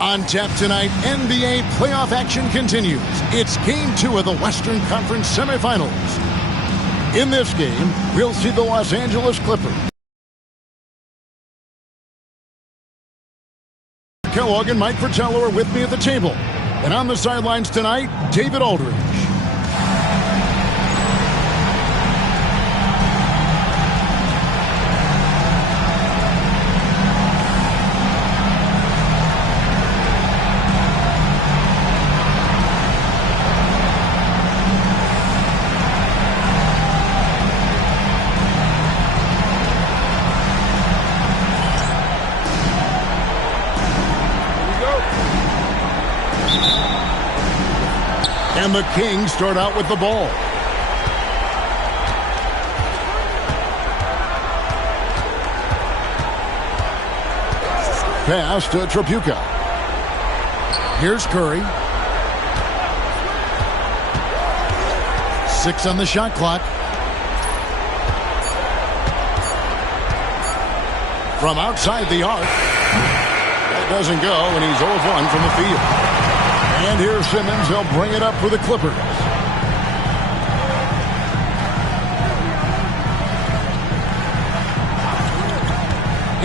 On tap tonight, NBA playoff action continues. It's Game 2 of the Western Conference semifinals. In this game, we'll see the Los Angeles Clippers. Kellogg and Mike Fratello are with me at the table. And on the sidelines tonight, David Aldridge. And the Kings start out with the ball. Pass to Tripucka. Here's Curry. 6 on the shot clock. From outside the arc. That doesn't go, and he's 0 of 1 from the field. And here's Simmons. He'll bring it up for the Clippers.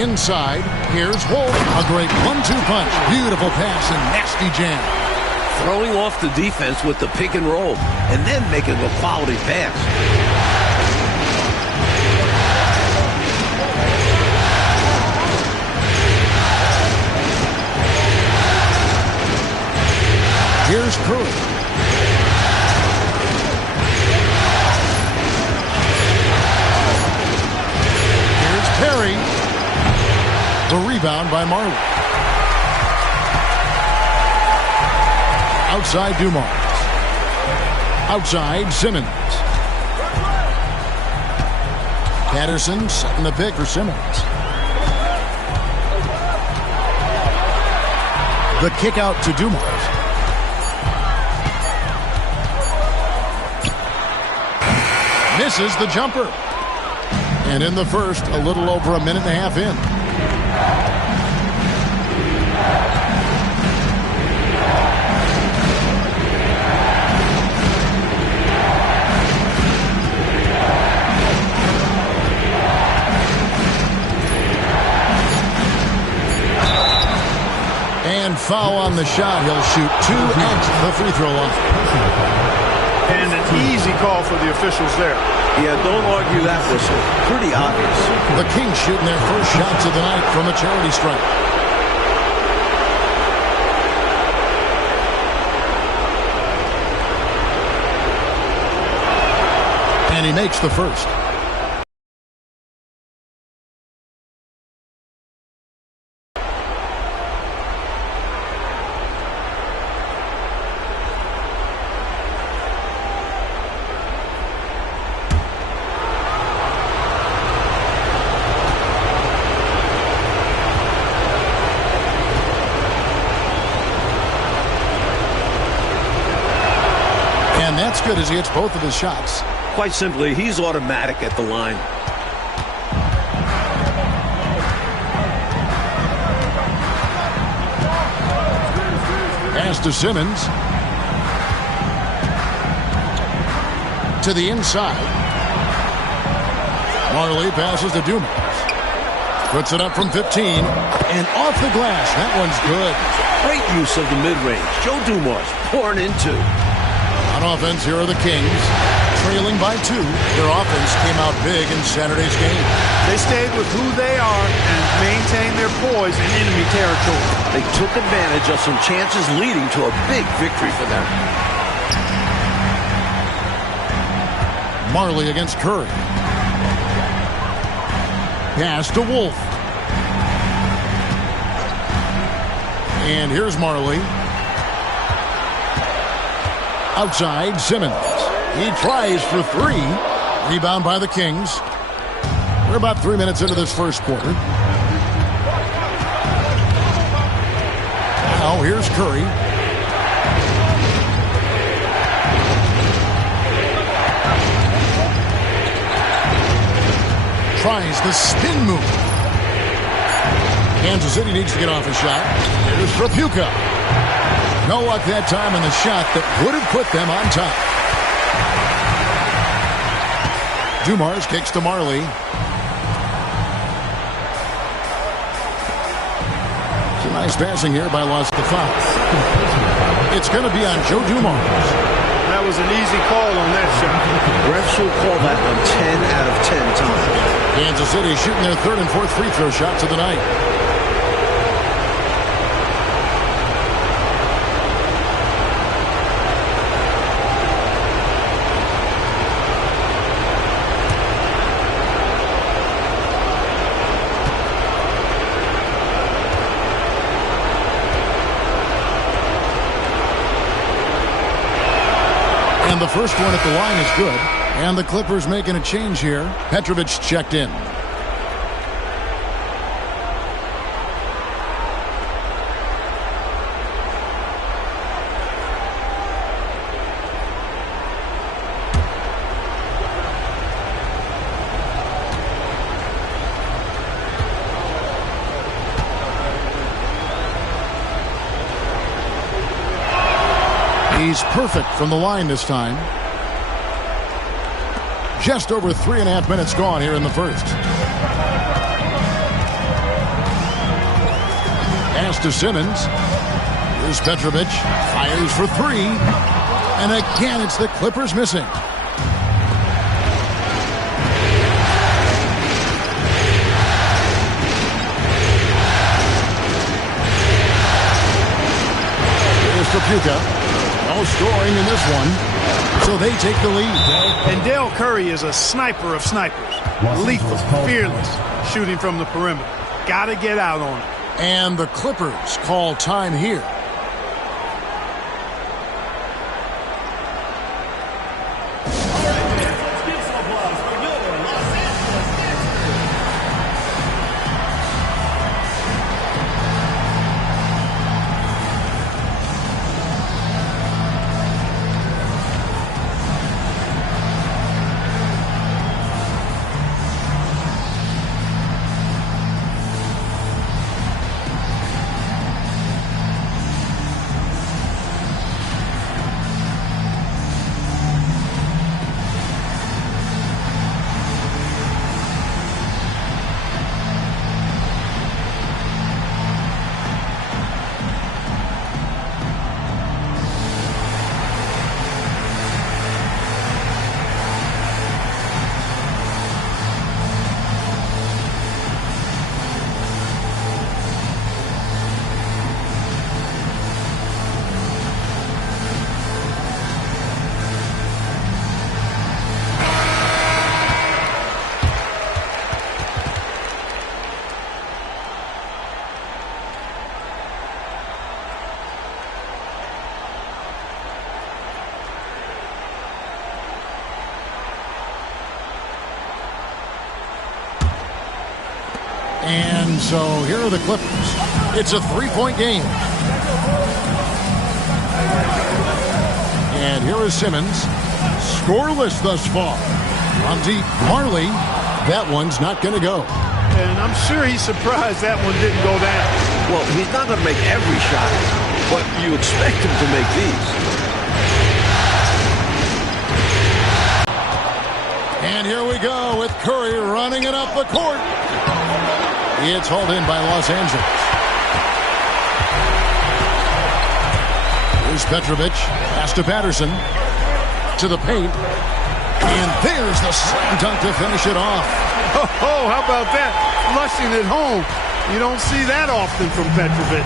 Inside, here's Wolf. A great 1-2 punch. Beautiful pass and nasty jam. Throwing off the defense with the pick and roll, and then making a quality pass. Here's Curry. Here's Perry. The rebound by Marley. Outside Dumars. Outside Simmons. Patterson setting the pick for Simmons. The kick out to Dumars. Misses the jumper. And in the first, a little over a minute and a half in. And foul on the shot. He'll shoot 2 at the free throw line. And an easy call for the officials there. Yeah, don't argue that whistle. Pretty obvious. The Kings shooting their first shots of the night from a charity stripe. And he makes the first. That's good as he hits both of his shots. Quite simply, he's automatic at the line. Pass to Simmons. To the inside. Marley passes to Dumars. Puts it up from 15. And off the glass. That one's good. Great use of the mid-range. Joe Dumars pouring in 2. On offense, here are the Kings, trailing by 2. Their offense came out big in Saturday's game. They stayed with who they are and maintained their poise in enemy territory. They took advantage of some chances leading to a big victory for them. Marley against Curry. Pass to Wolf. And here's Marley. Outside, Simmons. He tries for 3. Rebound by the Kings. We're about 3 minutes into this first quarter. Now, here's Curry. Tries the spin move. Kansas City needs to get off a shot. Here's Trapuka. No luck that time on the shot that would have put them on top. Dumars kicks to Marley. It's a nice passing here by Los Stefanos. It's going to be on Joe Dumars. That was an easy call on that shot. Refs will call that on 10 out of 10 times. Kansas City shooting their third and fourth free throw shots of the night. And the first one at the line is good. And the Clippers making a change here. Petrovic checked in. He's perfect from the line this time. Just over 3.5 minutes gone here in the first. Pass to Simmons. Here's Petrovic. Fires for three. And again, it's the Clippers missing. Here's Trapuka. No scoring in this one, so they take the lead. And Dell Curry is a sniper of snipers. Lethal, fearless, shooting from the perimeter. Got to get out on it. And the Clippers call time here. And so here are the Clippers. It's a three-point game. And here is Simmons. Scoreless thus far. On deep, Marley. That one's not going to go. And I'm sure he's surprised that one didn't go down. Well, he's not going to make every shot, but you expect him to make these. And here we go with Curry running it up the court. It's hauled in by Los Angeles. Here's Petrovic. Pass to Patterson. To the paint. And there's the slam dunk to finish it off. Oh, how about that? Flushing it home. You don't see that often from Petrovic.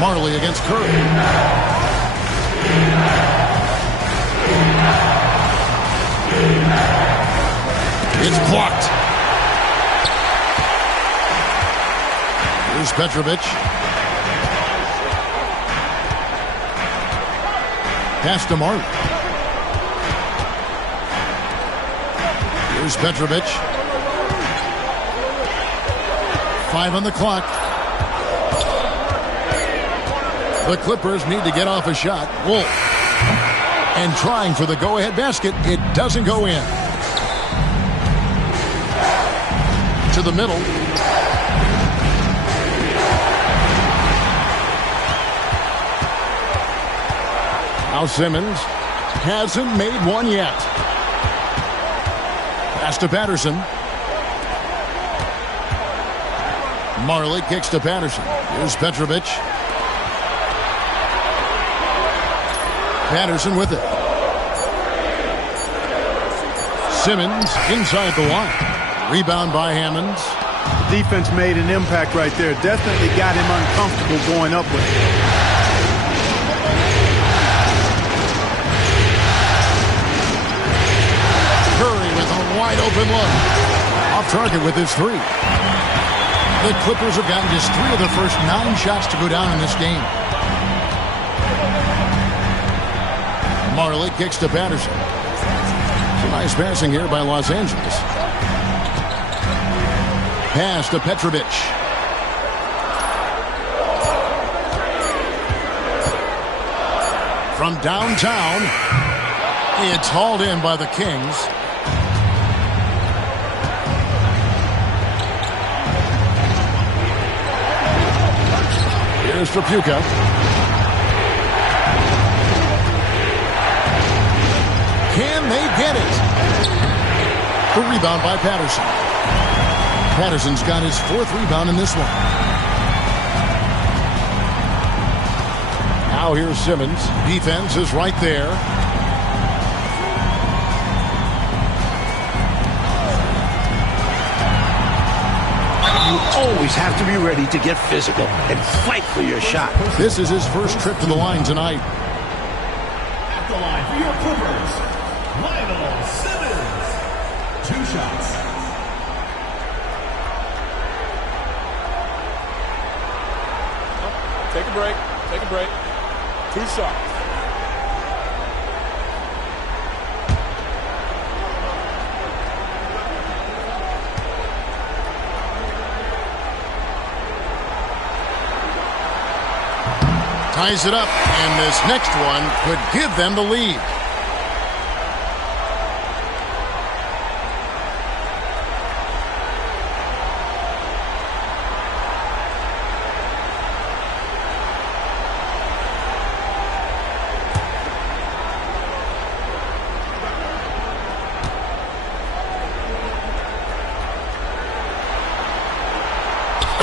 Marley against Curry. It's blocked. Here's Petrovic. Pass to Marley. Here's Petrovic. 5 on the clock. The Clippers need to get off a shot. Wolf. And trying for the go-ahead basket. It doesn't go in. to the middle. Now Simmons hasn't made one yet. Pass to Patterson. Marley kicks to Patterson. Here's Petrovic. Patterson with it. Simmons inside the line. Rebound by Hammonds. The defense made an impact right there. Definitely got him uncomfortable going up with it. Curry with a wide open look. Off target with his three. The Clippers have gotten just 3 of the first 9 shots to go down in this game. Marley kicks to Patterson. Some nice passing here by Los Angeles. Pass to Petrovic. From downtown, it's hauled in by the Kings. Here's Trapuka. Can they get it? The rebound by Patterson. Patterson's got his 4th rebound in this one. Now here's Simmons. Defense is right there. You always have to be ready to get physical and fight for your shot. This is his first trip to the line tonight. At the line for your Clippers, Lionel Simmons. 2 shots. Take a break. Take a break. 2 shots. Ties it up, and this next one could give them the lead.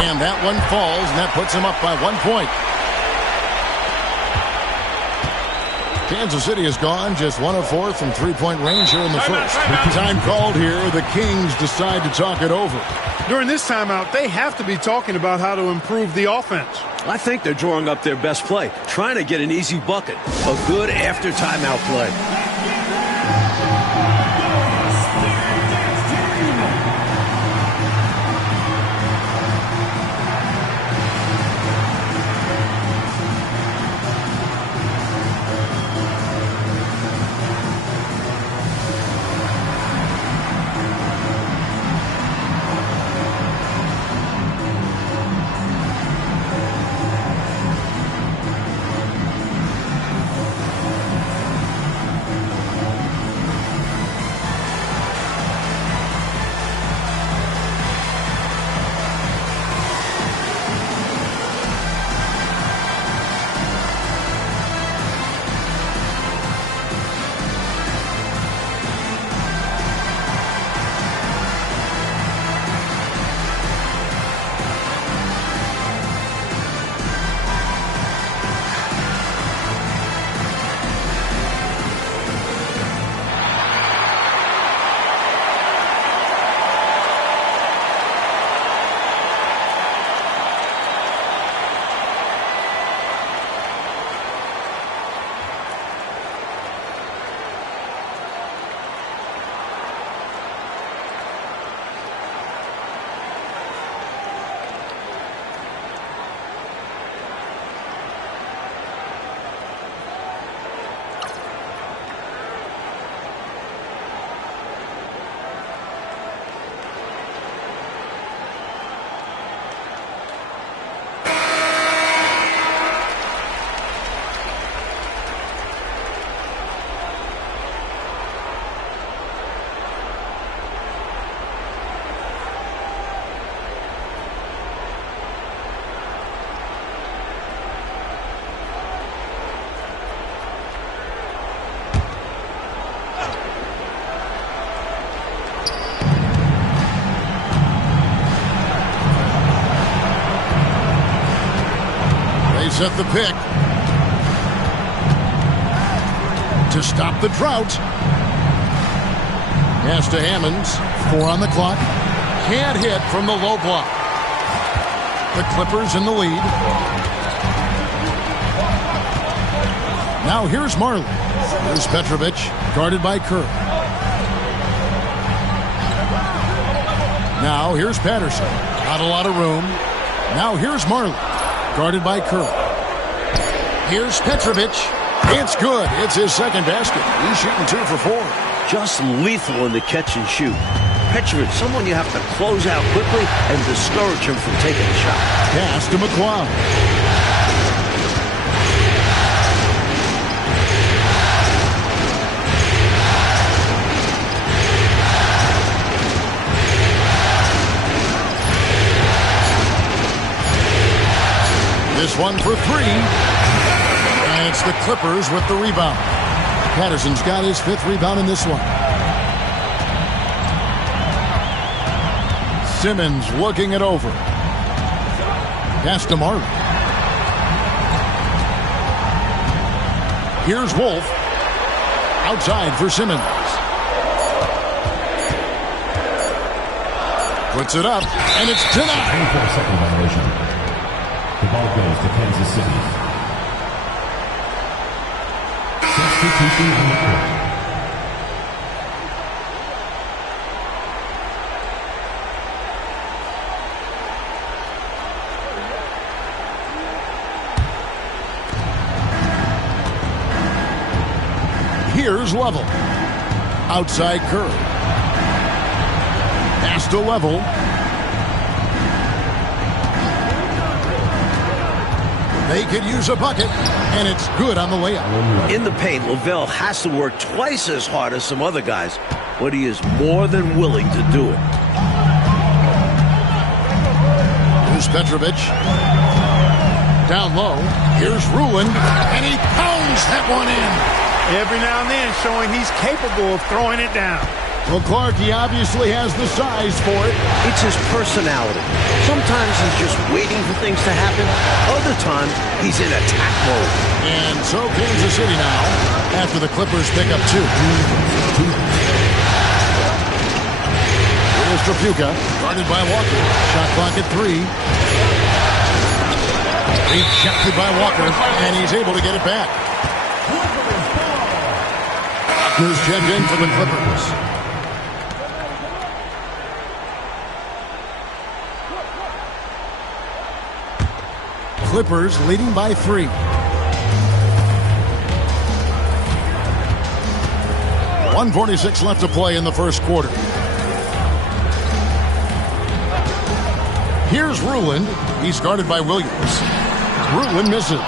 And that one falls, and that puts them up by 1 point. Kansas City has gone just 1 of 4 from 3-point range here in the first. Time called here. The Kings decide to talk it over. During this timeout, they have to be talking about how to improve the offense. I think they're drawing up their best play, trying to get an easy bucket. A good after timeout play. set the pick to stop the drought. Pass to Hammonds. 4 on the clock. Can't hit from the low block. The Clippers in the lead. Now here's Marley. Here's Petrovic, guarded by Kerr. Now here's Patterson. Not a lot of room. Now here's Marley, guarded by Kerr. Here's Petrovic. It's good. It's his second basket. He's shooting 2 for 4. Just lethal in the catch and shoot. Petrovic, someone you have to close out quickly and discourage him from taking a shot. Pass to McQuan. This one for 3. And it's the Clippers with the rebound. Patterson's got his 5th rebound in this one. Simmons looking it over. Pass to Marley. Here's Wolf. Outside for Simmons. Puts it up, and it's denied. 24-second violation. The ball goes to Kansas City. Substitution on the court. Here's Level. Outside Kerr. Pass to Level. They could use a bucket, and it's good on the layup. In the paint, Lavelle has to work twice as hard as some other guys, but he is more than willing to do it. Here's Petrovic. Down low. Here's Ruland, and he pounds that one in. Every now and then showing he's capable of throwing it down. Well, Clark, he obviously has the size for it. It's his personality. Sometimes he's just waiting for things to happen. Other times, he's in attack mode. And so Kansas City now, after the Clippers pick up 2. Here's Trapuka, guarded by Walker. Shot clock at 3. Rejected by Walker, and he's able to get it back. Here's checked in for the Clippers. Clippers leading by 3. .146 left to play in the first quarter. Here's Ruland. He's guarded by Williams. Ruland misses.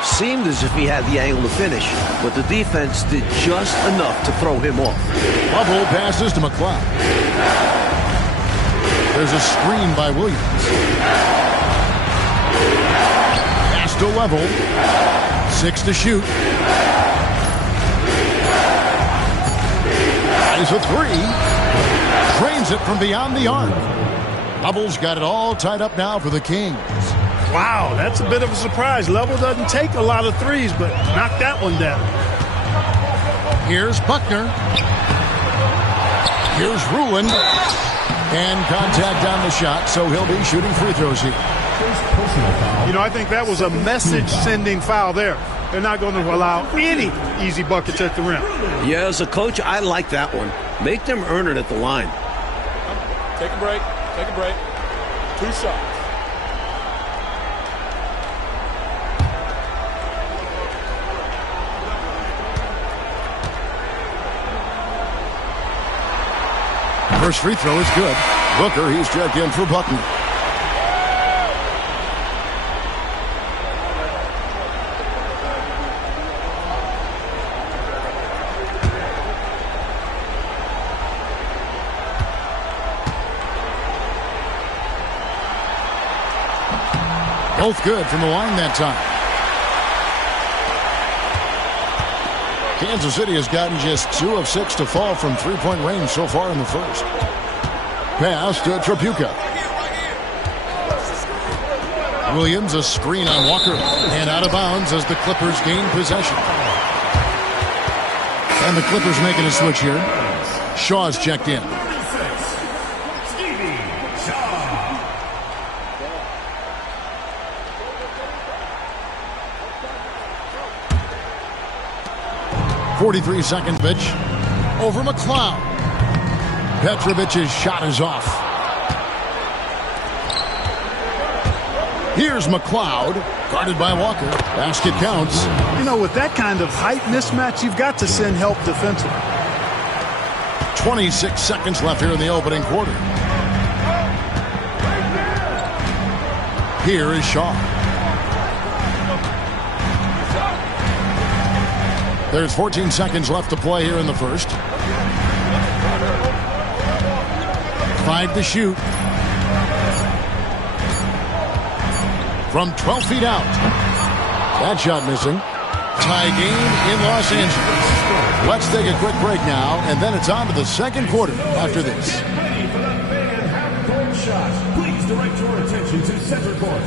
Seemed as if he had the angle to finish, but the defense did just enough to throw him off. Bubble passes to McLeod. There's a screen by Williams. Pass to Level. 6 to shoot. Is a 3. Drains it from beyond the arc. Bubbles got it all tied up now for the Kings. Wow, that's a bit of a surprise. Level doesn't take a lot of threes, but knocked that one down. Here's Buckner. Here's Ruland. And contact on the shot, so he'll be shooting free throws here. You know, I think that was a message-sending foul there. They're not going to allow any easy buckets at the rim. Yeah, as a coach, I like that one. Make them earn it at the line. Take a break. Take a break. 2 shots. First free throw is good. Booker, he's checked in for Buckner. Both good from the line that time. Kansas City has gotten just 2 of 6 to fall from three-point range so far in the first. Pass to Trapuka. Williams, a screen on Walker. And out of bounds as the Clippers gain possession. And the Clippers making a switch here. Shaw's checked in. 43-second pitch over McLeod. Petrovic's shot is off. Here's McLeod, guarded by Walker. Basket counts. You know, with that kind of height mismatch, you've got to send help defensively. 26 seconds left here in the opening quarter. Here is Shaw. There's 14 seconds left to play here in the first. 5 to shoot. From 12 feet out. That shot missing. Tie game in Los Angeles. Let's take a quick break now, and then it's on to the second quarter after this. Ready for the big and half-court shot. Please direct your attention to center court.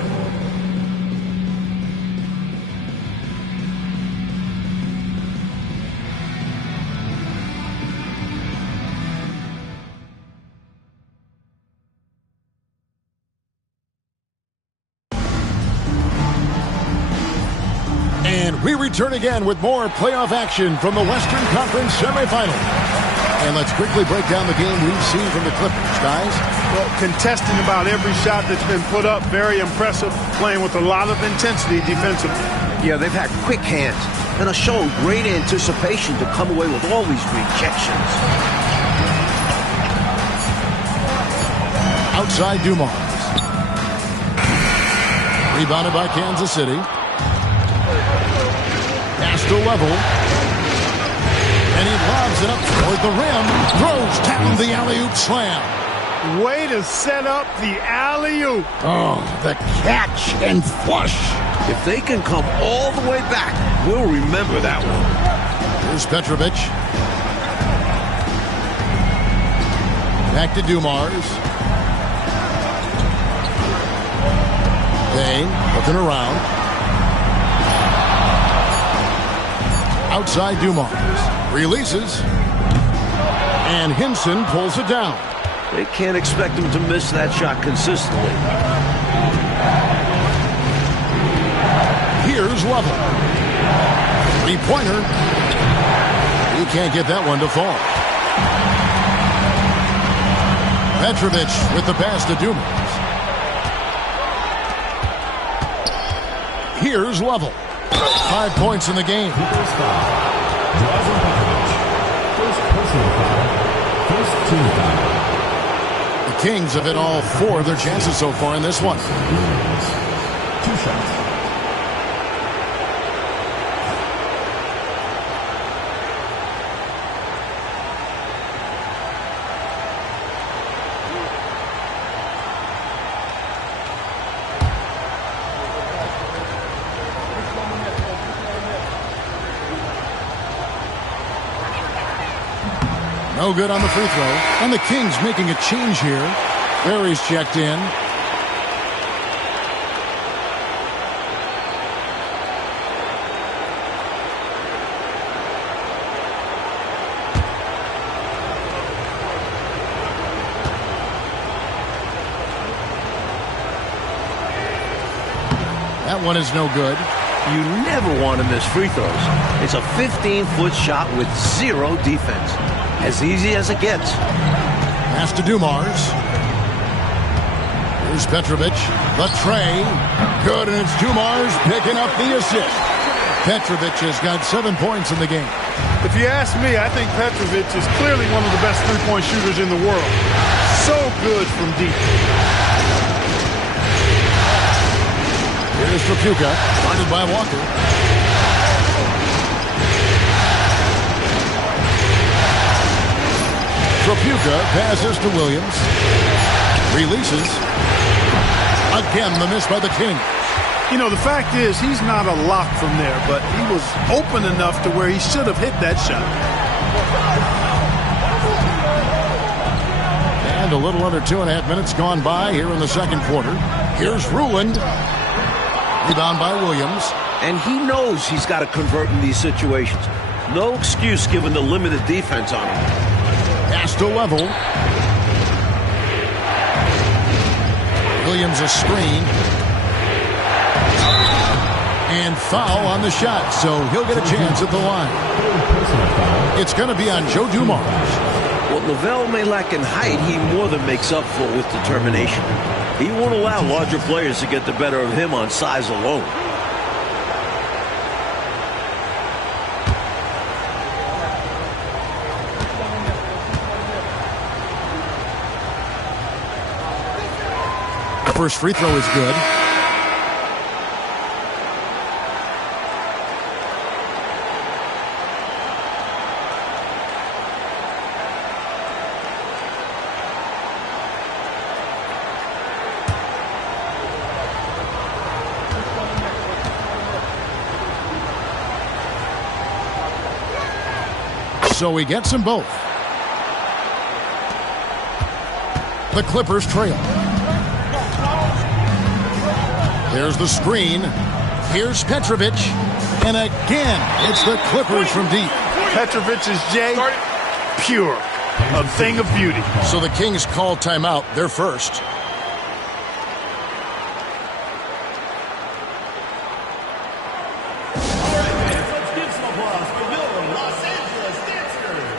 We return again with more playoff action from the Western Conference semifinal. And let's quickly break down the game we've seen from the Clippers, guys. Well, contesting about every shot that's been put up. Very impressive. Playing with a lot of intensity defensively. Yeah, they've had quick hands and are showing great anticipation to come away with all these rejections. Outside Dumars. Rebounded by Kansas City. Pass to level. And he lobs it up toward the rim. Throws down the alley-oop slam. Way to set up the alley-oop. Oh, the catch and flush. If they can come all the way back, we'll remember that one. Here's Petrovic. Back to Dumars. Dane looking around. Outside Dumars. Releases. And Hinson pulls it down. They can't expect him to miss that shot consistently. Here's Level. Three-pointer. He can't get that one to fall. Petrovic with the pass to Dumars. Here's Level. 5 points in the game. First foul. Drazen Petrovic. First personal foul. First team foul. The Kings have hit all 4 of their chances so far in this one. 2 shots. No good on the free throw. And the Kings making a change here. Barry's checked in. That one is no good. You never want to miss free throws. It's a 15-foot shot with 0 defense. As easy as it gets. Pass to Dumars. Here's Petrovic. The tray. Good, and it's Dumars picking up the assist. Petrovic has got 7 points in the game. If you ask me, I think Petrovic is clearly one of the best three-point shooters in the world. So good from deep. Here's Trapuka, guarded by Walker. Trapuka passes to Williams. Releases. Again, the miss by the Kings. You know, the fact is, he's not a lock from there, but he was open enough to where he should have hit that shot. And a little under 2.5 minutes gone by here in the second quarter. Here's Ruland. Rebound by Williams. And he knows he's got to convert in these situations. No excuse given the limited defense on him. Pass to level. Williams a screen. And foul on the shot, so he'll get a chance at the line. It's going to be on Joe Dumars. What Lavelle may lack in height, he more than makes up for with determination. He won't allow larger players to get the better of him on size alone. The first free throw is good. So he gets them both. The Clippers trail. There's the screen. Here's Petrovic. And again, it's the Clippers from deep. Petrovic's Jay, pure. A thing of beauty. So the Kings call timeout. They're first. Let's give some applause for your Los Angeles Dancers.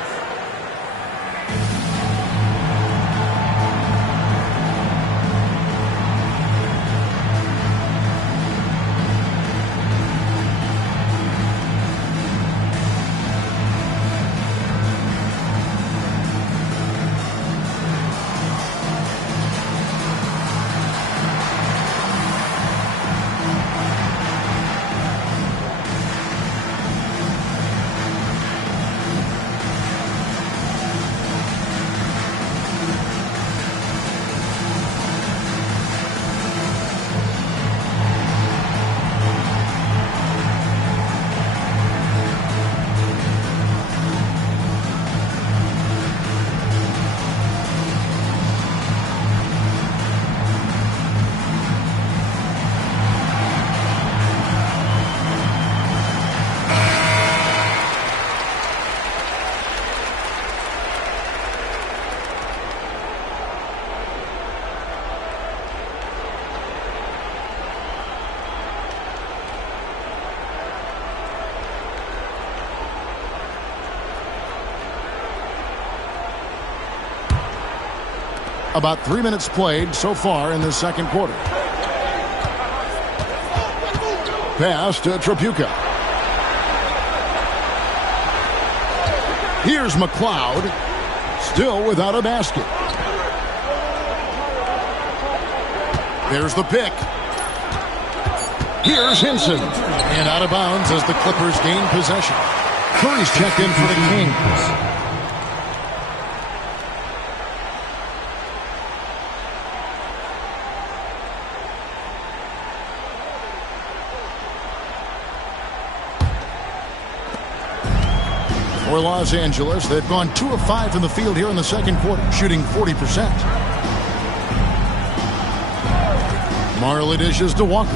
About 3 minutes played so far in the second quarter. Pass to Tripucka. Here's McLeod. Still without a basket. There's the pick. Here's Hinson. And out of bounds as the Clippers gain possession. Curry's checked in for the Kings. For Los Angeles, they've gone 2 of 5 from the field here in the second quarter, shooting 40%. Marley dishes to Walker.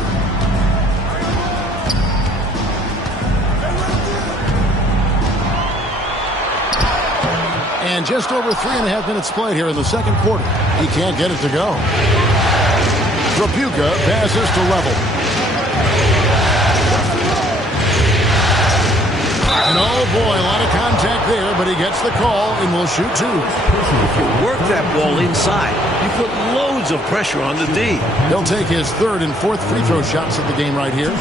And just over 3.5 minutes played here in the second quarter. He can't get it to go. Tripucka passes to level. And oh boy, a lot of contact there, but he gets the call and will shoot 2. If you work that ball inside, you put loads of pressure on the D. He'll take his 3rd and 4th free throw shots of the game right here.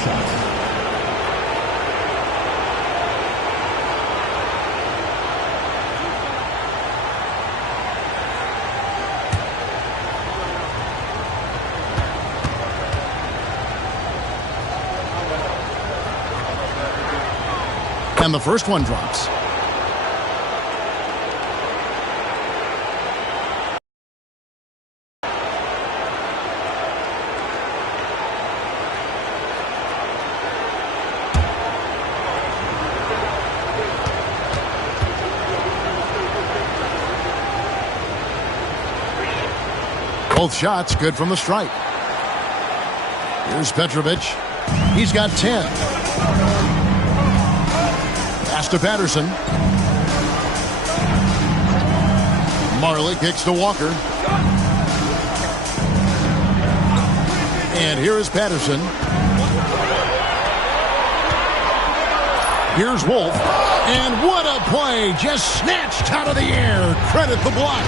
And the first one drops. Both shots good from the stripe. Here's Petrovic. He's got 10. Pass to Patterson. Marley kicks to Walker. And here is Patterson. Here's Wolf. And what a play. Just snatched out of the air. Credit the block.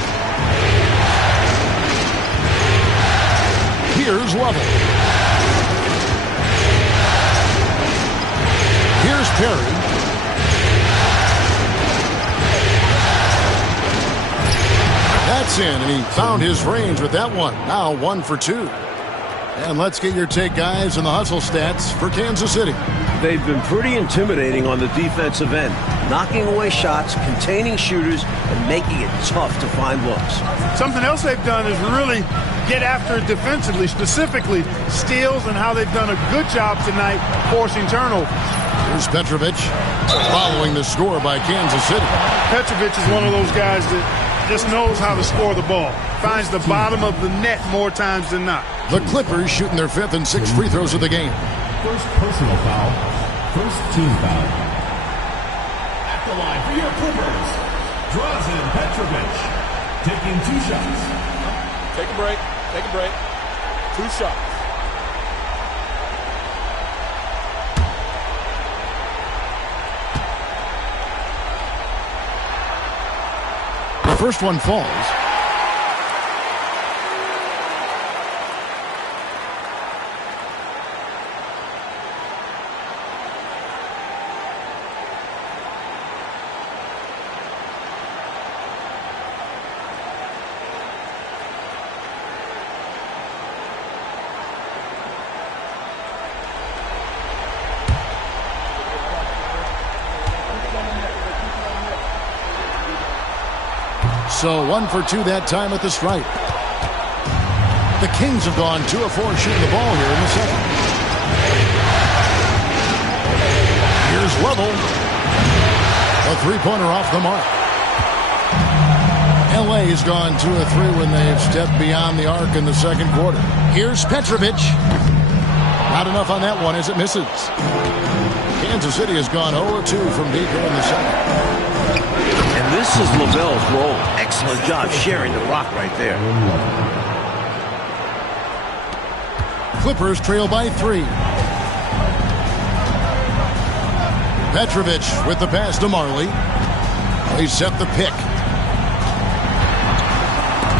Here's Lovell. Here's Perry. That's in, and he found his range with that one. Now 1 for 2. And let's get your take, guys, on the hustle stats for Kansas City. They've been pretty intimidating on the defensive end, knocking away shots, containing shooters, and making it tough to find looks. Something else they've done is really get after it defensively, specifically steals, and how they've done a good job tonight forcing turnovers. Here's Petrovic following the score by Kansas City. Petrovic is one of those guys that just knows how to score the ball. Finds the bottom of the net more times than not. The Clippers shooting their 5th and 6th free throws of the game. First personal foul. First team foul. At the line for your Clippers, Drazen Petrovic. Taking 2 shots. Take a break. Take a break. 2 shots. The first one falls. So 1 for 2 that time at the stripe. The Kings have gone 2 of 4 shooting the ball here in the second. Here's Lovell. A 3-pointer off the mark. LA has gone 2 of 3 when they've stepped beyond the arc in the second quarter. Here's Petrovic. Not enough on that one as it misses. Kansas City has gone 0 of 2 from deep here in the second. And this is Lovell's role. Excellent job sharing the rock right there. Clippers trail by 3. Petrovic with the pass to Marley. They set the pick.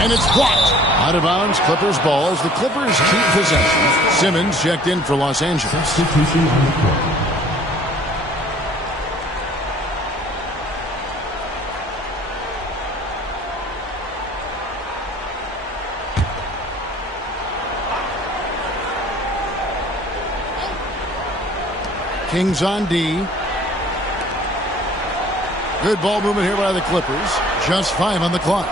And it's blocked. Out of bounds, Clippers balls. The Clippers keep possession. Simmons checked in for Los Angeles. Substitution on the court. Kings on D. Good ball movement here by the Clippers. Just 5 on the clock.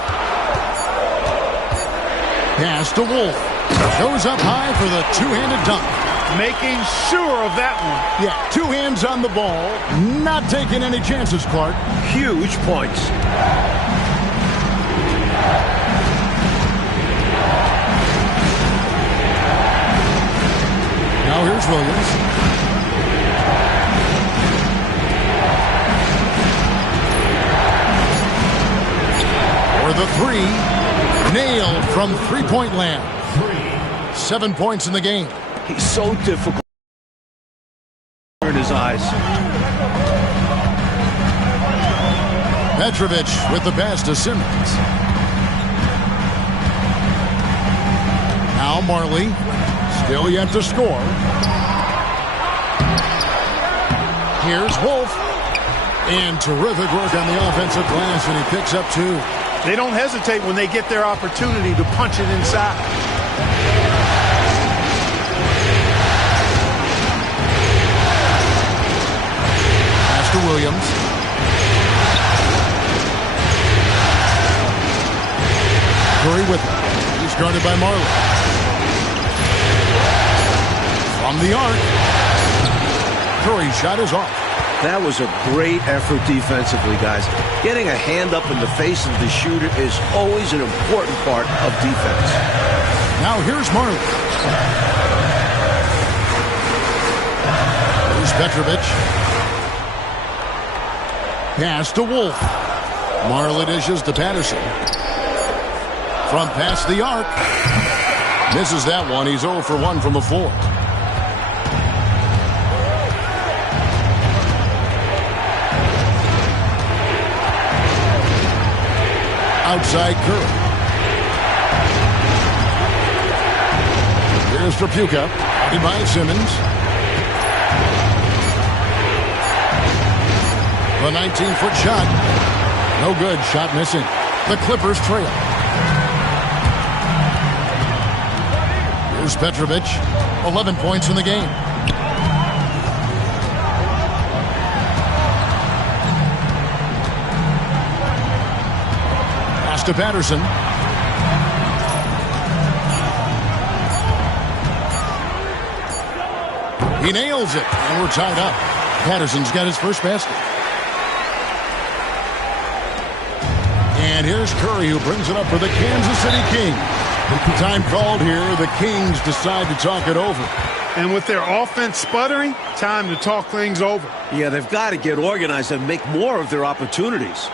Pass to Wolf. Goes up high for the 2-handed dunk. Making sure of that one. Yeah, 2 hands on the ball. Not taking any chances, Clark. Huge points. Now here's Williams. For the 3, nailed from 3-point land. 7 points in the game. He's so difficult in his eyes. Petrovic with the pass to Simmons. Now Marley, still yet to score. Here's Wolf. And terrific work on the offensive glass, and he picks up 2. They don't hesitate when they get their opportunity to punch it inside. Pass to Williams. Curry with it. He's guarded by Marley. From the arc. Curry's shot is off. That was a great effort defensively, guys. Getting a hand up in the face of the shooter is always an important part of defense. Now here's Marley. Petrovic. Pass to Wolf. Marley dishes to Patterson. From past the arc. Misses that one. He's 0 for 1 from the floor. Outside Curry. Here's Trapuka. By Simmons. The 19-foot shot. No good. Shot missing. The Clippers trail. Here's Petrovic. 11 points in the game. Pass to Patterson. He nails it, and we're tied up. Patterson's got his first basket. And here's Curry, who brings it up for the Kansas City Kings. Time called here. The Kings decide to talk it over. And with their offense sputtering, time to talk things over. Yeah, they've got to get organized and make more of their opportunities.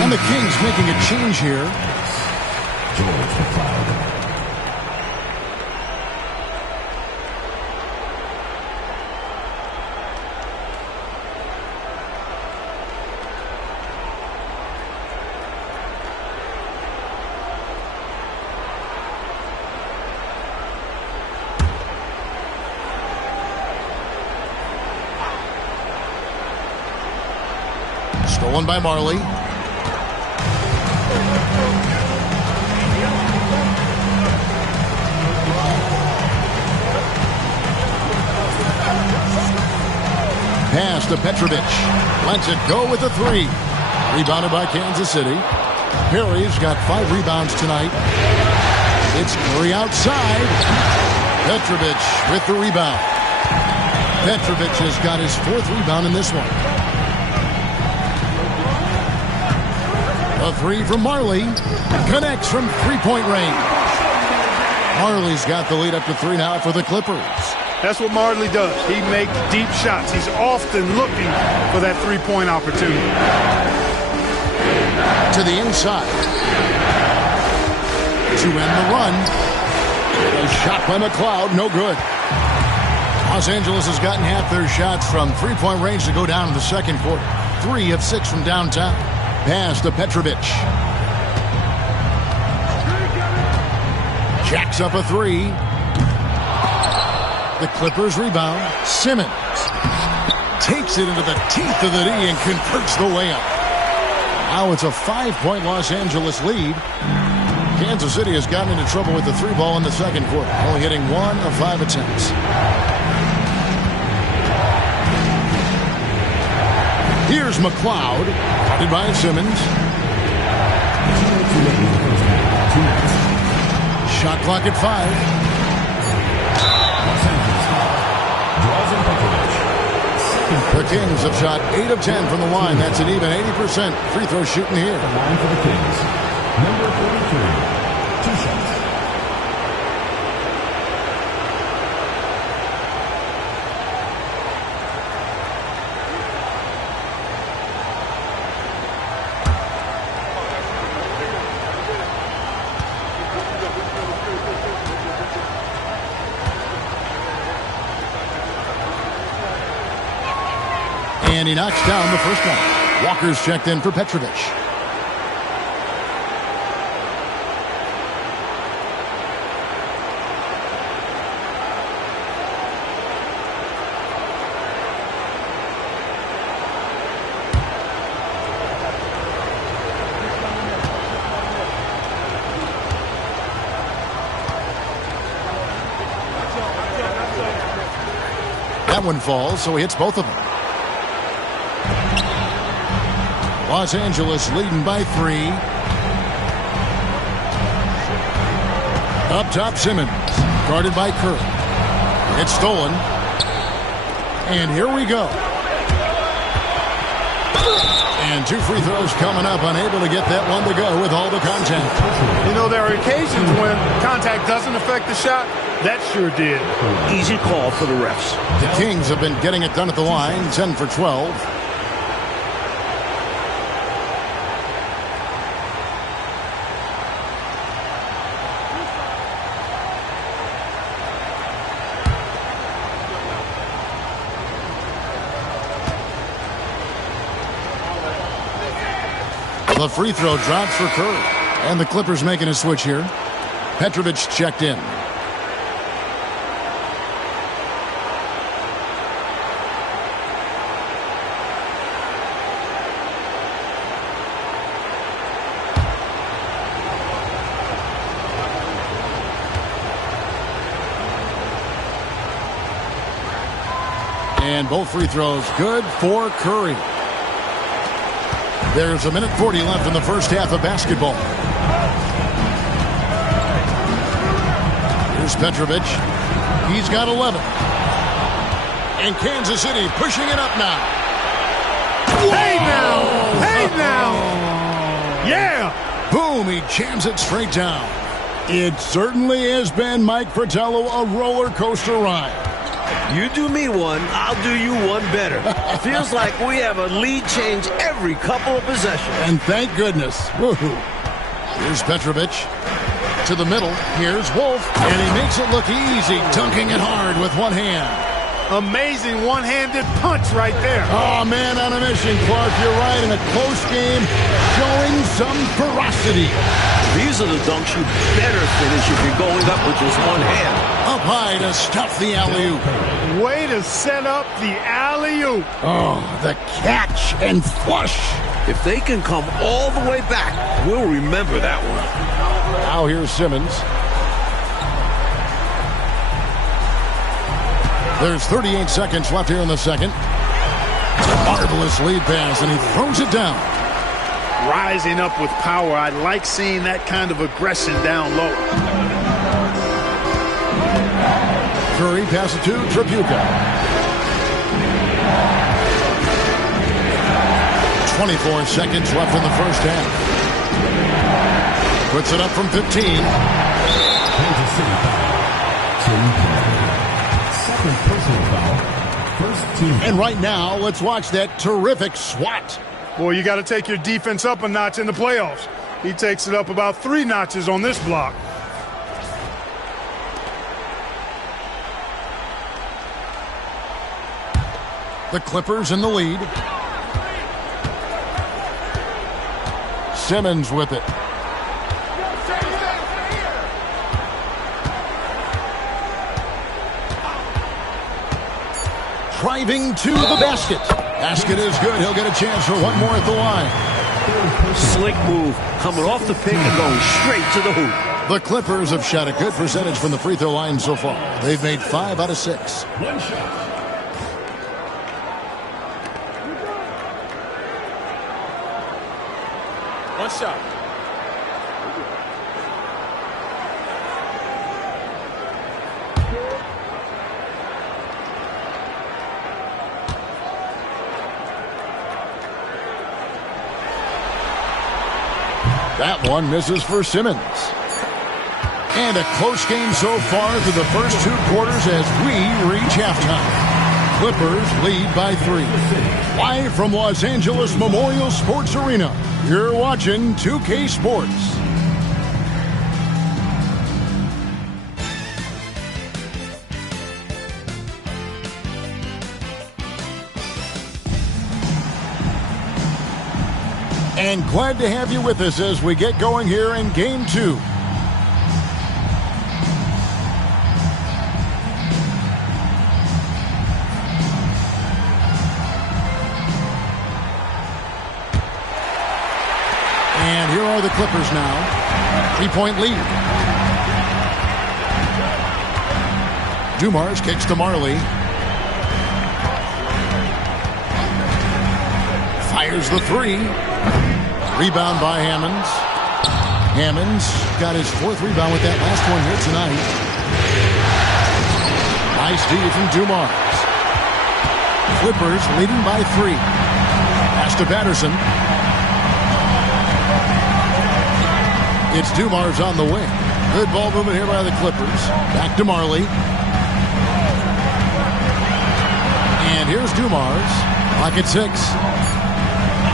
And the Kings making a change here. George McLeod. Stolen by Marley. Pass to Petrovic. Lets it go with a three. Rebounded by Kansas City. Perry's got 5 rebounds tonight. It's Curry outside. Petrovic with the rebound. Petrovic has got his 4th rebound in this one. A 3 from Marley. Connects from 3-point range. Marley's got the lead up to 3 now for the Clippers. That's what Marley does. He makes deep shots. He's often looking for that 3-point opportunity. To the inside. To end the run. A shot by McLeod, no good. Los Angeles has gotten half their shots from 3-point range to go down in the second quarter. 3 of 6 from downtown. Pass to Petrovic. Jacks up a 3. The Clippers rebound. Simmons takes it into the teeth of the D and converts the layup. Now it's a 5-point Los Angeles lead. Kansas City has gotten into trouble with the 3 ball in the second quarter, only hitting 1 of 5 attempts. Here's McLeod, guarded by Simmons. Shot clock at 5. The Kings have shot 8 of 10 from the line. That's an even 80% free throw shooting here. The line for the Kings. Number 43, 2 shots. And he knocks down the first one. Walker's checked in for Petrovic. That one falls, so he hits both of them. Los Angeles leading by 3. Up top, Simmons, guarded by Kerr. It's stolen. And here we go. And 2 free throws coming up, unable to get that one to go with all the contact. You know, there are occasions when contact doesn't affect the shot. That sure did. Easy call for the refs. The Kings have been getting it done at the line, 10 for 12. The free throw drops for Kerr. And the Clippers making a switch here. Petrovic checked in. And both free throws good for Curry. There's a minute 40 left in the first half of basketball. Here's Petrovic. He's got 11. And Kansas City pushing it up now. Hey now! Hey now! Yeah! Boom! He jams it straight down. It certainly has been, Mike Fratello, a roller coaster ride. You do me one, I'll do you one better. Feels like we have a lead change every couple of possessions. And thank goodness. Woo-hoo. Here's Petrovic to the middle. Here's Wolf. And he makes it look easy, dunking it hard with one hand. Amazing one-handed punch right there. Oh, man on a mission, Clark. You're right. In a close game, showing some ferocity. These are the dunks you better finish if you're going up with just one hand. Up high to stuff the alley-oop. Way to set up the alley-oop. Oh, the catch and flush. If they can come all the way back, we'll remember that one. Now here's Simmons. There's 38 seconds left here in the second. Marvelous lead pass, and he throws it down. Rising up with power. I like seeing that kind of aggression down low. Curry passes to Tripucka. 24 seconds left in the first half. Puts it up from 15. Kansas City foul. Second personal foul. First team. And right now, let's watch that terrific swat. Boy, you got to take your defense up a notch in the playoffs. He takes it up about 3 notches on this block. The Clippers in the lead. Simmons with it. Driving to the basket. Basket is good. He'll get a chance for one more at the line. Slick move. Coming off the pick and going straight to the hoop. The Clippers have shot a good percentage from the free throw line so far. They've made 5 out of 6. One shot. One shot. That one misses for Simmons. And a close game so far through the first 2 quarters as we reach halftime. Clippers lead by 3. Live from Los Angeles Memorial Sports Arena, you're watching 2K Sports. And glad to have you with us as we get going here in Game 2. And here are the Clippers now. 3-point lead. Dumars kicks to Marley. Fires the 3. Rebound by Hammonds. Hammonds got his 4th rebound with that last one here tonight. Nice D from Dumars. Clippers leading by 3. Pass to Patterson. It's Dumars on the wing. Good ball movement here by the Clippers. Back to Marley. And here's Dumars. Clock at 6.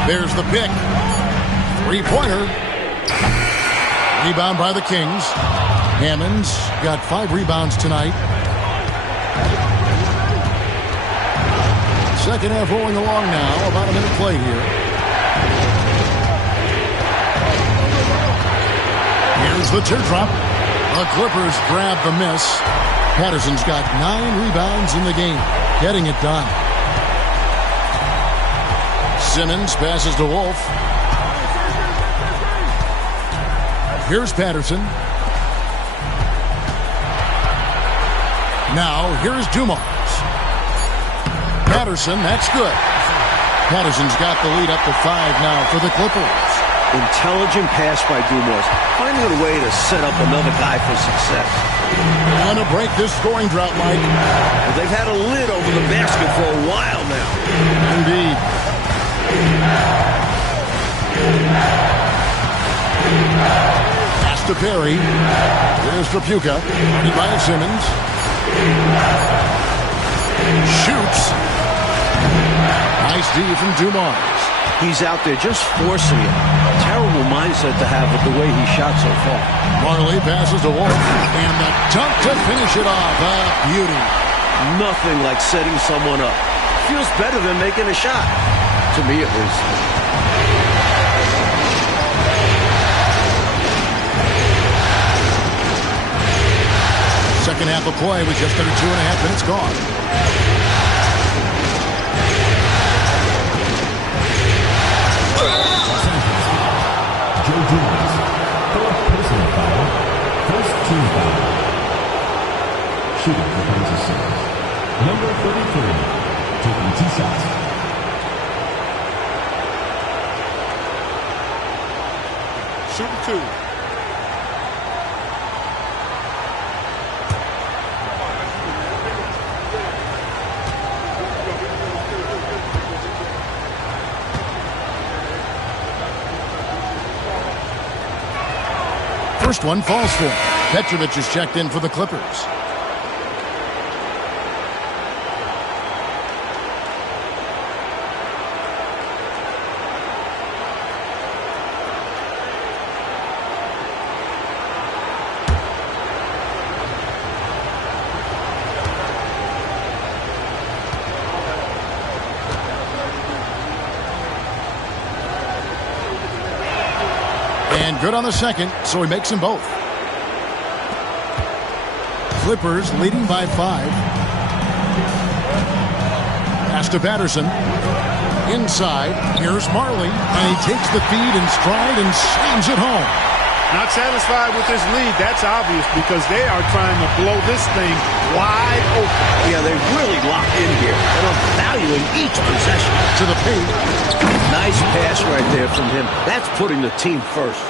There's the pick. 3-pointer. Rebound by the Kings. Hammonds got 5 rebounds tonight. Second half rolling along now. About a minute play here. Here's the teardrop. The Clippers grab the miss. Patterson's got 9 rebounds in the game. Getting it done. Simmons passes to Wolf. Here's Patterson. Now, here's Dumars. Patterson, that's good. Patterson's got the lead up to 5 now for the Clippers. Intelligent pass by Dumars, finding a way to set up another guy for success. Want to break this scoring drought, Mike. Well, they've had a lid over the basket for a while now. Indeed. Pass to Perry. Here's Trapuka. Guarded by Simmons. Shoots. Nice D from Dumars. He's out there just forcing it. Terrible mindset to have with the way he shot so far. Marley passes to Wolf. And the dunk to finish it off. A beauty. Nothing like setting someone up. Feels better than making a shot. To me, at least. Second half of play with just under 2.5 minutes gone. Joe Dumars, 4th personal foul, 1st team foul. Shooting for Kansas City. Number 33, taking 2 shots. Shooting 2. First one falls for him. Petrovic is checked in for the Clippers. And good on the second, so he makes them both. Clippers leading by 5. Pass to Patterson. Inside, here's Marley, and he takes the feed in stride and slams it home. Not satisfied with this lead, that's obvious, because they are trying to blow this thing wide open. Yeah, they're really locked in here. And a valuable valuing each possession. To the paint. Nice pass right there from him. That's putting the team first.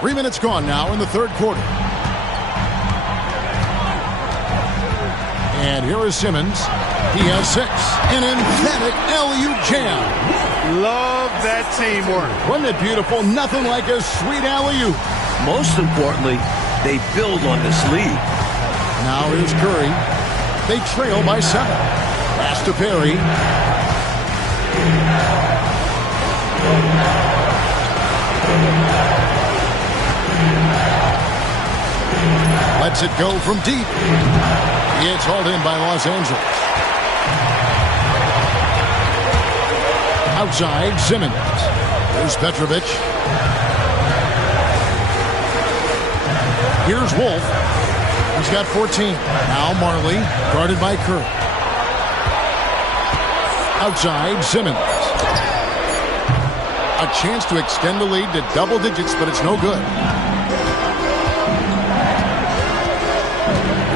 3 minutes gone now in the third quarter. And here is Simmons. He has 6. An emphatic alley-oop jam. Love that teamwork. Wasn't it beautiful? Nothing like a sweet alley-oop. Most importantly, they build on this lead. Now here's Curry. They trail by 7. Pass to Perry. Lets it go from deep. It's hauled in by Los Angeles. Outside, Simmons. Here's Petrovic. Here's Wolf. He's got 14. Now Marley, guarded by Curry. Outside, Simmons. A chance to extend the lead to double digits, but it's no good.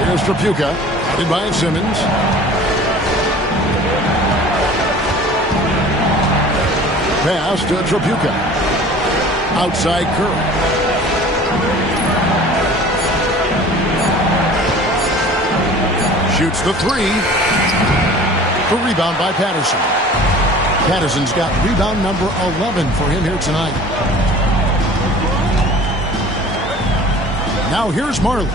Here's Trapuka, guarded by Simmons. Pass to Trapuka. Outside Curry. Shoots the 3. The rebound by Patterson. Patterson's got rebound number 11 for him here tonight. Now here's Marley.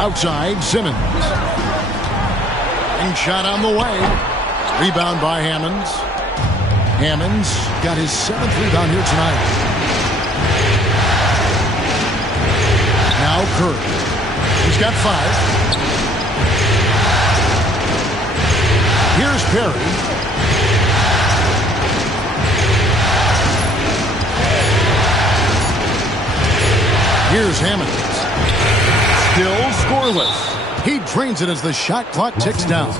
Outside, Simmons. And shot on the way. Rebound by Hammonds. Hammonds got his 7th rebound here tonight. Now Curry. He's got 5. Here's Perry. Here's Hammonds. Still scoreless. He drains it as the shot clock ticks down.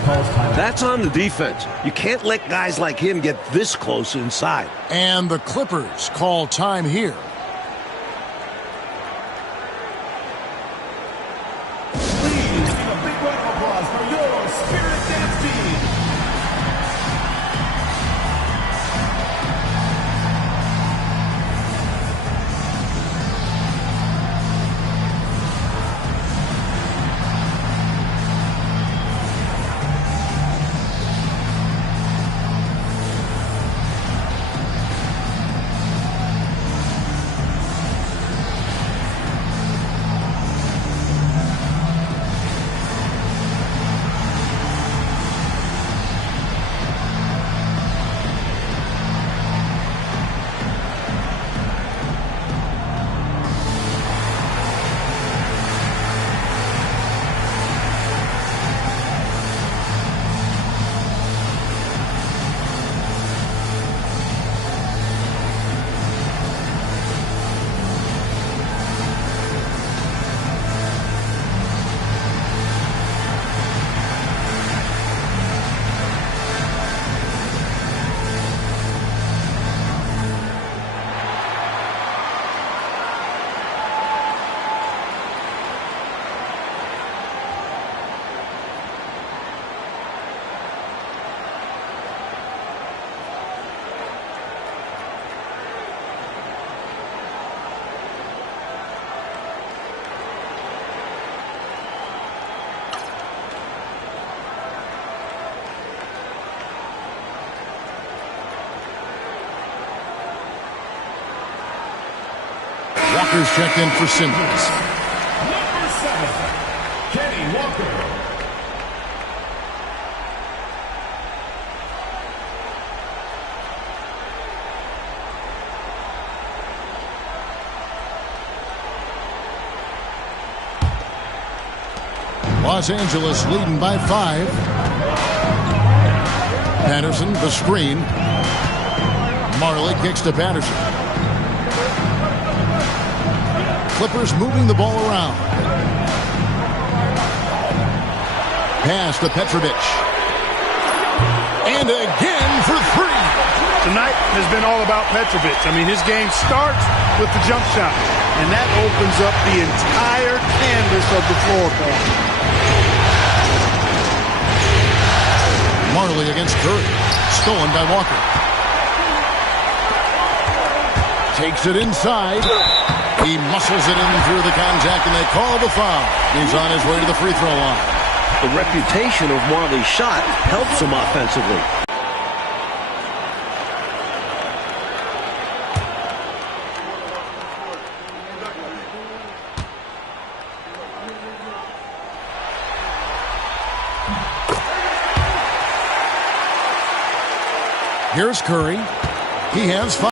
That's on the defense. You can't let guys like him get this close inside. And the Clippers call time here. Please give a big round of applause for your Spirit Dance team. Walker's checked in for Simmons. Number 7, Kenny Walker. Los Angeles leading by 5. Patterson, the screen. Marley kicks to Patterson. Clippers moving the ball around. Pass to Petrovic. And again for 3. Tonight has been all about Petrovic. I mean, his game starts with the jump shot. and that opens up the entire canvas of the floor for him. Marley against Curry. Stolen by Walker. Takes it inside. He muscles it in through the contact, and they call the foul. He's on his way to the free throw line. The reputation of Marley's shot helps him offensively. Here's Curry. He has 5.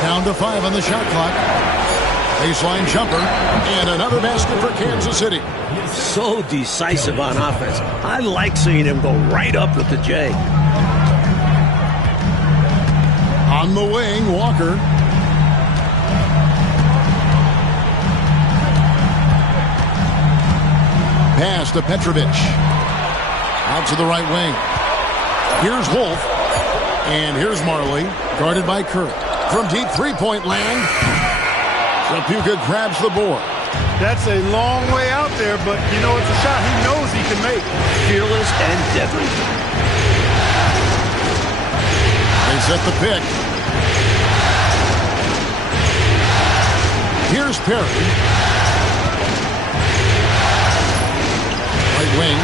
Down to 5 on the shot clock. Baseline jumper. And another basket for Kansas City. So decisive on offense. I like seeing him go right up with the J. On the wing, Walker. Pass to Petrovic. Out to the right wing. Here's Wolf. And here's Marley, guarded by Curry. From deep three-point land, Tripucka grabs the board. That's a long way out there, but you know it's a shot he knows he can make. Fearless and deadly. They set the pick. Here's Perry. Right wing.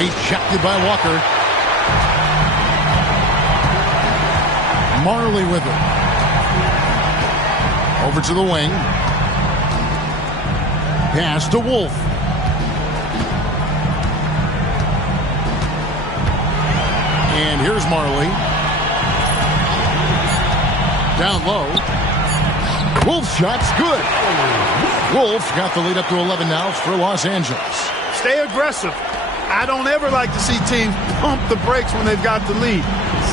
Rejected by Walker. Marley with it. Over to the wing. Pass to Wolf. And here's Marley. Down low. Wolf's shot's good. Wolf got the lead up to 11 now for Los Angeles. Stay aggressive. I don't ever like to see teams pump the brakes when they've got the lead.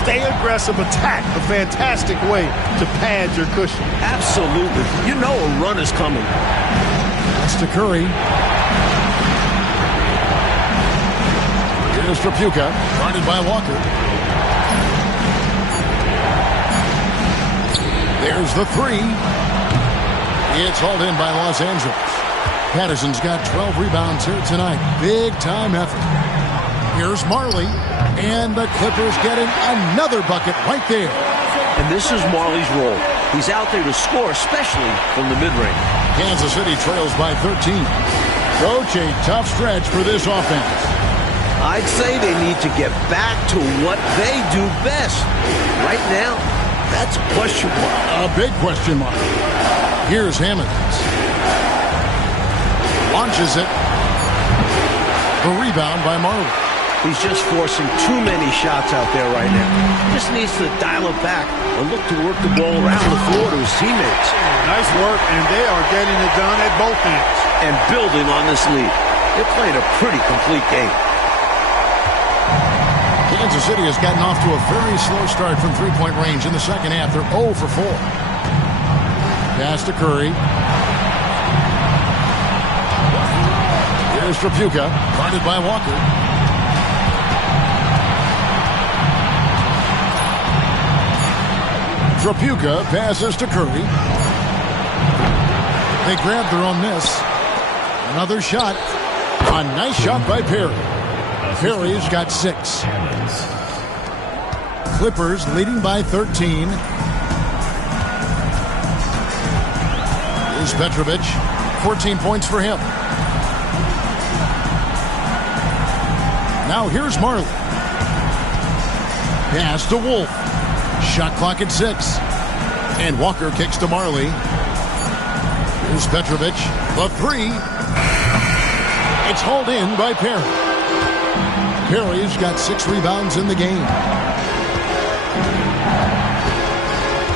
Stay aggressive, attack. A fantastic way to pad your cushion. Absolutely. You know a run is coming. That's to Curry. Here's Tripucka, guarded by Walker. There's the three. It's hauled in by Los Angeles. Patterson's got 12 rebounds here tonight. Big time effort. Here's Marley. And the Clippers getting another bucket right there. And this is Marley's role. He's out there to score, especially from the mid-range. Kansas City trails by 13. Coach, a tough stretch for this offense. I'd say they need to get back to what they do best. Right now, that's a question mark. A big question mark. Here's Hammonds. Launches it. The rebound by Marley. He's just forcing too many shots out there right now. Just needs to dial it back and look to work the ball around the floor to his teammates. Nice work, and they are getting it done at both ends. And building on this lead. They're playing a pretty complete game. Kansas City has gotten off to a very slow start from three-point range in the second half. They're 0 for 4. Pass to Curry. Here's Tripucka, guarded by Walker. Tripucka passes to Curry. They grab their own miss. Another shot. A nice shot by Perry. Perry's got 6. Clippers leading by 13. Here's Petrovic. 14 points for him. Now here's Marley. Pass to Wolf. Shot clock at 6. And Walker kicks to Marley. Here's Petrovic. The 3. It's hauled in by Perry. Perry's got 6 rebounds in the game.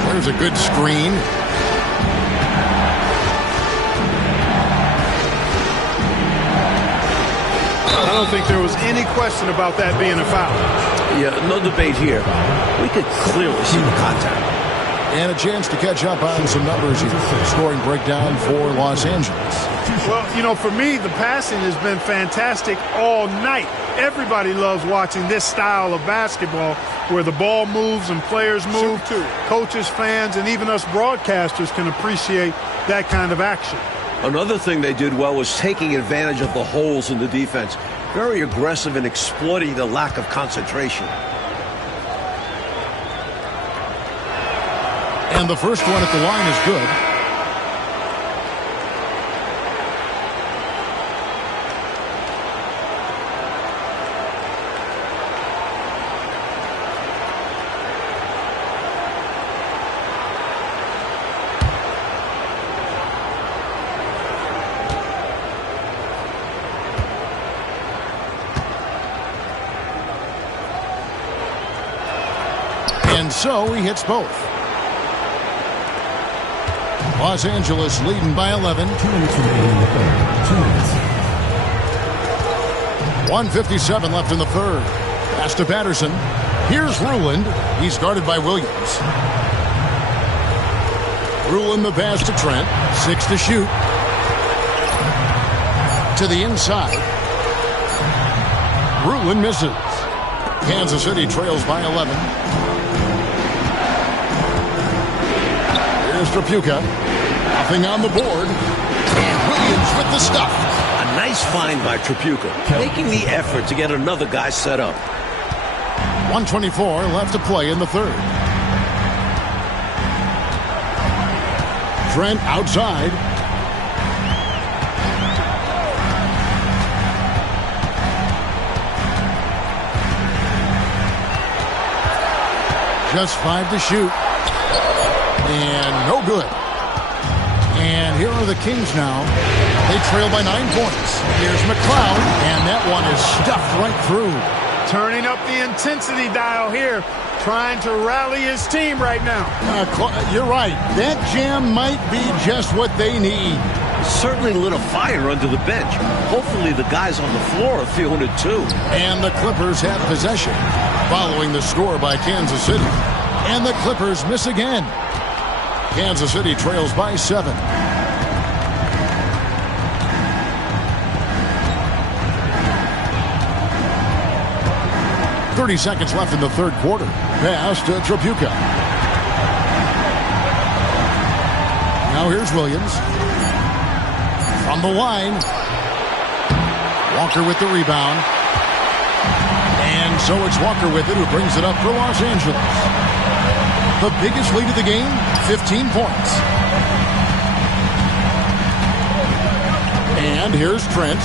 There's a good screen. I don't think there was any question about that being a foul. Yeah, no debate here. We could clearly see the contact. And a chance to catch up on some numbers here. Scoring breakdown for Los Angeles. Well, you know, for me, the passing has been fantastic all night. Everybody loves watching this style of basketball where the ball moves and players move. Coaches, fans, and even us broadcasters can appreciate that kind of action. Another thing they did well was taking advantage of the holes in the defense. Very aggressive in exploiting the lack of concentration. And the first one at the line is good. And so he hits both. Los Angeles leading by 11. 2 minutes remaining in the third. 2 minutes. 1:57 left in the third. Pass to Patterson. Here's Ruland. He's guarded by Williams. Ruland the pass to Trent. 6 to shoot. To the inside. Ruland misses. Kansas City trails by 11. Here's Tripucka. Nothing on the board. And Williams with the stuff. A nice find by Tripucka, making the effort to get another guy set up. 1:24 left to play in the third. Trent outside. Just 5 to shoot. And no good. And here are the Kings now. They trail by 9 points. Here's McCloud, and that one is stuffed right through. Turning up the intensity dial here, trying to rally his team right now. You're right. That jam might be just what they need. Certainly lit a fire under the bench. Hopefully the guys on the floor are feeling it too. And the Clippers have possession, following the score by Kansas City. And the Clippers miss again. Kansas City trails by 7. .30 seconds left in the third quarter. Pass to Tripucka. Now here's Williams. From the line. Walker with the rebound. And so it's Walker with it, who brings it up for Los Angeles. The biggest lead of the game, 15 points. And here's Trent.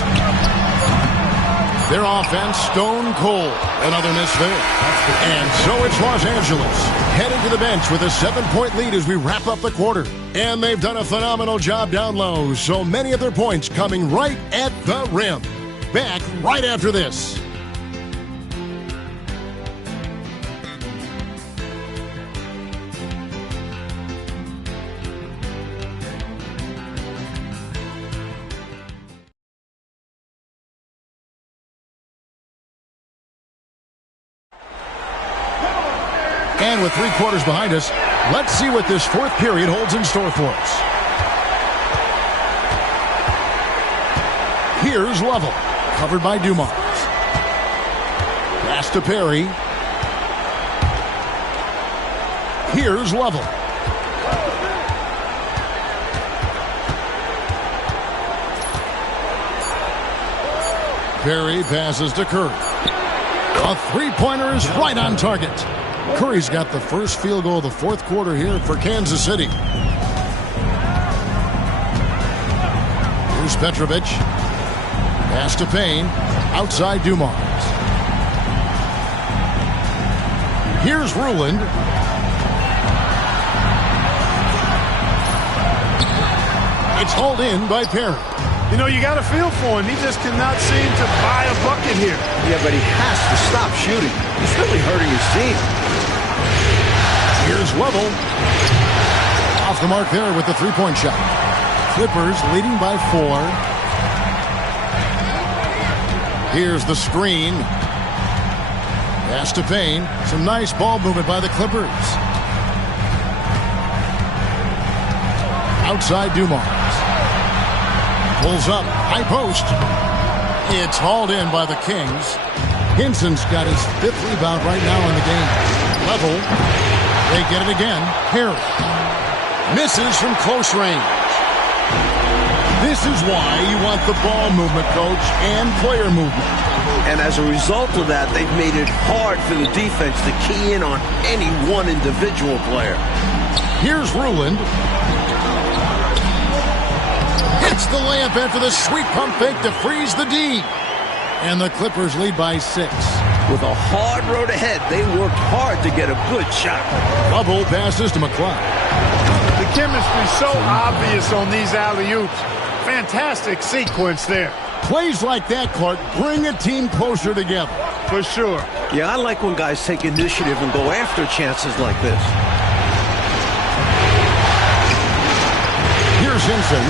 Their offense stone cold. Another miss there. And so it's Los Angeles heading to the bench with a 7-point lead as we wrap up the quarter. And they've done a phenomenal job down low. So many of their points coming right at the rim. Back right after this. And with 3 quarters behind us, let's see what this fourth period holds in store for us. Here's Lovell, covered by Dumars. Pass to Perry. Here's Lovell. Perry passes to Curry. A three-pointer is right on target. Curry's got the first field goal of the fourth quarter here for Kansas City. Here's Petrovic. Pass to Payne. Outside Dumars. Here's Ruland. It's hauled in by Perry. You know, you got to feel for him. He just cannot seem to buy a bucket here. Yeah, but he has to stop shooting. He's really hurting his team. Here's Lovell. Off the mark there with the three-point shot. Clippers leading by 4. Here's the screen. Pass to Payne. Some nice ball movement by the Clippers. Outside Dumars. Pulls up. High post. It's hauled in by the Kings. Hinson's got his 5th rebound right now in the game. Level. They get it again. Harry. Misses from close range. This is why you want the ball movement, coach, and player movement. And as a result of that, they've made it hard for the defense to key in on any one individual player. Here's Ruland. Hits the layup after the sweet pump fake to freeze the D. And the Clippers lead by 6. With a hard road ahead, they worked hard to get a good shot. Bubble passes to McCloud. The chemistry's so obvious on these alley-oops. Fantastic sequence there. Plays like that, Clark, bring a team closer together. For sure. Yeah, I like when guys take initiative and go after chances like this. Here's Hinson.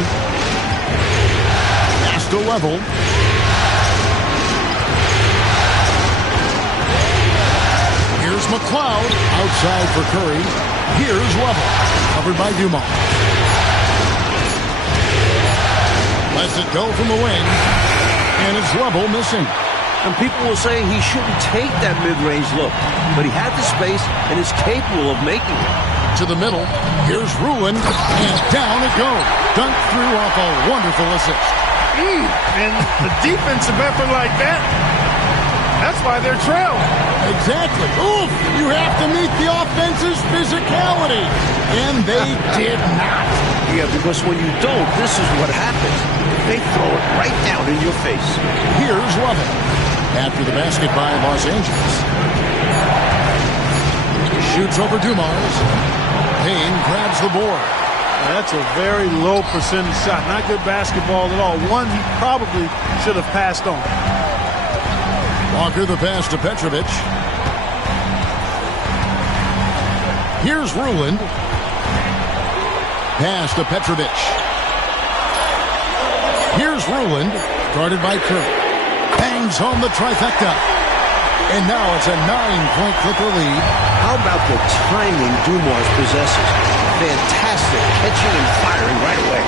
Pass to Level. Here's McCloud. Outside for Curry. Here's Level. Covered by Dumars. Lets it go from the wing. And it's Level missing. And people will say he shouldn't take that mid-range look. But he had the space and is capable of making it. To the middle. Here's Ruland. And down it goes. Dunked through off a wonderful assist. And a defensive effort like that, that's why they're trailing. Exactly. Oof! You have to meet the offense's physicality. And they did not. Yeah, because when you don't, this is what happens. They throw it right down in your face. Here's Level. After the basket by Los Angeles. Shoots over Dumars. Payne grabs the board. That's a very low percentage shot. Not good basketball at all. One he probably should have passed on. Walker the pass to Petrovic. Here's Ruland. Pass to Petrovic. Here's Ruland. Guarded by Curry. Bangs home the trifecta. And now it's a 9-point Clipper lead. How about the timing Dumars possesses? Fantastic catching and firing right away.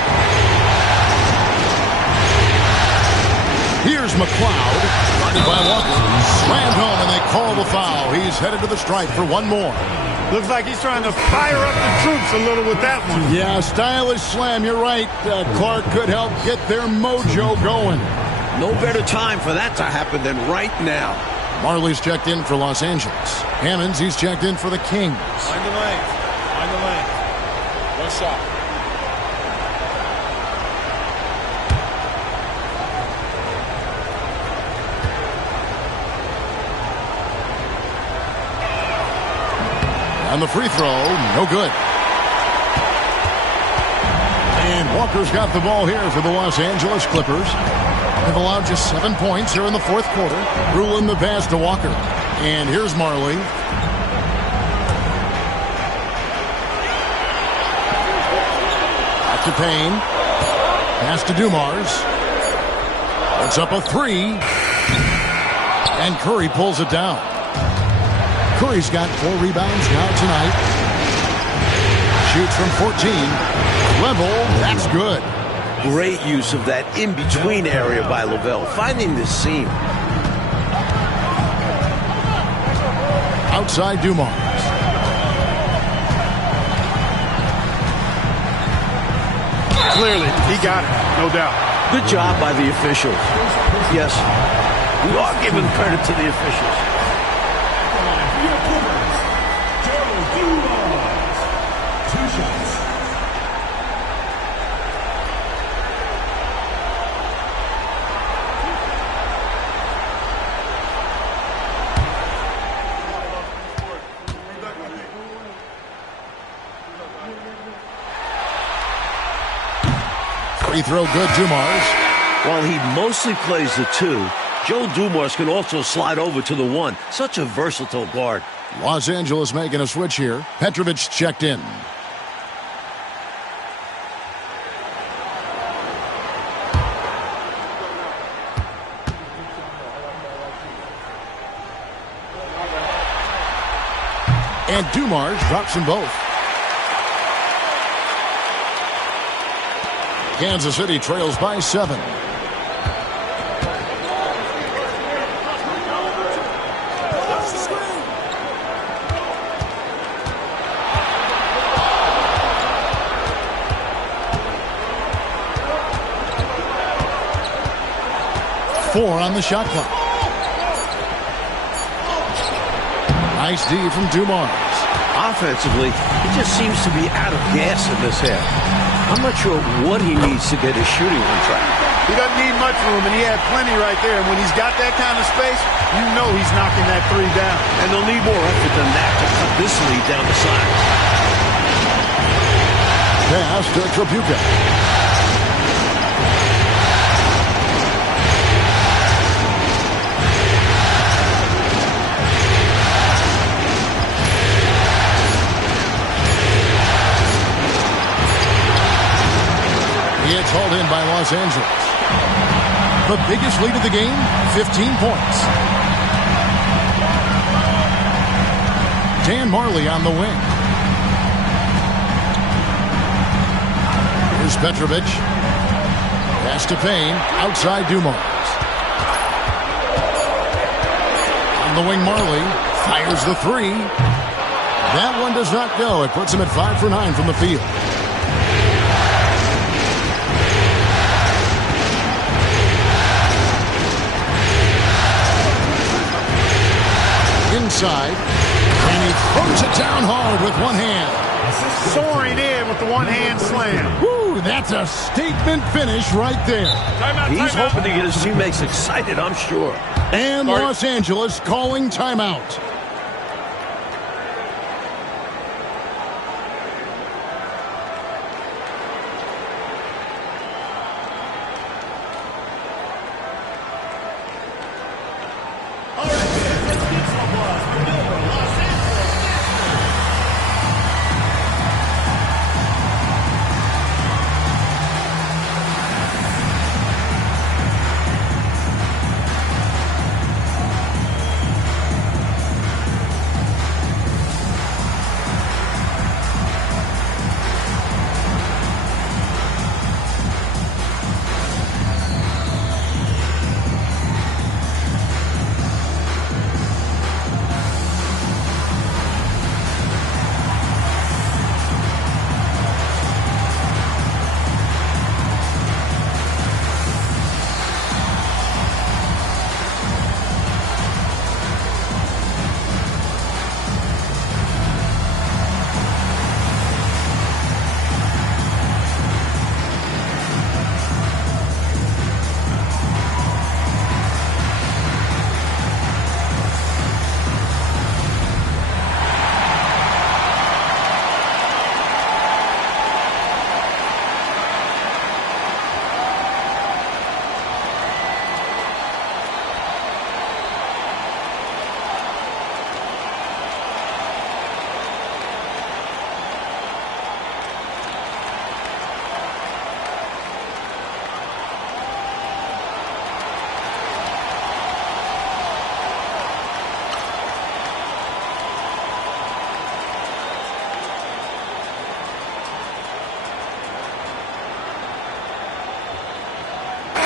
Here's McCloud. Guarded by Walker. Slammed home and they call the foul. He's headed to the stripe for one more. Looks like he's trying to fire up the troops a little with that one. Yeah, stylish slam. You're right. Clark could help get their mojo going. No better time for that to happen than right now. Marley's checked in for Los Angeles. Hammonds, he's checked in for the Kings. Find the lane. Find the lane. One shot. And the free throw, no good. And Walker's got the ball here for the Los Angeles Clippers. They've allowed just 7 points here in the fourth quarter. Ruland the pass to Walker. And here's Marley. Back to Payne. Pass to Dumars. It's up a 3. And Curry pulls it down. Curry's got 4 rebounds now tonight. Shoots from 14. Level, that's good. Great use of that in-between area by Lavelle, finding the seam. Outside Dumars. Clearly, he got it, no doubt. Good job by the officials. Yes, we are giving credit to the officials. Free throw good, Dumars. While he mostly plays the 2, Joe Dumars can also slide over to the 1. Such a versatile guard. Los Angeles making a switch here. Petrovic checked in. And Dumars drops them both. Kansas City trails by 7. Four on the shot clock. Nice D from Dumars. Offensively, he just seems to be out of gas in this half. I'm not sure what he needs to get his shooting on track. He doesn't need much room, and he had plenty right there. And when he's got that kind of space, you know he's knocking that three down. And they'll need more effort than that to cut this lead down the side. Pass to Tripucka. It's hauled in by Los Angeles. The biggest lead of the game, 15 points. Dan Marley on the wing. Here's Petrovic. Pass to Payne. Outside Dumars. On the wing, Marley fires the three. That one does not go. It puts him at 5 for 9 from the field. Inside, and he throws it down hard with one hand. Soaring in with the one-hand slam. Woo, that's a statement finish right there. He's hoping to get his teammates excited, I'm sure. And Los Angeles calling timeout.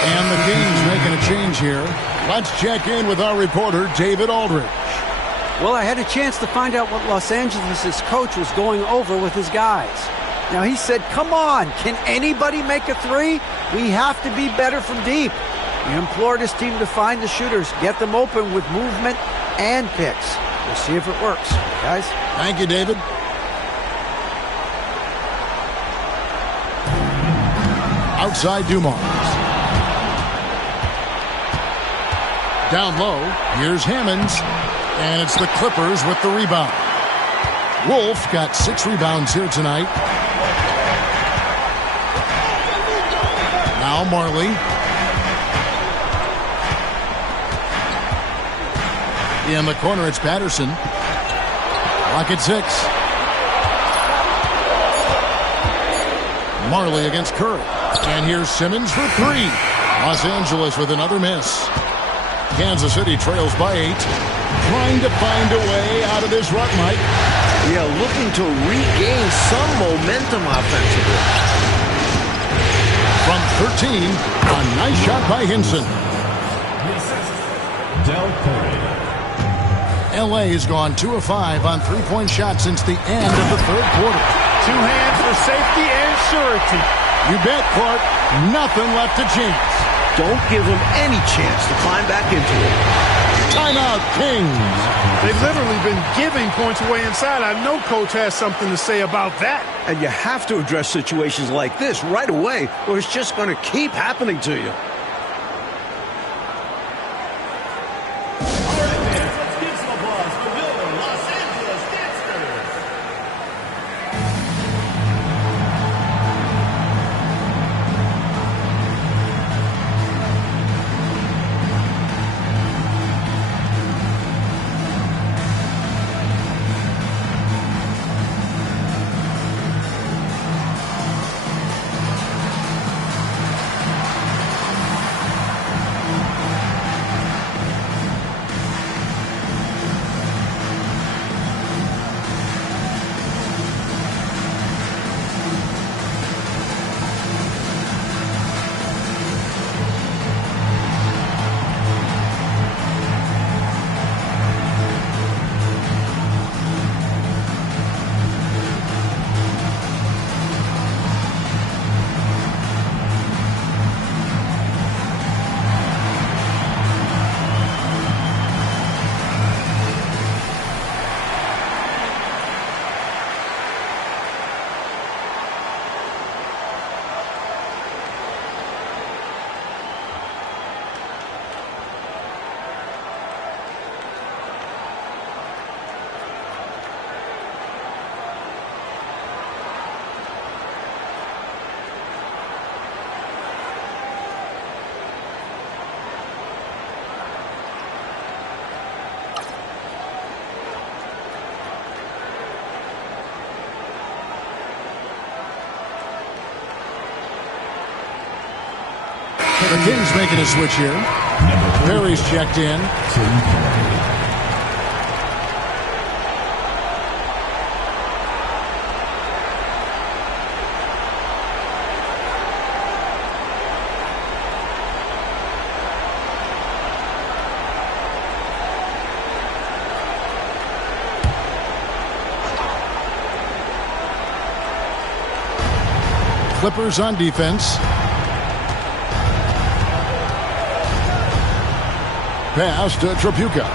And the game's making a change here. Let's check in with our reporter, David Aldridge. Well, I had a chance to find out what Los Angeles' coach was going over with his guys. Now, he said, come on, can anybody make a three? We have to be better from deep. He implored his team to find the shooters, get them open with movement and picks. We'll see if it works, guys. Thank you, David. Outside Dumars. Down low, here's Hammonds, and it's the Clippers with the rebound. Wolf got 6 rebounds here tonight. Now Marley. In the corner, it's Patterson. Clock at 6. Marley against Curry. And here's Simmons for 3. Los Angeles with another miss. Kansas City trails by 8. Trying to find a way out of this rut, Mike. Yeah, looking to regain some momentum offensively. From 13, a nice shot by Hinson. Del Curry. L.A. has gone 2 of 5 on three-point shots since the end of the third quarter. 2 hands for safety and surety. You bet, Clark. Nothing left to chance. Don't give him any chance to climb back into it. Timeout, Kings. They've literally been giving points away inside. I know Coach has something to say about that. And you have to address situations like this right away, or it's just going to keep happening to you. The Kings making a switch here. Perry's checked in. Clippers on defense. Pass to Tripucka.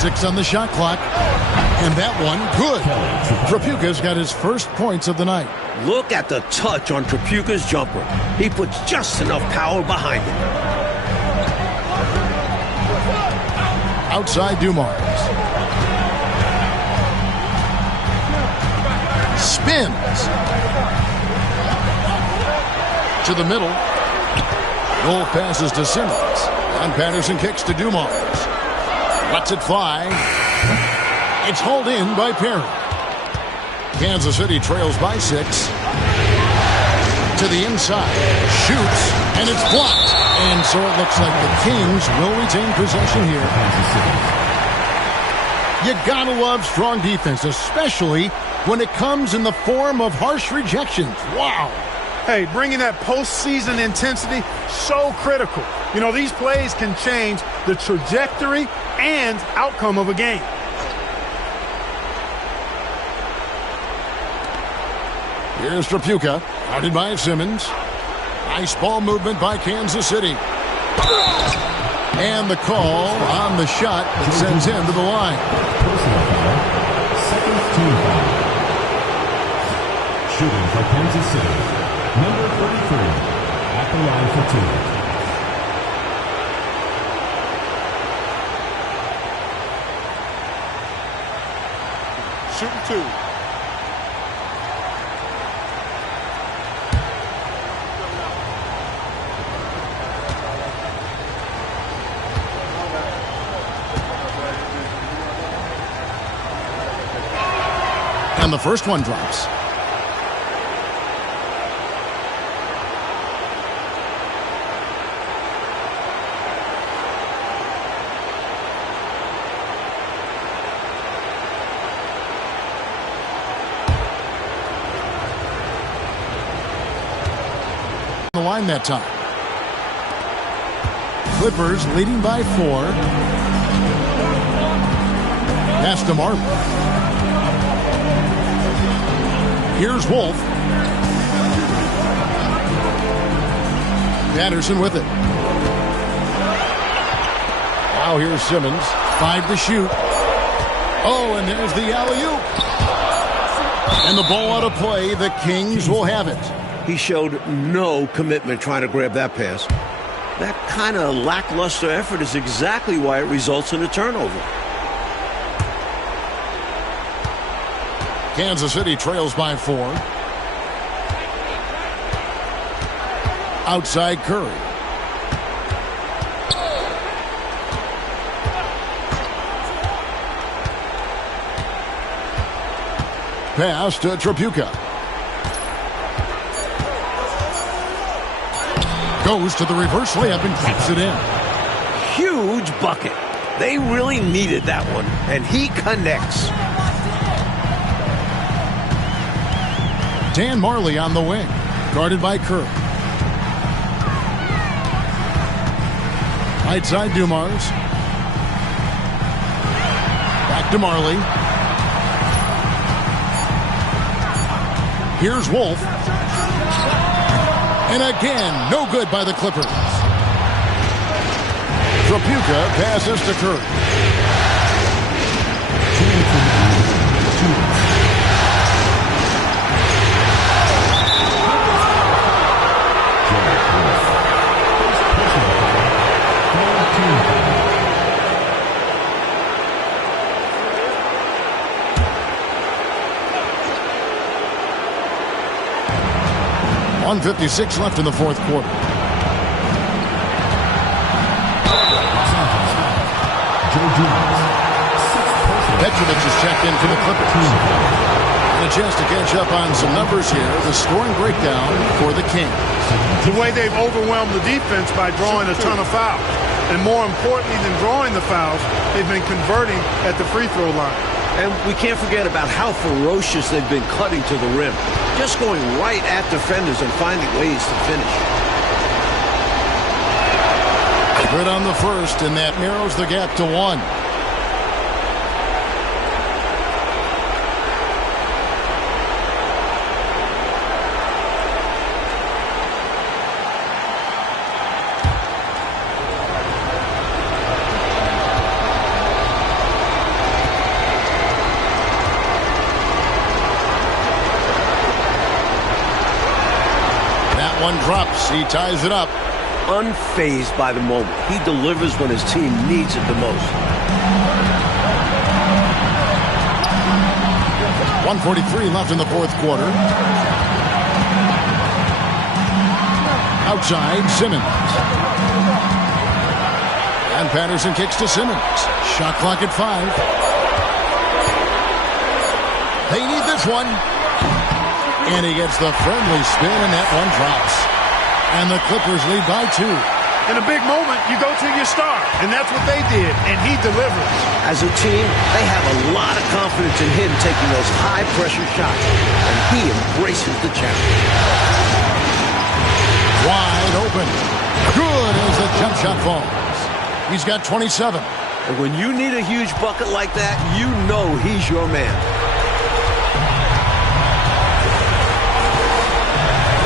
6 on the shot clock. And that one, good. Tripucka's got his first points of the night. Look at the touch on Tripucka's jumper. He puts just enough power behind it. Outside Dumars. Spins. To the middle. Goal passes to Simmons. And Patterson kicks to Dumars. Lets it fly. It's hauled in by Perry. Kansas City trails by 6. To the inside. Shoots. And it's blocked. And so it looks like the Kings will retain possession here. You gotta love strong defense, especially when it comes in the form of harsh rejections. Wow. Hey, bringing that postseason intensity, so critical. You know, these plays can change the trajectory and outcome of a game. Here's Tripucka, guarded by Simmons. Nice ball movement by Kansas City. And the call on the shot that sends him to the line. Second team foul. Shooting for Kansas City. Number 33 at the line for 2. Shooting 2. And the first one drops. line that time. Clippers leading by 4. Pass to Marley. Here's Wolf. Patterson with it. Now here's Simmons. 5 to shoot. Oh, and there's the alley-oop. And the ball out of play. The Kings will have it. He showed no commitment trying to grab that pass. That kind of lackluster effort is exactly why it results in a turnover. Kansas City trails by 4. Outside Curry. Pass to Tripucka. Goes to the reverse layup and taps it in. Huge bucket. They really needed that one, and he connects. Dan Marley on the wing, guarded by Curry. Right side Dumars. Back to Marley. Here's Wolf. And again, no good by the Clippers. Tripucka passes to Curry. .156 left in the fourth quarter. Petrovic is checked in for the Clippers. And a chance to catch up on some numbers here. The scoring breakdown for the Kings. The way they've overwhelmed the defense by drawing a ton of fouls. And more importantly than drawing the fouls, they've been converting at the free throw line. And we can't forget about how ferocious they've been cutting to the rim. Just going right at defenders and finding ways to finish. Good on the first, and that narrows the gap to 1. One drops. He ties it up. Unfazed by the moment. He delivers when his team needs it the most. 1:43 left in the fourth quarter. Outside, Simmons. And Patterson kicks to Simmons. Shot clock at 5. They need this one. And he gets the friendly spin, and that one drops. And the Clippers lead by 2. In a big moment, you go to your star, and that's what they did, and he delivers. As a team, they have a lot of confidence in him taking those high-pressure shots, and he embraces the challenge. Wide open. Good as the jump shot falls. He's got 27. And when you need a huge bucket like that, you know he's your man.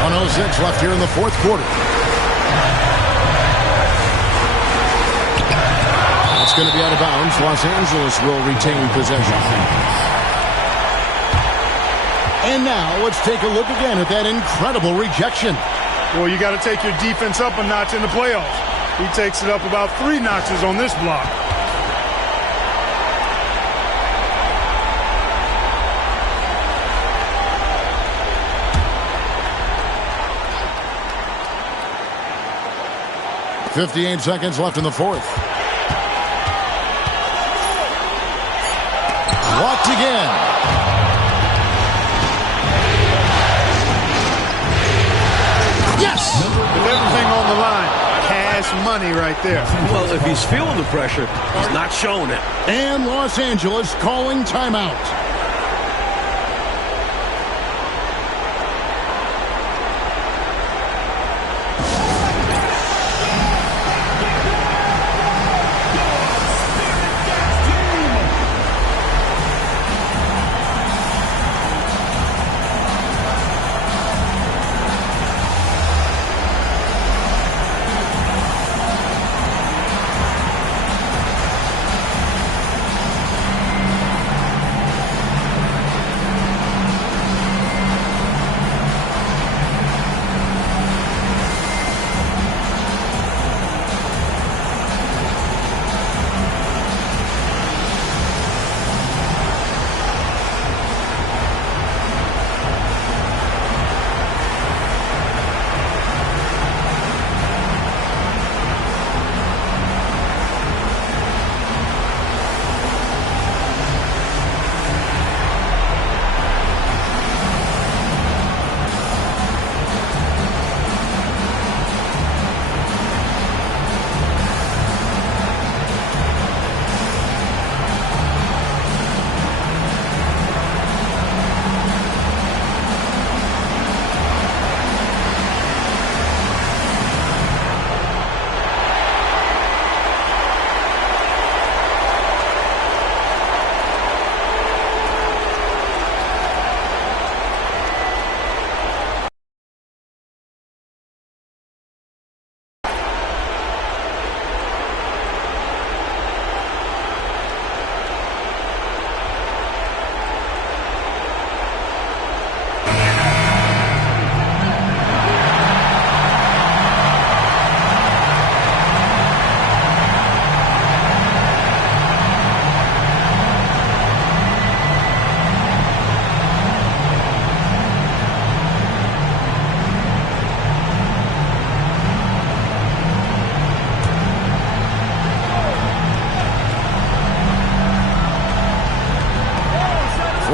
1:06 left here in the fourth quarter. It's going to be out of bounds. Los Angeles will retain possession. And now let's take a look again at that incredible rejection. Well, you got to take your defense up a notch in the playoffs. He takes it up about 3 notches on this block. .58 seconds left in the fourth. Walked again. Yes! With everything on the line, cash money right there. Well, if he's feeling the pressure, he's not showing it. And Los Angeles calling timeout.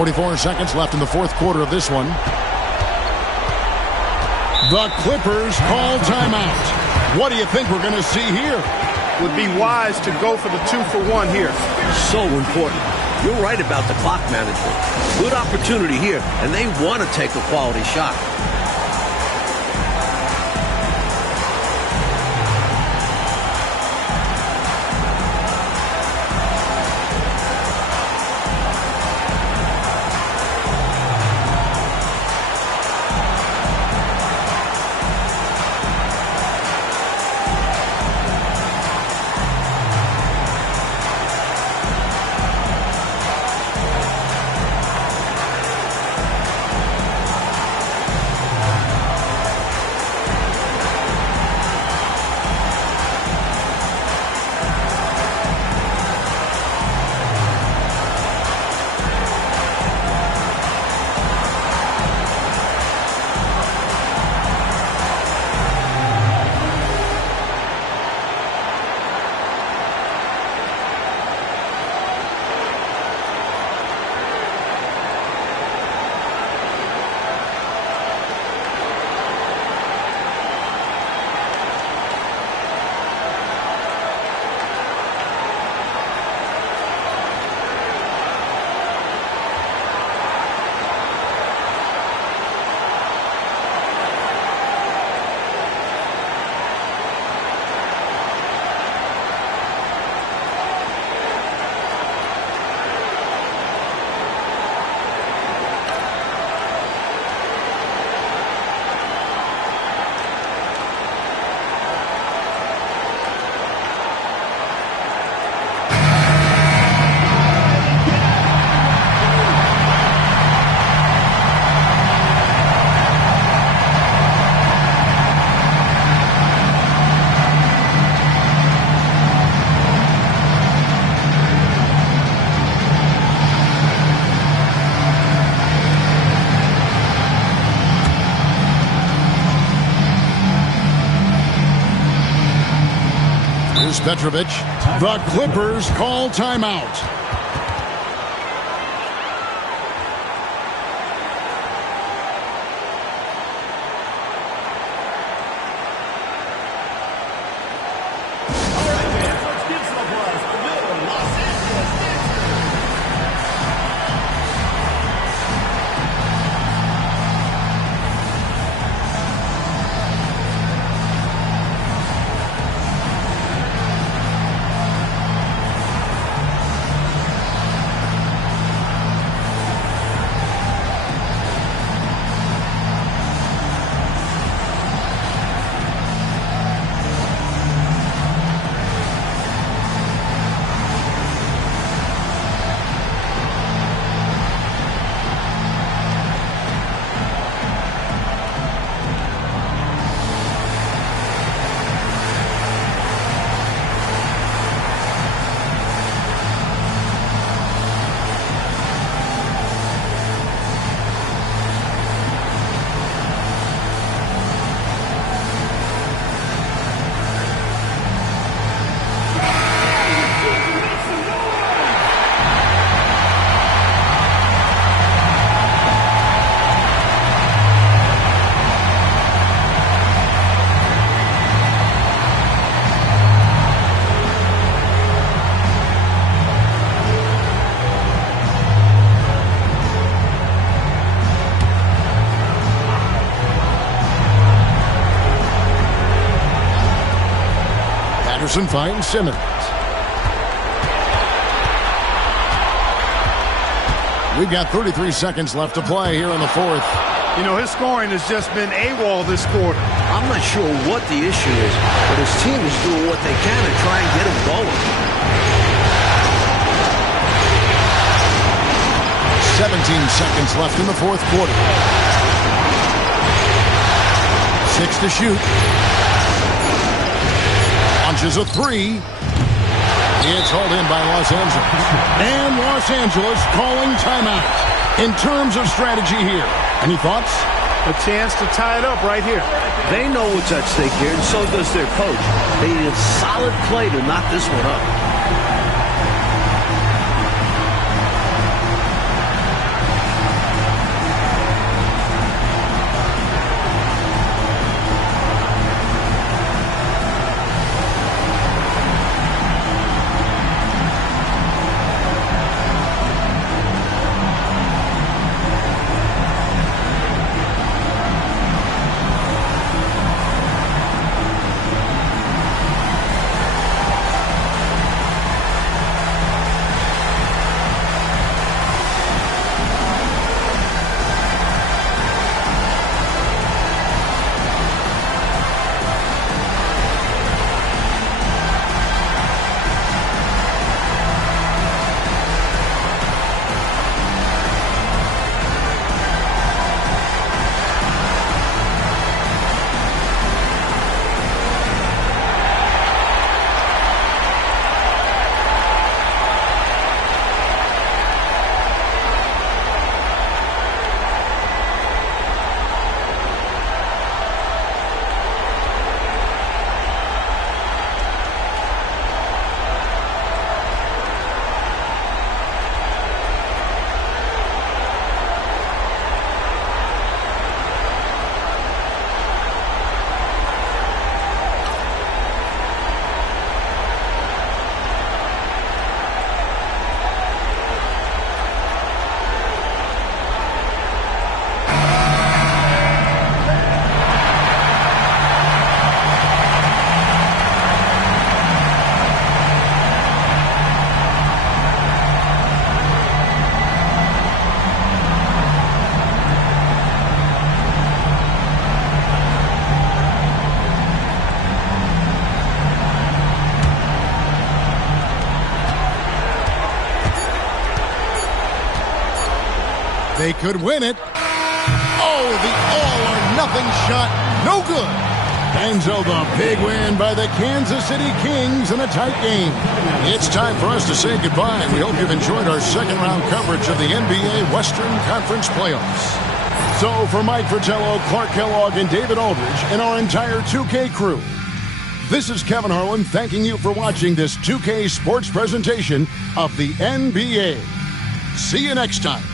44 seconds left in the fourth quarter of this one. The Clippers call timeout. What do you think we're going to see here? Would be wise to go for the 2-for-1 here. So important. You're right about the clock management. Good opportunity here, and they want to take a quality shot. Petrovic. The Clippers call timeout. Anderson finds Simmons. We've got 33 seconds left to play here in the fourth. You know, his scoring has just been AWOL this quarter. I'm not sure what the issue is, but his team is doing what they can to try and get him going. 17 seconds left in the fourth quarter. 6 to shoot. Launches a three. It's hauled in by Los Angeles. And Los Angeles calling timeout. In terms of strategy here, any thoughts? A chance to tie it up right here. They know what's at stake here, and so does their coach. They need a solid play to knock this one up. They could win it. Oh, the all-or-nothing shot. No good. And so the big win by the Kansas City Kings in a tight game. It's time for us to say goodbye. We hope you've enjoyed our second-round coverage of the NBA Western Conference Playoffs. So for Mike Fratello, Clark Kellogg, and David Aldridge, and our entire 2K crew, this is Kevin Harlan thanking you for watching this 2K Sports presentation of the NBA. See you next time.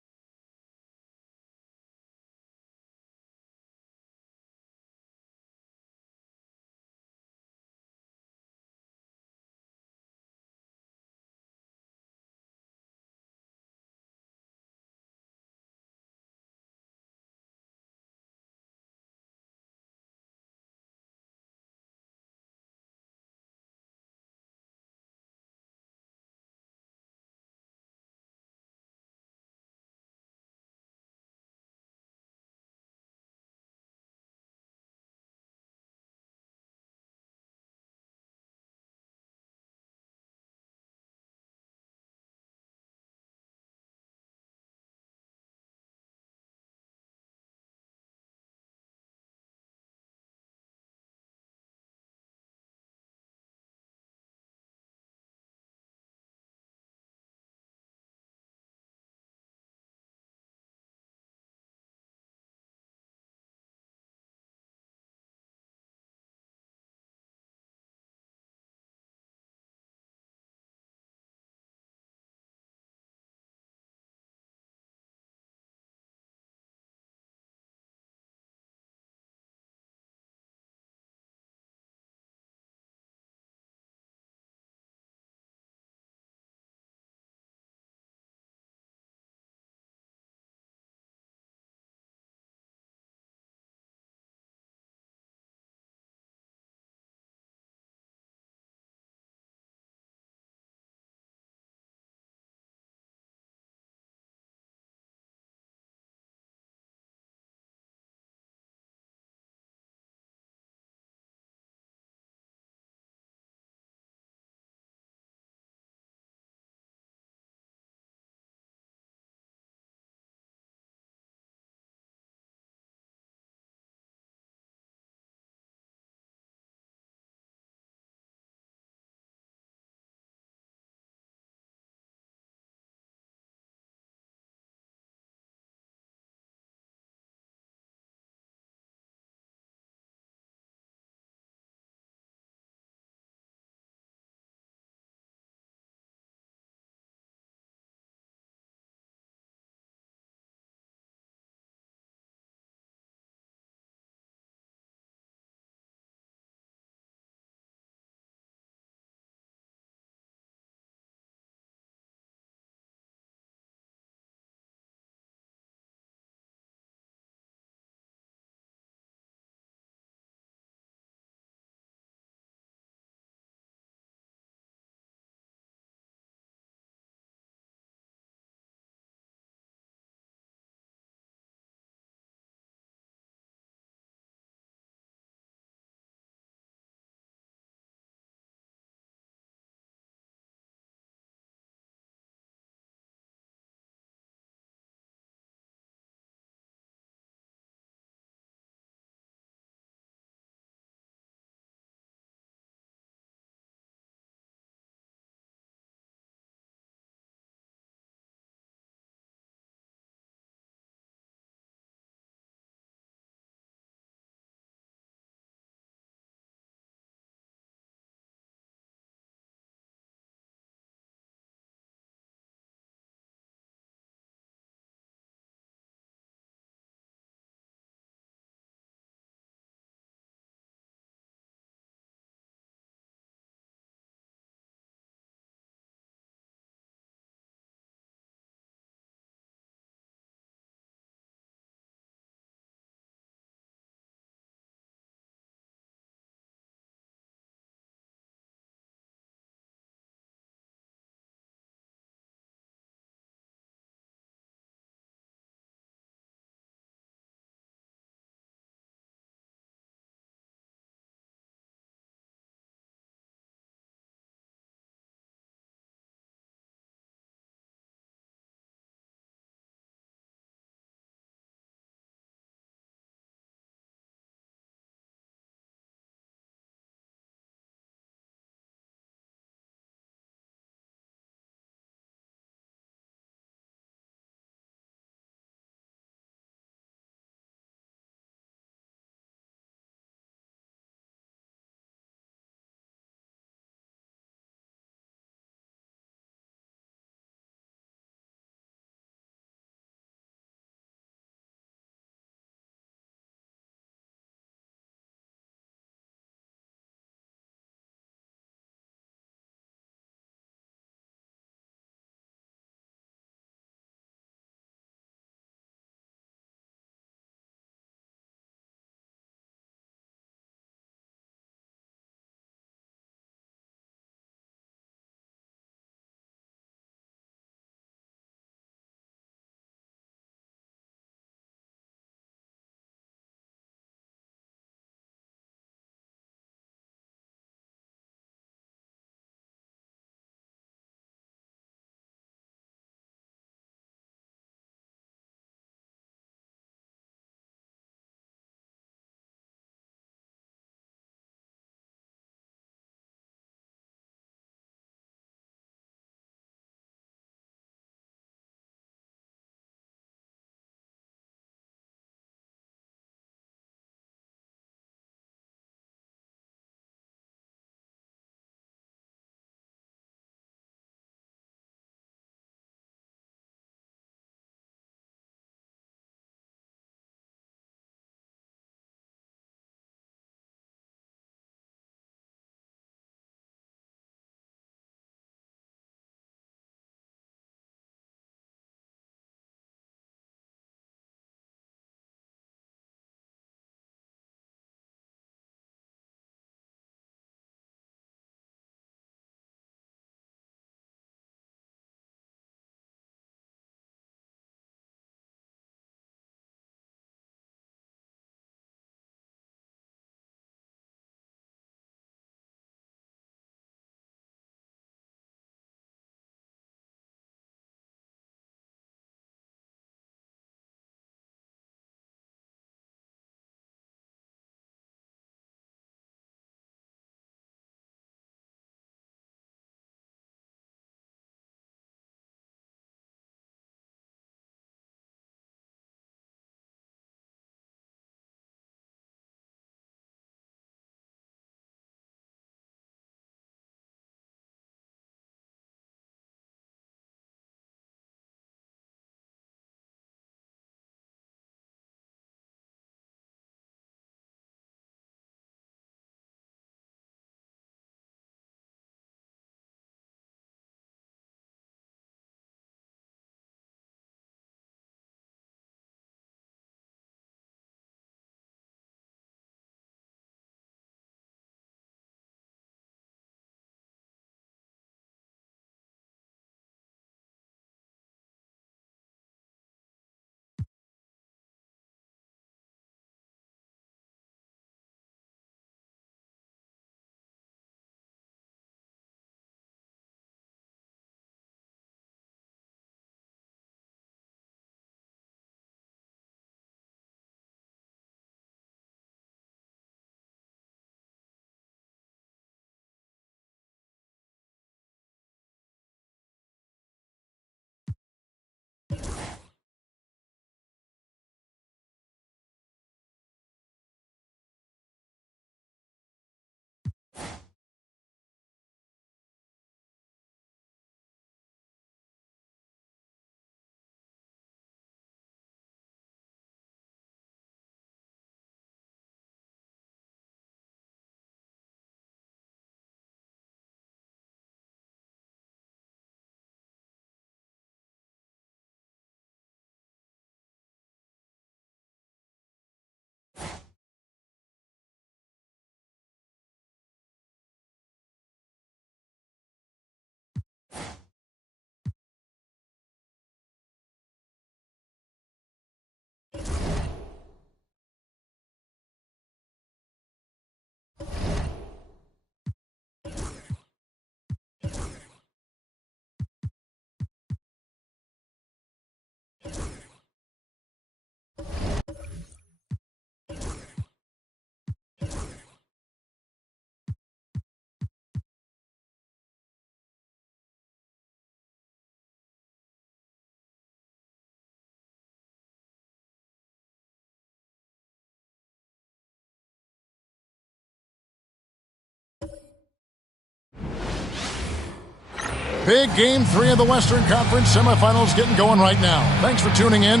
Big Game 3 of the Western Conference semifinals getting going right now. Thanks for tuning in.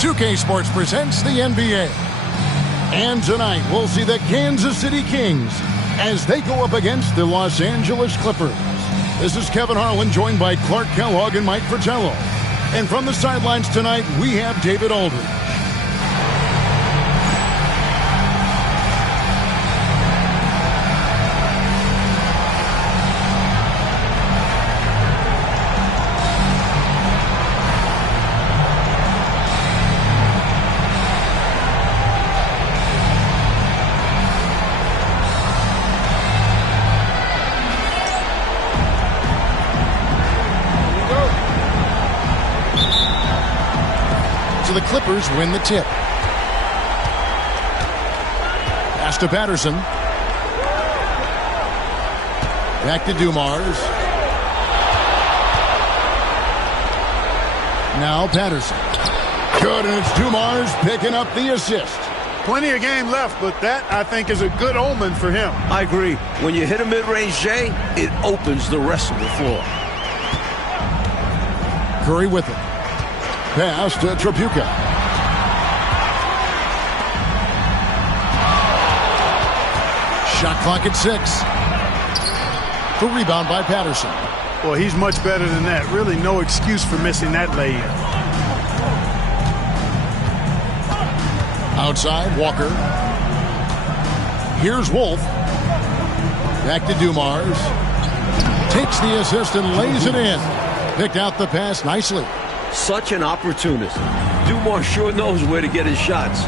2K Sports presents the NBA. And tonight, we'll see the Kansas City Kings as they go up against the Los Angeles Clippers. This is Kevin Harlan, joined by Clark Kellogg and Mike Fratello. And from the sidelines tonight, we have David Aldridge. The Clippers win the tip. Pass to Patterson. Back to Dumars. Now Patterson. Good, and it's Dumars picking up the assist. Plenty of game left, but that, I think, is a good omen for him. I agree. When you hit a mid-range J, it opens the rest of the floor. Curry with it. Pass to Tripucka. Shot clock at 6. The rebound by Patterson. Well, he's much better than that. Really no excuse for missing that lay-in. Outside, Walker. Here's Wolf. Back to Dumars. Takes the assist and lays it in. Picked out the pass nicely. Such an opportunist. Dumars sure knows where to get his shots.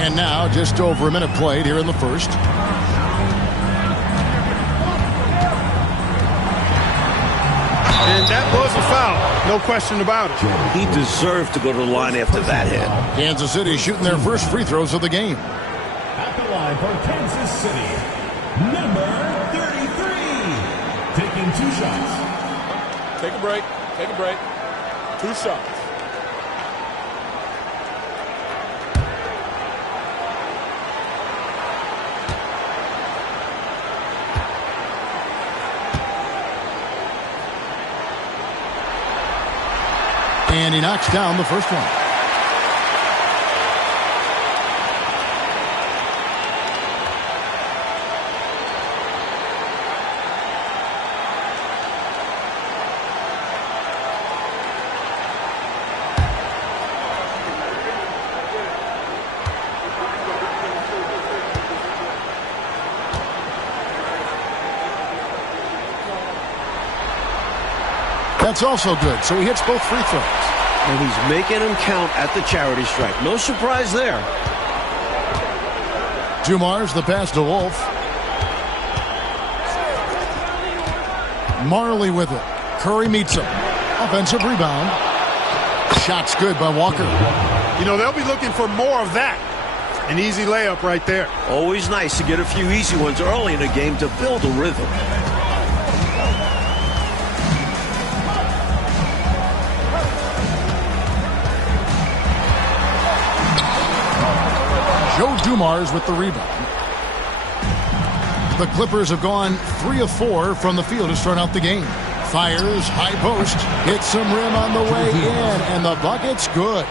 And now, just over a minute played here in the first. And that was a foul. No question about it. He deserved to go to the line after that hit. Kansas City shooting their first free throws of the game. At the line for Kansas City, number 33. Taking 2 shots. Take a break. Take a break. 2 shots. And he knocks down the first one. That's also good, so he hits both free throws. And he's making them count at the charity stripe. No surprise there. Dumars, the pass to Wolf. Marley with it. Curry meets him. Offensive rebound. Shot's good by Walker. You know, they'll be looking for more of that. An easy layup right there. Always nice to get a few easy ones early in a game to build a rhythm. Joe Dumars with the rebound. The Clippers have gone 3 of 4 from the field to start out the game. Fires, high post, hits some rim on the way in, and the bucket's good.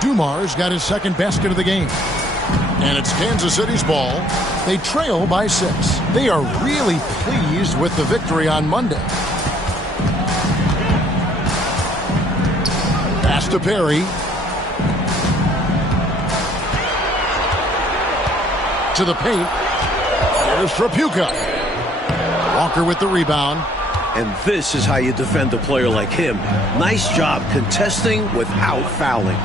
Dumars got his second basket of the game. And it's Kansas City's ball. They trail by 6. They are really pleased with the victory on Monday. Pass to Perry. To the paint. Here's Tripucka. Walker with the rebound. And this is how you defend a player like him. Nice job contesting without fouling.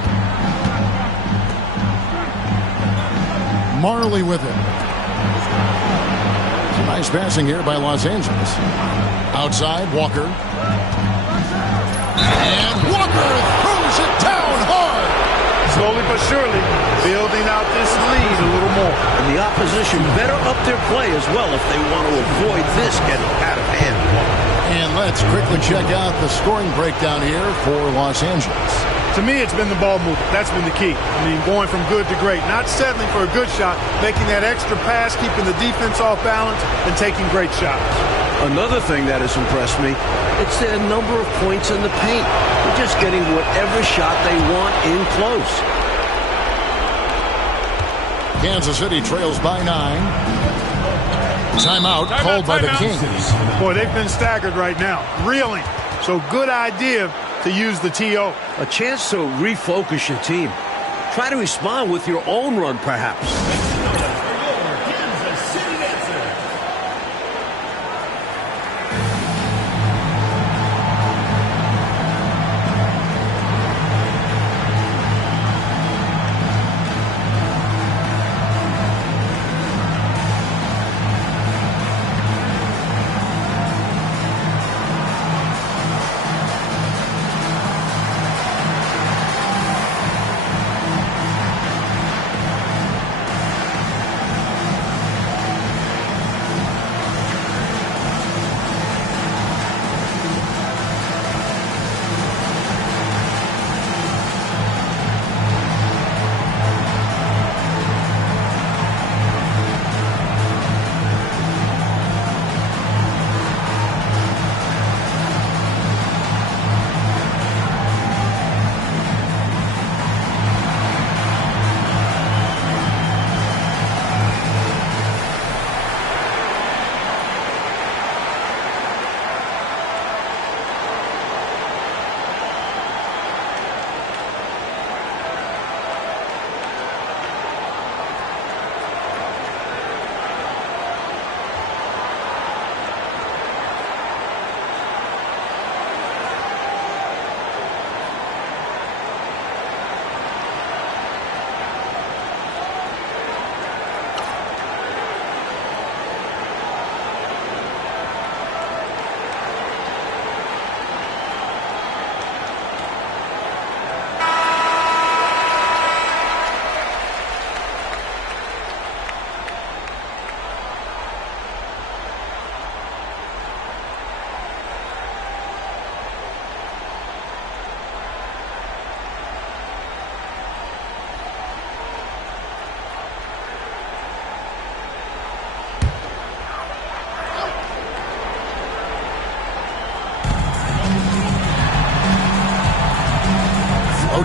Marley with it. Some nice passing here by Los Angeles. Outside, Walker. And Walker throws it down hard. Slowly but surely, building out this lead a little more. And the opposition better up their play as well if they want to avoid this getting out of hand. And let's quickly check out the scoring breakdown here for Los Angeles. To me, it's been the ball movement. That's been the key. I mean, going from good to great. Not settling for a good shot, making that extra pass, keeping the defense off balance, and taking great shots. Another thing that has impressed me, it's their number of points in the paint. They're just getting whatever shot they want in close. Kansas City trails by 9. Timeout called by the Kings. Boy, they've been staggered right now. Reeling. So good idea to use the TO. A chance to refocus your team. Try to respond with your own run, perhaps.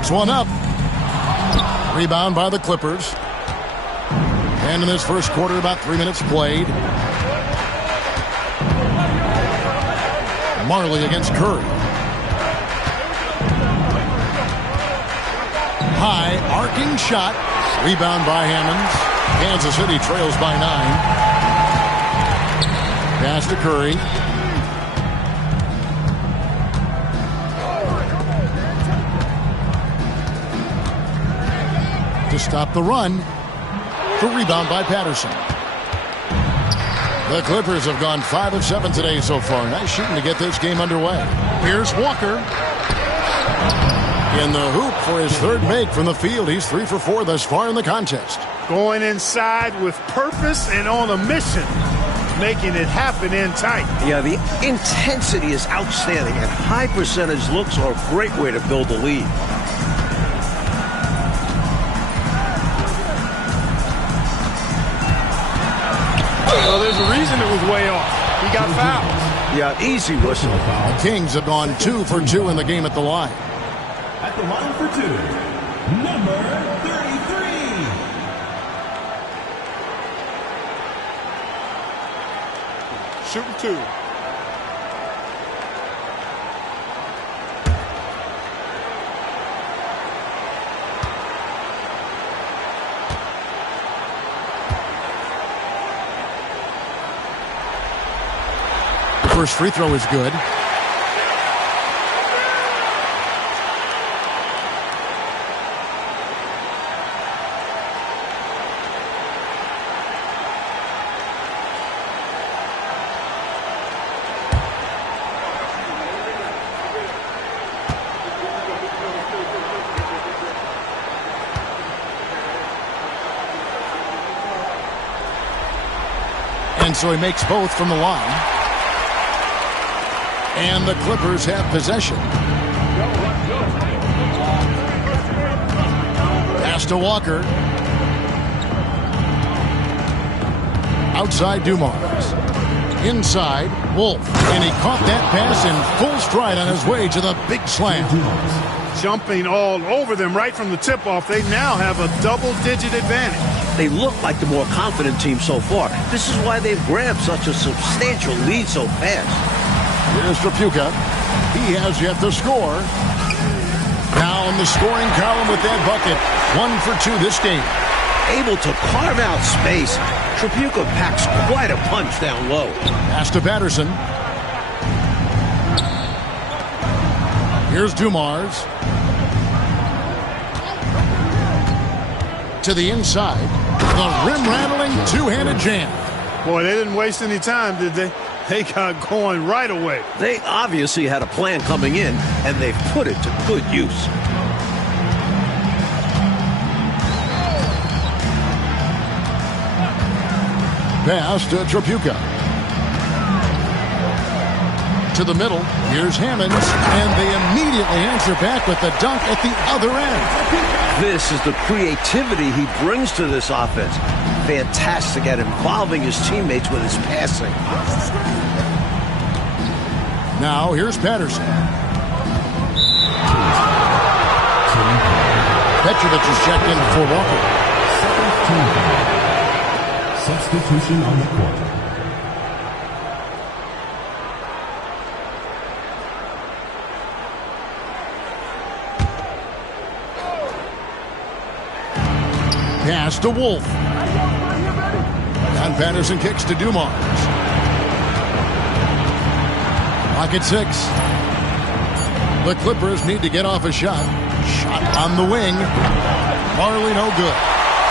Floats one up. Rebound by the Clippers. And in this first quarter, about 3 minutes played. Marley against Curry. High arcing shot. Rebound by Hammonds. Kansas City trails by 9. Pass to Curry. To stop the run. The rebound by Patterson. The Clippers have gone 5 of 7 today so far. Nice shooting to get this game underway. Here's Walker. In the hoop for his third make from the field. He's 3 for 4 thus far in the contest. Going inside with purpose and on a mission. Making it happen in tight. Yeah, the intensity is outstanding, and high percentage looks are a great way to build a lead. Well, there's a reason it was way off. He got fouled. Yeah, easy whistle. The Kings have gone 2 for 2 in the game at the line. At the line for 2, number 33. Shooting 2. First free throw is good. And so he makes both from the line. And the Clippers have possession. Pass to Walker. Outside Dumars. Inside, Wolf. And he caught that pass in full stride on his way to the big slam. Jumping all over them right from the tip-off. They now have a double-digit advantage. They look like the more confident team so far. This is why they've grabbed such a substantial lead so fast. Here's Trapuka. He has yet to score. Now in the scoring column with that bucket. 1 for 2 this game. Able to carve out space. Trapuka packs quite a punch down low. Pass to Patterson. Here's Dumars. To the inside. The rim-rattling two-handed jam. Boy, they didn't waste any time, did they? They got going right away. They obviously had a plan coming in, and they've put it to good use. Pass to Trapuka. To the middle. Here's Hammonds. And they immediately answer back with the dunk at the other end. This is the creativity he brings to this offense. Fantastic at involving his teammates with his passing. Now here's Patterson. Petrovic is checked in for Walker. Substitution on the court. Pass to Wolf. And Patterson kicks to Dumars. Pocket 6. The Clippers need to get off a shot. Shot on the wing. Marley no good.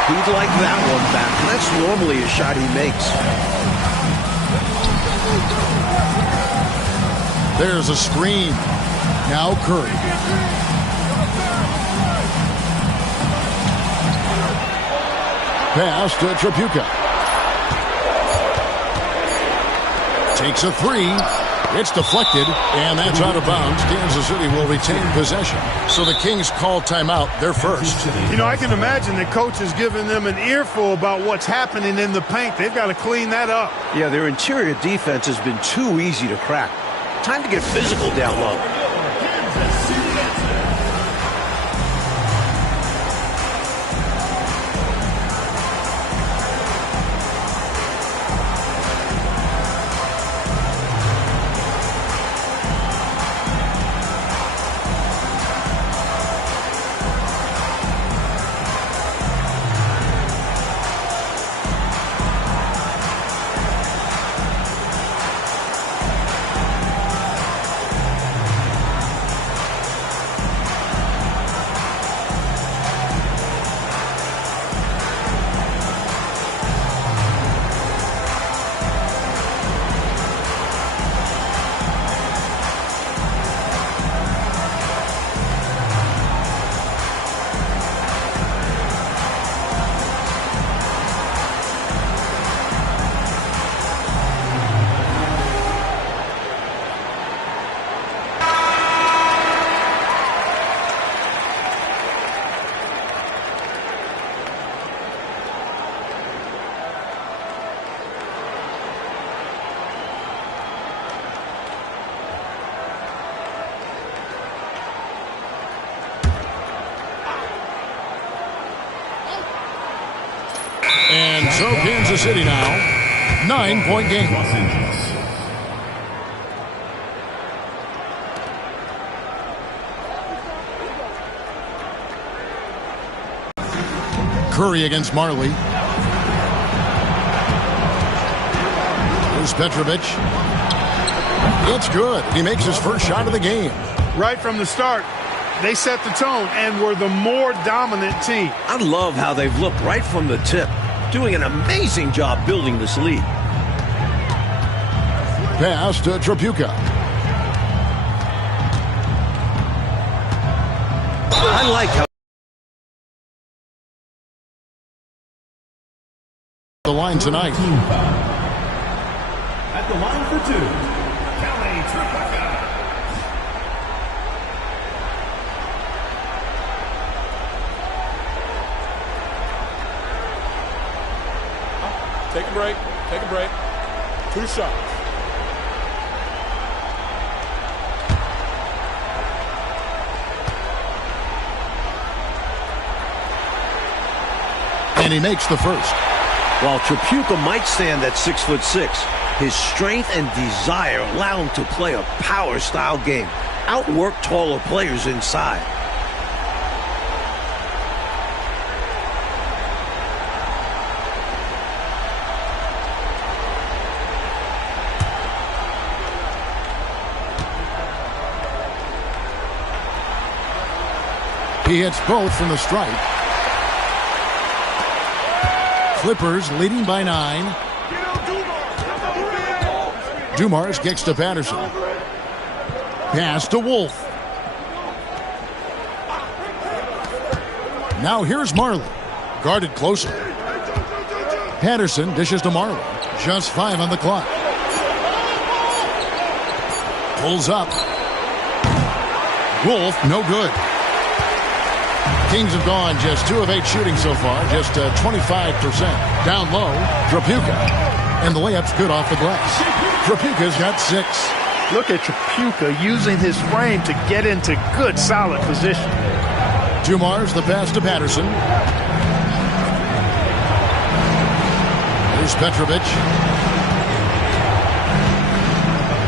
He'd like that one back. That's normally a shot he makes. There's a screen. Now Curry. Pass to Trapuka. Takes a 3. It's deflected, and that's out of bounds. Kansas City will retain possession. So the Kings call timeout. They're first. You know, I can imagine the coach is giving them an earful about what's happening in the paint. They've got to clean that up. Yeah, their interior defense has been too easy to crack. Time to get physical down low. And so Kansas City now, 9-point game. Curry against Marley. Here's Petrovic. It's good. He makes his first shot of the game. Right from the start, they set the tone and were the more dominant team. I love how they've looked right from the tip, doing an amazing job building this lead. Pass to Trapuka. I like how the line tonight. At the line for 2, Kelly Trapuka. Take a break. Take a break. 2 shots. And he makes the first. While Tripucka might stand at 6'6", his strength and desire allow him to play a power-style game, outwork taller players inside. He hits both from the stripe. Clippers leading by 9. Dumars kicks to Patterson. Pass to Wolf. Now here's Marley. Guarded closely. Patterson dishes to Marley. Just 5 on the clock. Pulls up. Wolf, no good. Kings have gone just 2 of 8 shooting so far, just 25%. Down low, Tripucka. And the layup's good off the glass. Tripucka's got 6. Look at Tripucka using his frame to get into good, solid position. Dumars, the pass to Patterson. Here's Petrovic.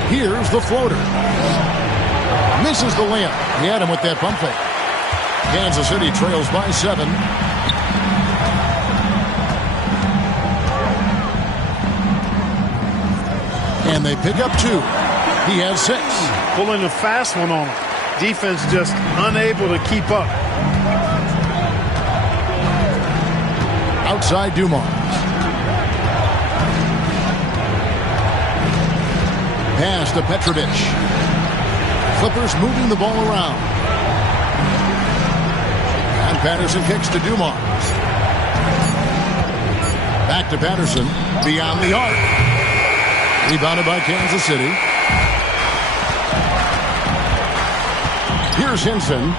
Here's the floater. Misses the layup. He had him with that pump fake. Kansas City trails by 7. And they pick up 2. He has 6. Pulling a fast one on him. Defense just unable to keep up. Outside Dumars. Pass to Petrovic. Clippers moving the ball around. And Patterson kicks to Dumars. Back to Patterson. Beyond the arc. Rebounded by Kansas City. Here's Hinson.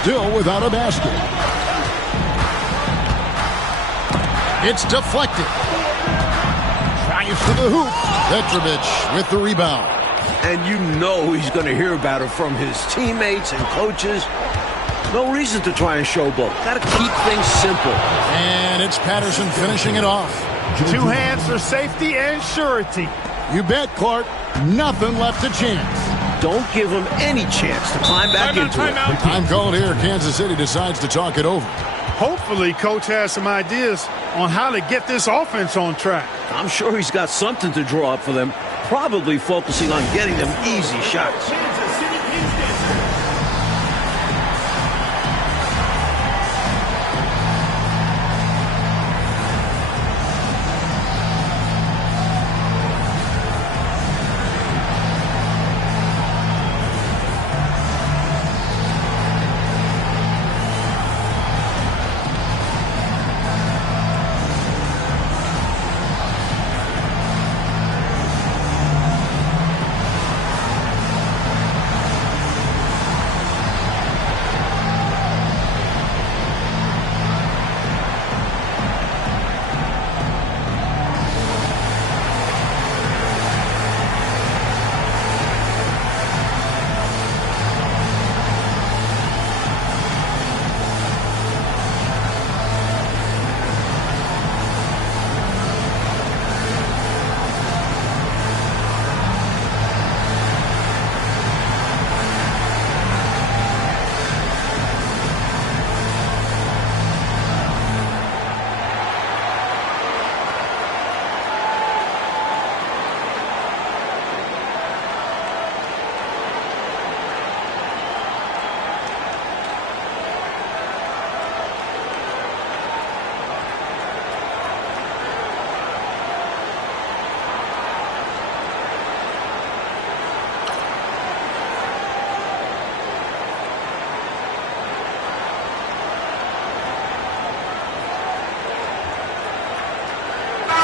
Still without a basket. It's deflected. Drives to the hoop. Petrovic with the rebound. And you know he's going to hear about it from his teammates and coaches. No reason to try and showboat. Got to keep things simple. And it's Patterson finishing it off. 2 hands for safety and surety. You bet, Clark. Nothing left to chance. Don't give him any chance to climb back into it. Time called here. Kansas City decides to talk it over. Hopefully, Coach has some ideas on how to get this offense on track. I'm sure he's got something to draw up for them, probably focusing on getting them easy shots.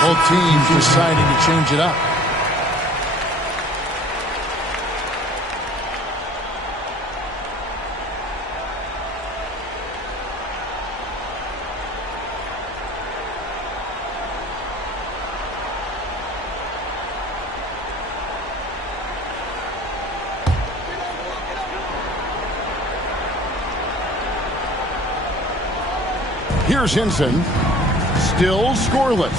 Both teams deciding to change it up. Here's Hinson. Still scoreless.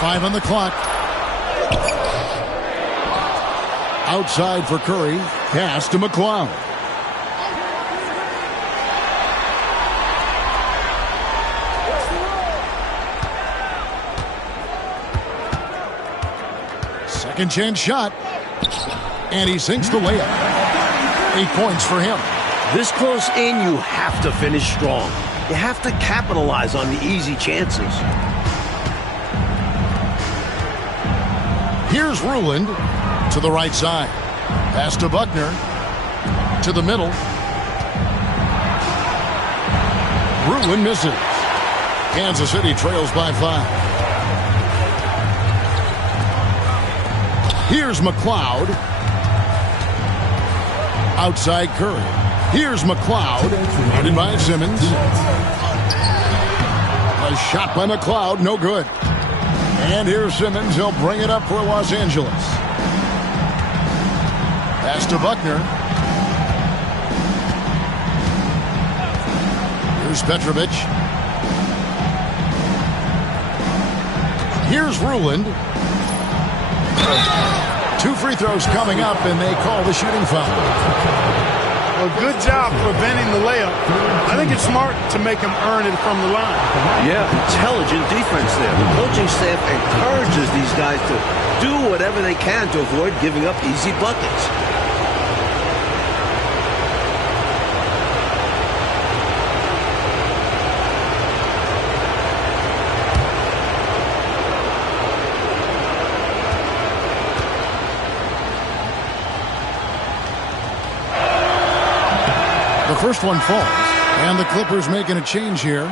Five on the clock. Outside for Curry. Pass to McLeod. Second chance shot. And he sinks the layup. 8 points for him. This close in, you have to finish strong. You have to capitalize on the easy chances. Here's Ruland to the right side. Pass to Buckner. To the middle. Ruland misses. Kansas City trails by 5. Here's McLeod. Outside Curry. Here's McLeod. Guarded by Simmons. A shot by McLeod, no good. And here's Simmons. He'll bring it up for Los Angeles. Pass to Buckner. Here's Petrovic. Here's Ruland. 2 free throws coming up, and they call the shooting foul. Well, good job preventing the layup. I think it's smart to make him earn it from the line. Yeah, intelligent defense there. The coaching staff encourages these guys to do whatever they can to avoid giving up easy buckets. The first one falls, and the Clippers making a change here.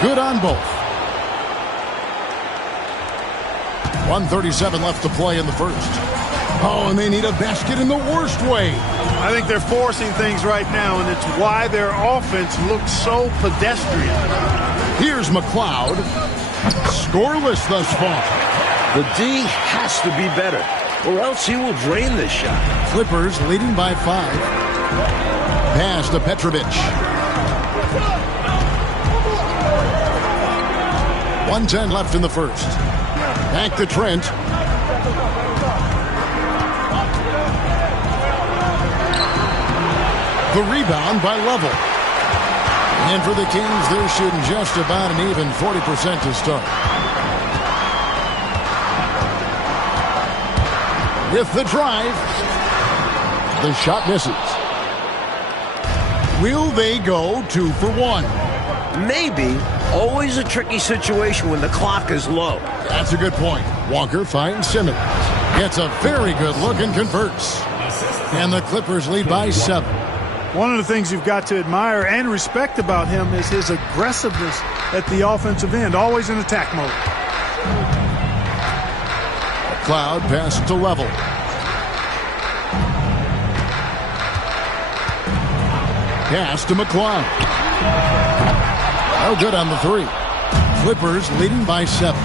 Good on both. 1:37 left to play in the first. Oh, and they need a basket in the worst way. I think they're forcing things right now, and it's why their offense looks so pedestrian. Here's McLeod. Scoreless thus far. The D has to be better, or else he will drain this shot. Clippers leading by 5. Pass to Petrovic. 1:10 left in the first. Back to Trent. The rebound by Level. And for the Kings, they're shooting just about an even 40% to start. With the drive, the shot misses. Will they go 2 for 1? Maybe. Always a tricky situation when the clock is low. That's a good point. Walker finds Simmons. Gets a very good look and converts. And the Clippers lead by 7. One of the things you've got to admire and respect about him is his aggressiveness at the offensive end, always in attack mode. Cloud pass to Level. Pass to McLeod. No good on the 3. Clippers leading by 7.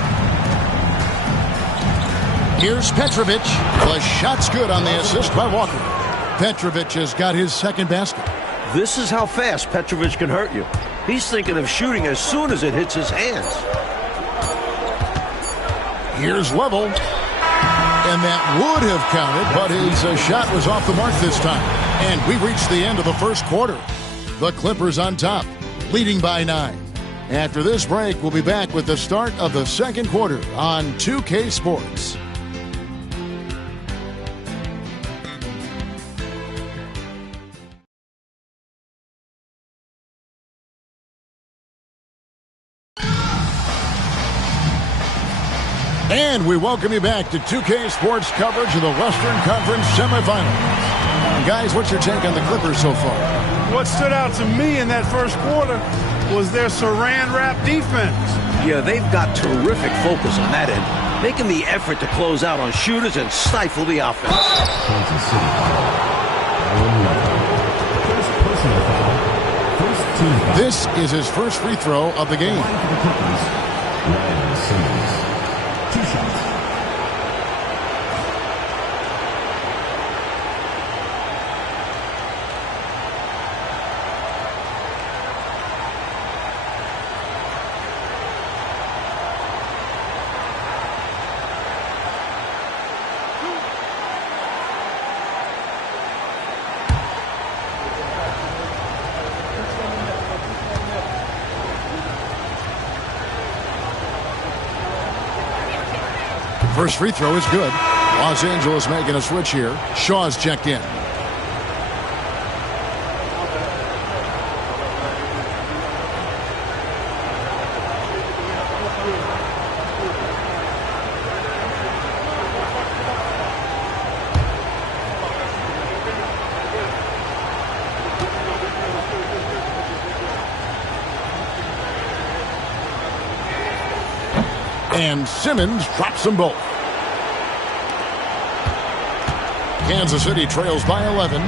Here's Petrovic. The shot's good on the assist by Walker. Petrovic has got his second basket. This is how fast Petrovic can hurt you. He's thinking of shooting as soon as it hits his hands. Here's Level. And that would have counted, but his shot was off the mark this time. And we reached the end of the first quarter. The Clippers on top, leading by 9. After this break, we'll be back with the start of the second quarter on 2K Sports. And we welcome you back to 2K Sports coverage of the Western Conference semifinals. And guys, what's your take on the Clippers so far? What stood out to me in that first quarter was their saran wrap defense. Yeah, they've got terrific focus on that end, making the effort to close out on shooters and stifle the offense. Kansas City foul. First personal foul. First team foul. This is his first free throw of the game. Line for the Clippers, Ryan Simmons. 2 shots. First free throw is good. Los Angeles making a switch here. Shaw's checked in. And Simmons drops them both. Kansas City trails by 11.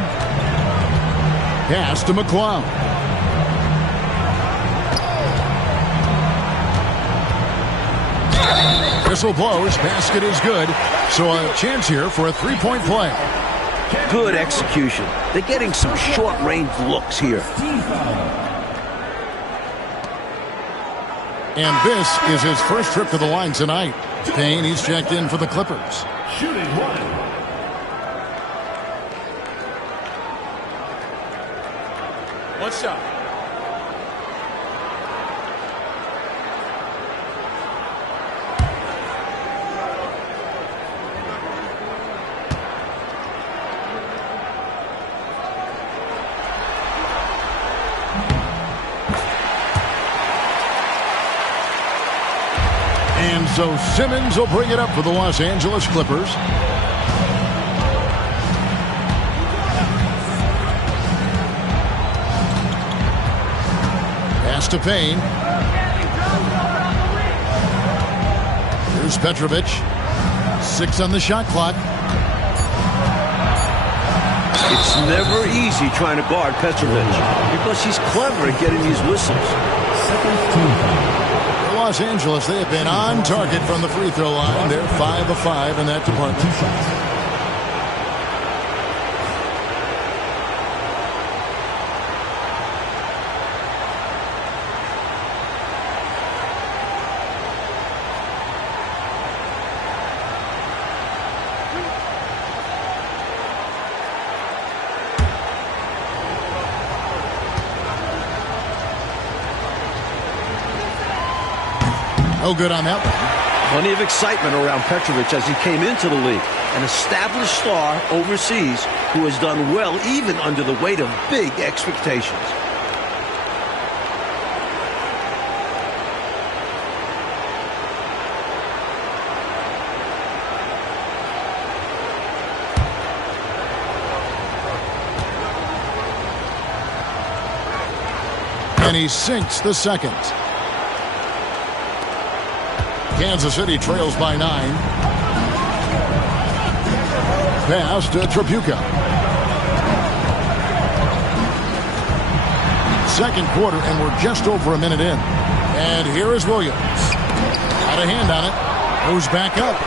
Pass to McCloud. Whistle blows. Basket is good. So a chance here for a three-point play. Good execution. They're getting some short-range looks here. And this is his first trip to the line tonight. Payne, he's checked in for the Clippers. Shooting one. One shot. And so Simmons will bring it up for the Los Angeles Clippers. Pass to Payne. Here's Petrovic. 6 on the shot clock. It's never easy trying to guard Petrovic because he's clever at getting these whistles. Second team foul. Los Angeles, they have been on target from the free throw line. They're 5 of 5 in that department. 2 shots. No good on that one. Plenty of excitement around Petrovic as he came into the league. An established star overseas who has done well even under the weight of big expectations. And he sinks the second. Kansas City trails by 9. Pass to Tripucka. Second quarter, and we're just over a minute in. And here is Williams. Got a hand on it. Goes back up.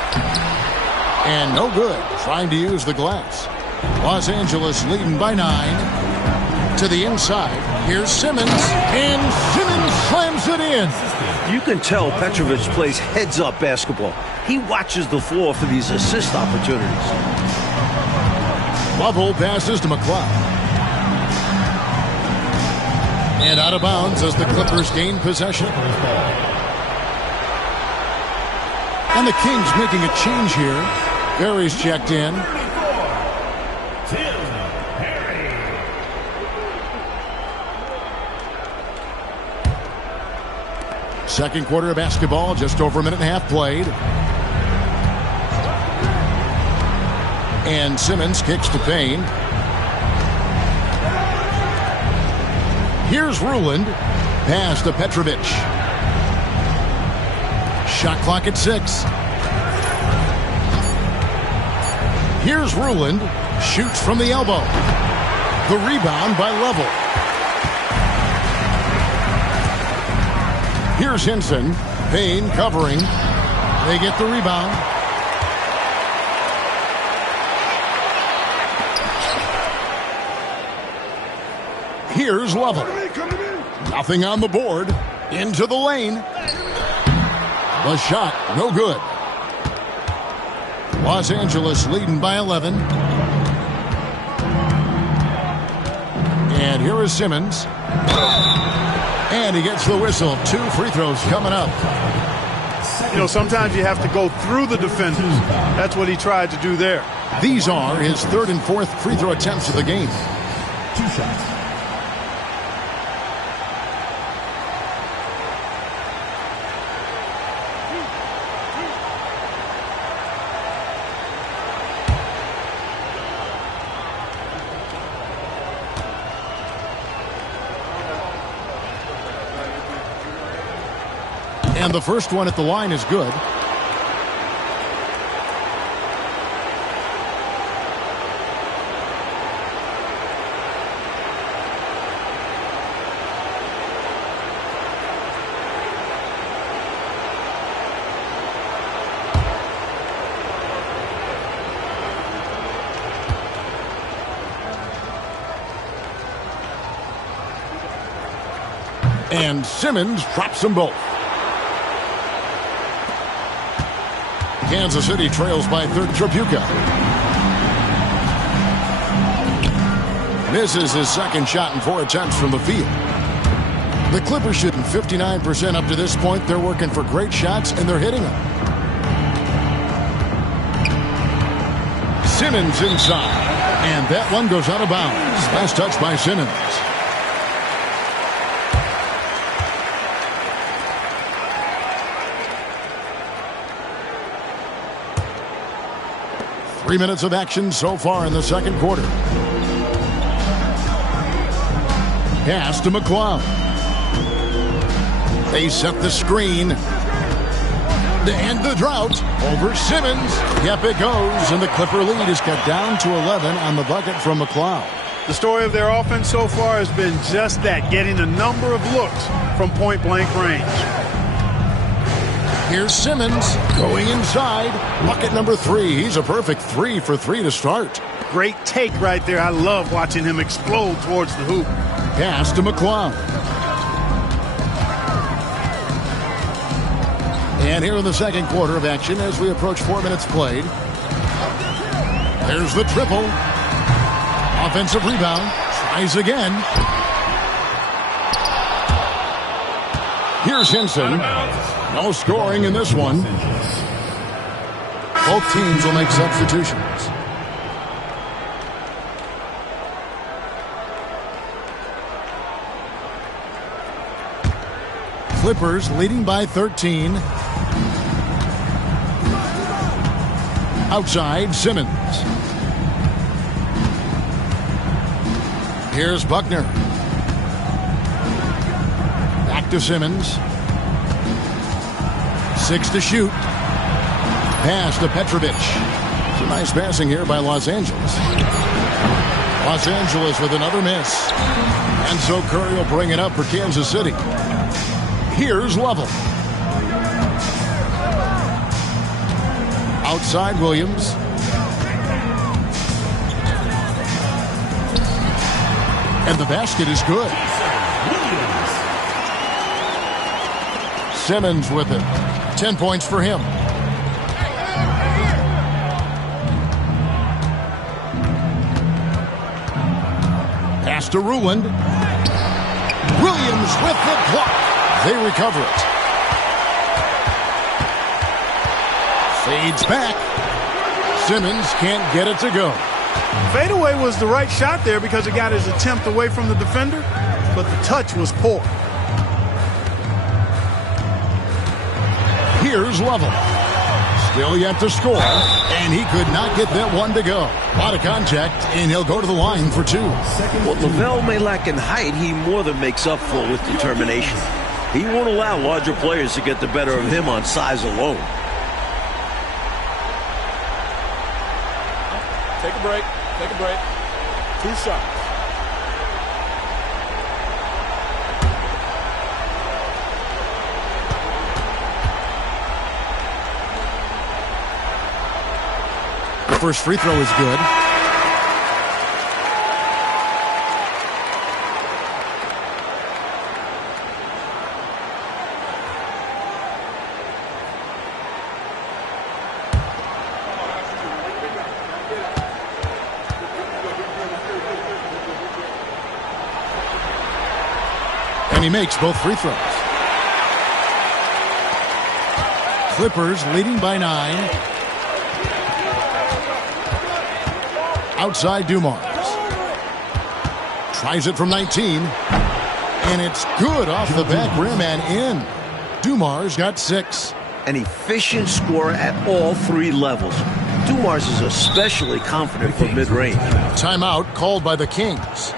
And no good. Trying to use the glass. Los Angeles leading by 9. To the inside. Here's Simmons. And Simmons slams it in. You can tell Petrovic plays heads-up basketball. He watches the floor for these assist opportunities. Bubble passes to McCloud. And out of bounds as the Clippers gain possession. And the Kings making a change here. Barry's checked in. Second quarter of basketball, just over a minute and a half played. And Simmons kicks to Payne. Here's Ruland. Pass to Petrovic. Shot clock at 6. Here's Ruland. Shoots from the elbow. The rebound by Level. Here's Henson. Payne covering. They get the rebound. Here's Level. Nothing on the board. Into the lane. The shot, no good. Los Angeles leading by 11. And here is Simmons. And he gets the whistle. 2 free throws coming up. You know, sometimes you have to go through the defenders. That's what he tried to do there. These are his 3rd and 4th free throw attempts of the game. 2 shots. And the first one at the line is good. And Simmons drops them both. Kansas City trails by 3rd. Tripucka. Misses his second shot in 4 attempts from the field. The Clippers shooting 59% up to this point. They're working for great shots, and they're hitting them. Simmons inside. And that one goes out of bounds. Last touch by Simmons. Three minutes of action so far in the second quarter. Pass to McCloud. They set the screen. To end the drought over Simmons. Yep, it goes. And the Clipper lead is cut down to 11 on the bucket from McCloud. The story of their offense so far has been just that, getting a number of looks from point-blank range. Here's Simmons going inside. Bucket number 3. He's a perfect 3 for 3 to start. Great take right there. I love watching him explode towards the hoop. Pass to McCloud. And here in the second quarter of action as we approach 4 minutes played. There's the triple. Offensive rebound. Tries again. Here's Henson. No scoring in this one. Both teams will make substitutions. Clippers leading by 13. Outside, Simmons. Here's Buckner. Back to Simmons. 6 to shoot. Pass to Petrovic. Some nice passing here by Los Angeles. Los Angeles with another miss. And so Curry will bring it up for Kansas City. Here's Level. Outside Williams. And the basket is good. Simmons with it. 10 points for him. Pass to Ruland. Williams with the block. They recover it. Fades back. Simmons can't get it to go. Fadeaway was the right shot there because it got his attempt away from the defender, but the touch was poor. Here's Level. Still yet to score, and he could not get that one to go. A lot of contact, and he'll go to the line for 2. What Lavelle may lack in height, he more than makes up for with determination. He won't allow larger players to get the better of him on size alone. Take a break. Take a break. 2 shots. The first free throw is good. And he makes both free throws. Clippers leading by 9. Outside Dumars. Tries it from 19. And it's good off the back rim and in. Dumars got 6. An efficient scorer at all 3 levels. Dumars is especially confident from mid-range. Timeout called by the Kings.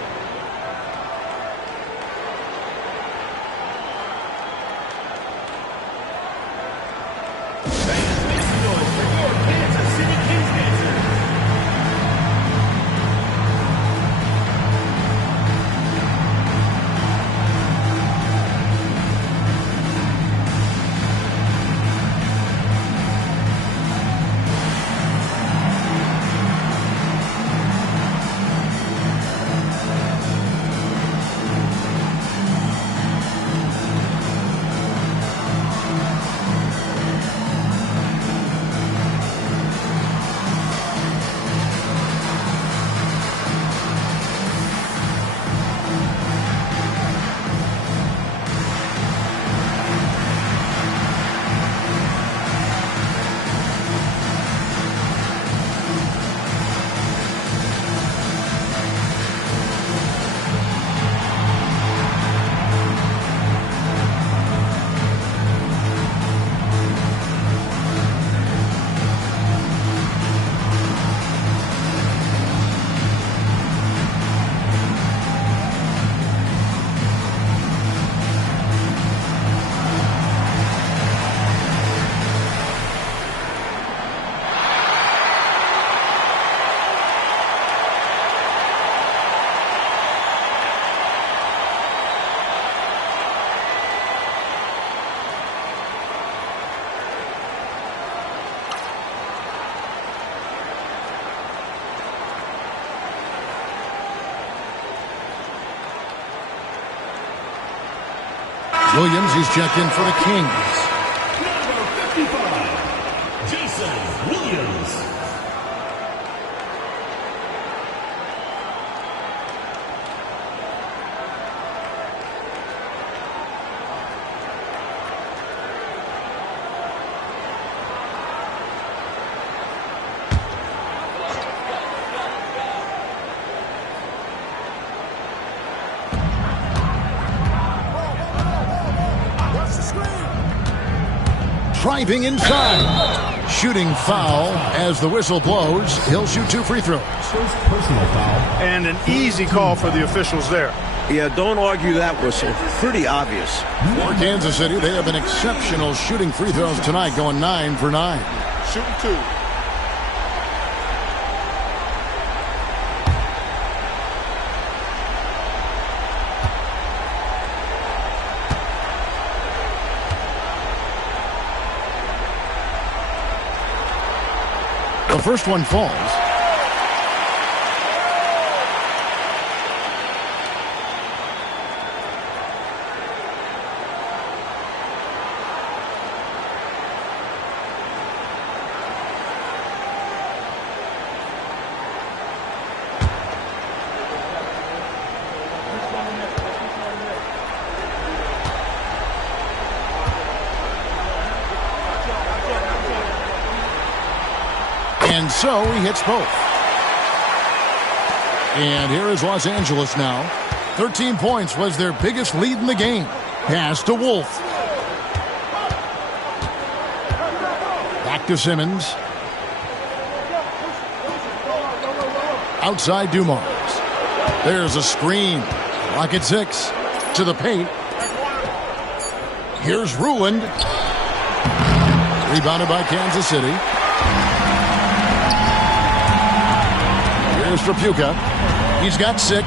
Williams, he's checked in for the Kings. Number 55, Jason Williams. Driving inside. Shooting foul as the whistle blows. He'll shoot 2 free throws. First personal foul. And an easy call for the officials there. Yeah, don't argue that whistle. Pretty obvious. For Kansas City, they have an exceptional shooting free throws tonight, going 9 for 9. Shooting 2. The first one falls. And so he hits both. And here is Los Angeles now. 13 points was their biggest lead in the game. Pass to Wolf. Back to Simmons. Outside Dumars. There's a screen. Clock at 6. To the paint. Here's Ruland. Rebounded by Kansas City. Here's Tripucka. He's got 6.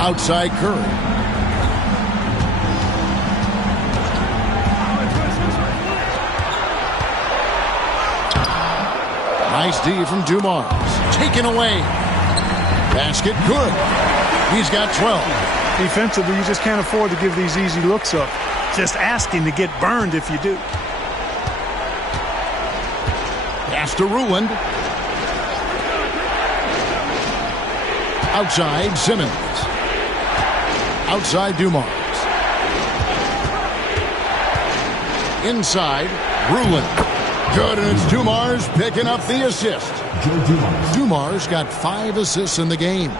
Outside Curry. Nice D from Dumars. Taken away. Basket good. He's got 12. Defensively, you just can't afford to give these easy looks up. Just asking to get burned if you do. Pass to Ruland. Outside Simmons. Outside Dumars. Inside Ruland. Good, and it's Dumars picking up the assist. Dumars got 5 assists in the game.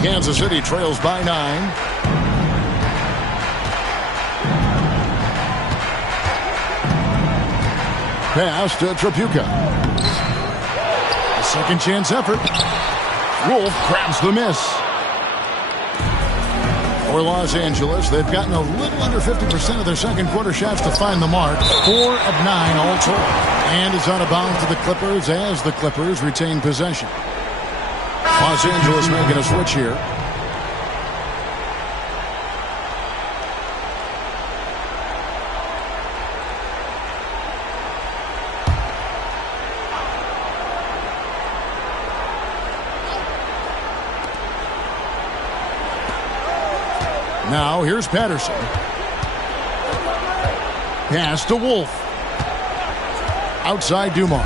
Kansas City trails by 9. Pass to Tripucka. A second chance effort. Wolf grabs the miss. For Los Angeles, they've gotten a little under 50% of their second quarter shots to find the mark. 4 of 9 all told. And it's out of bounds to the Clippers as the Clippers retain possession. Los Angeles making a switch here. Now here's Patterson. Pass to Wolf. Outside Dumars.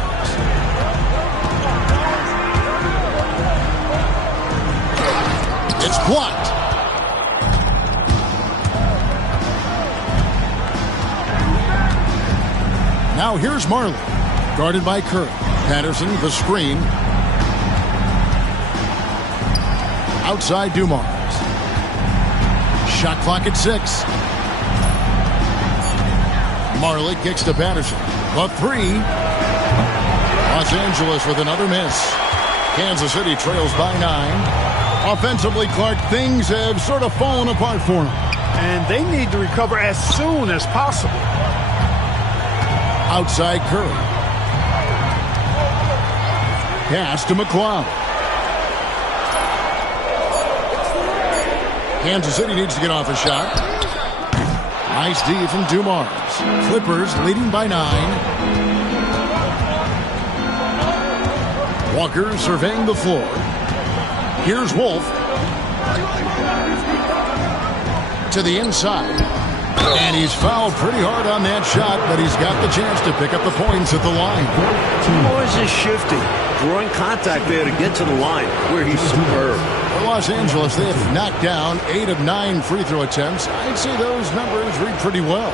It's blocked. Now here's Marley. Guarded by Curry. Patterson, the screen. Outside Dumars. Shot clock at 6. Marley kicks to Patterson. A 3. Los Angeles with another miss. Kansas City trails by 9. Offensively, Clark, things have sort of fallen apart for them. And they need to recover as soon as possible. Outside Curry. Pass to McCloud. Kansas City needs to get off a shot. Nice D from Dumars. Clippers leading by 9. Walker surveying the floor. Here's Wolf. To the inside. And he's fouled pretty hard on that shot, but he's got the chance to pick up the points at the line. Dumars is shifty, drawing contact there to get to the line, where he's superb. For Los Angeles, they have knocked down 8 of 9 free throw attempts. I'd say those numbers read pretty well.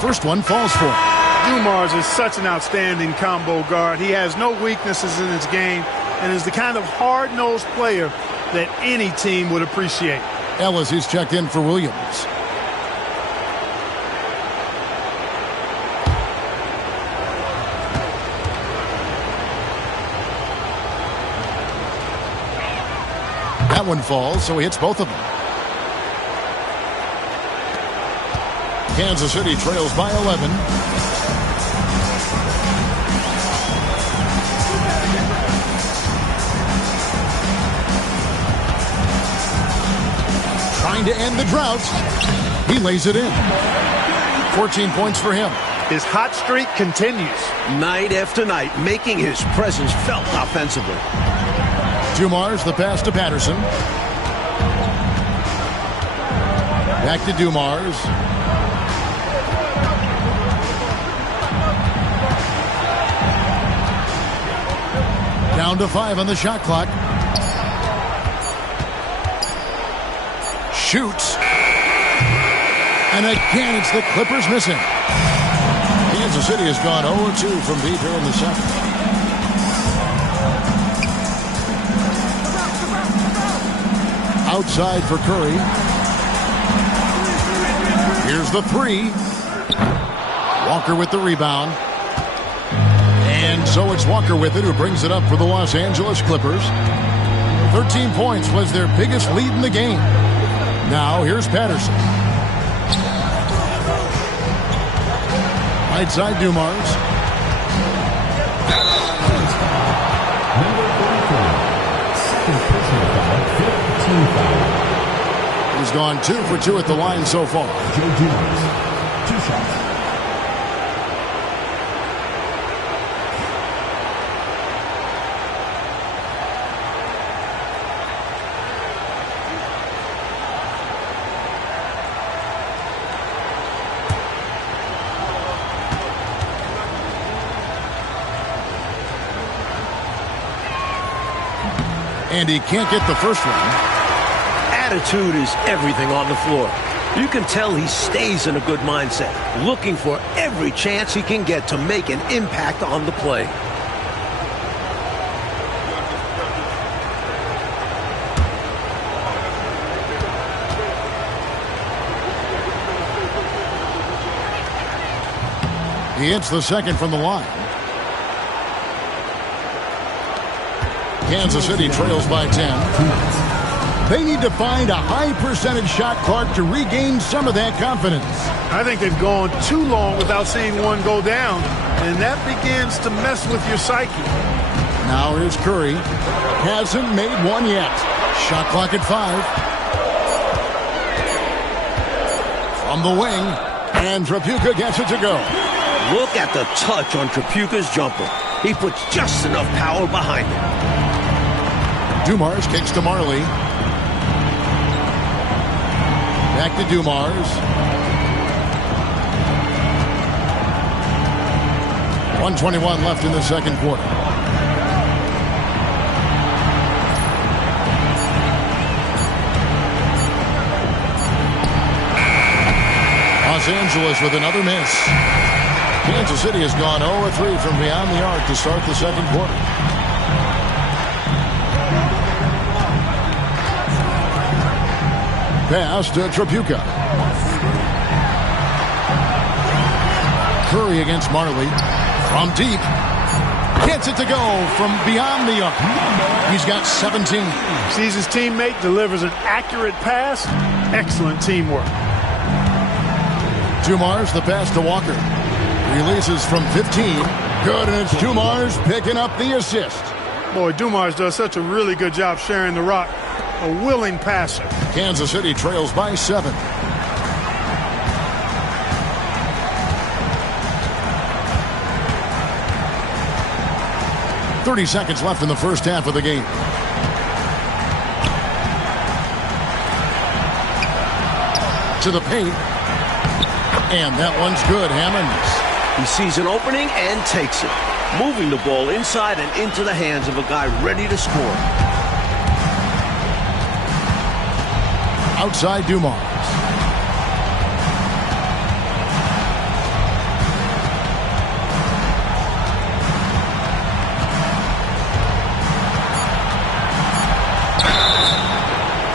First one falls for him. Dumars is such an outstanding combo guard. He has no weaknesses in his game and is the kind of hard-nosed player that any team would appreciate. Ellis is checked in for Williams. That one falls, so he hits both of them. Kansas City trails by 11. Trying to end the drought. He lays it in. 14 points for him. His hot streak continues. Night after night, making his presence felt offensively. Dumars, the pass to Patterson. Back to Dumars. Down to 5 on the shot clock. Shoots. And again, it's the Clippers missing. Kansas City has gone 0-2 from deep here in the second. Outside for Curry. Here's the three. Walker with the rebound. And so it's Walker with it, who brings it up for the Los Angeles Clippers. 13 points was their biggest lead in the game. Now here's Patterson. Right side Dumars. Number 44, second personal foul, 15 foul. He's gone 2 for 2 at the line so far. Joe Dumars, 2 shots. And he can't get the first one. Attitude is everything on the floor. You can tell he stays in a good mindset, looking for every chance he can get to make an impact on the play. He hits the second from the line. Kansas City trails by 10. They need to find a high percentage shot clock to regain some of that confidence. I think they've gone too long without seeing one go down, and that begins to mess with your psyche. Now here's Curry. Hasn't made one yet. Shot clock at 5. From the wing, and Tripucka gets it to go. Look at the touch on Tripucka's jumper. He puts just enough power behind it. Dumars kicks to Marley. Back to Dumars. 1:21 left in the second quarter. Los Angeles with another miss. Kansas City has gone 0-3 from beyond the arc to start the second quarter. Pass to Tripucka. Curry against Marley. From deep. Gets it to go from beyond the arc. He's got 17. Sees his teammate, delivers an accurate pass. Excellent teamwork. Dumars, the pass to Walker. Releases from 15. Good, and it's Dumars picking up the assist. Boy, Dumars does such a really good job sharing the rock. A willing passer. Kansas City trails by 7. .30 seconds left in the first half of the game. To the paint. And that one's good. Hammonds. He sees an opening and takes it, moving the ball inside and into the hands of a guy ready to score. Outside Dumars.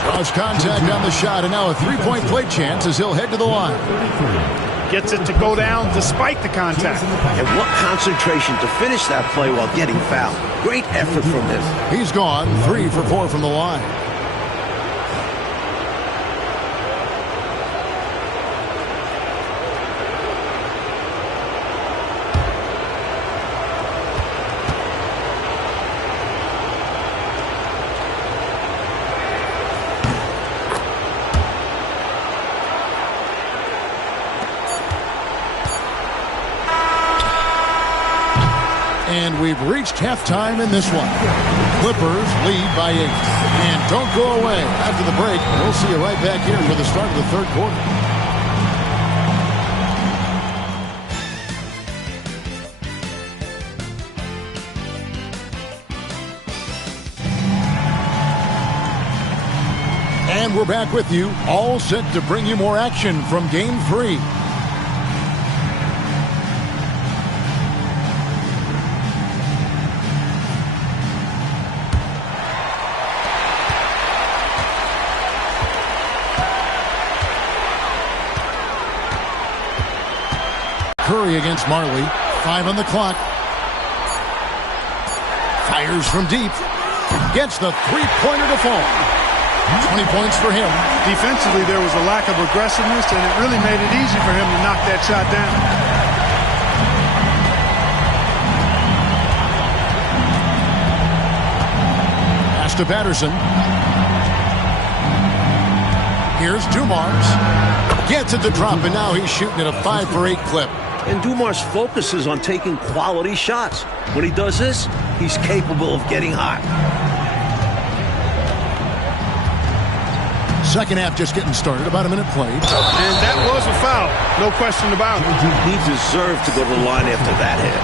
Draws contact on the shot, and now a three-point play chance as he'll head to the line. Gets it to go down despite the contact. And what concentration to finish that play while getting fouled. Great effort from him. He's gone 3 for 4 from the line. And we've reached halftime in this one. Clippers lead by 8. And don't go away. After the break, we'll see you right back here for the start of the third quarter. And we're back with you, all set to bring you more action from Game 3. Curry against Marley. 5 on the clock. Fires from deep. Gets the three-pointer to fall. 20 points for him. Defensively, there was a lack of aggressiveness, and it really made it easy for him to knock that shot down. Pass to Patterson. Here's Dumars. Gets it to drop, and now he's shooting at a 5 for 8 clip. And Dumars focuses on taking quality shots. When he does this, he's capable of getting hot. Second half just getting started. About a minute played. And that was a foul. No question about it. He deserved to go to the line after that hit.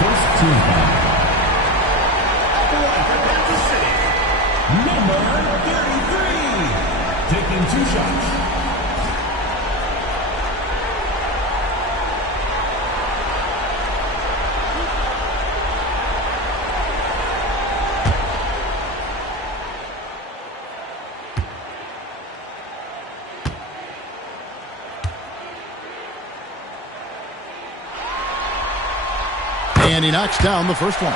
First team foul. Kansas City, number 33, taking 2 shots. And he knocks down the first one.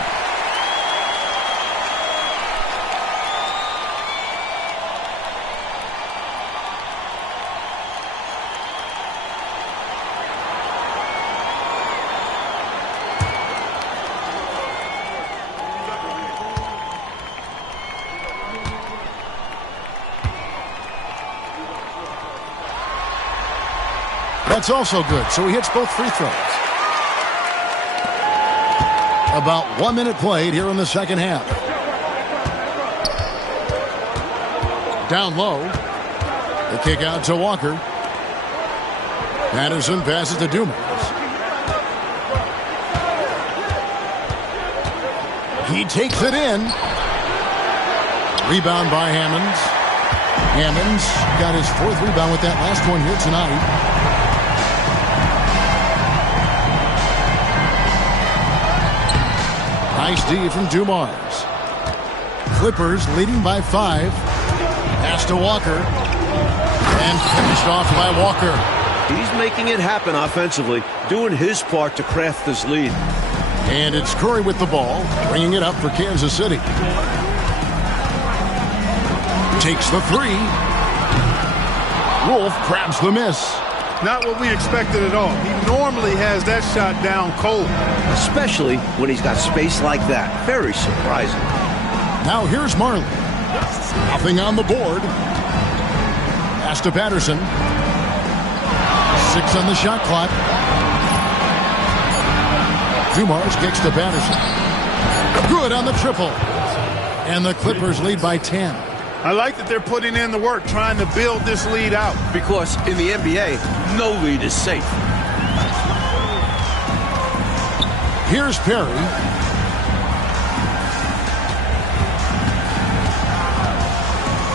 That's also good, so he hits both free throws. About 1 minute played here in the second half. Down low. The kick out to Walker. Patterson passes to Dumars. He takes it in. Rebound by Hammonds. Hammonds got his 4th rebound with that last one here tonight. Nice D from Dumars. Clippers leading by 5. Pass to Walker. And finished off by Walker. He's making it happen offensively, doing his part to craft this lead. And it's Curry with the ball, bringing it up for Kansas City. Takes the 3. Wolf grabs the miss. Not what we expected at all. He normally has that shot down cold. Especially when he's got space like that. Very surprising. Now here's Marley. Nothing on the board. Pass to Patterson. 6 on the shot clock. Dumars kicks to Patterson. Good on the triple. And the Clippers lead by 10. I like that they're putting in the work, trying to build this lead out. Because in the NBA, no lead is safe. Here's Perry.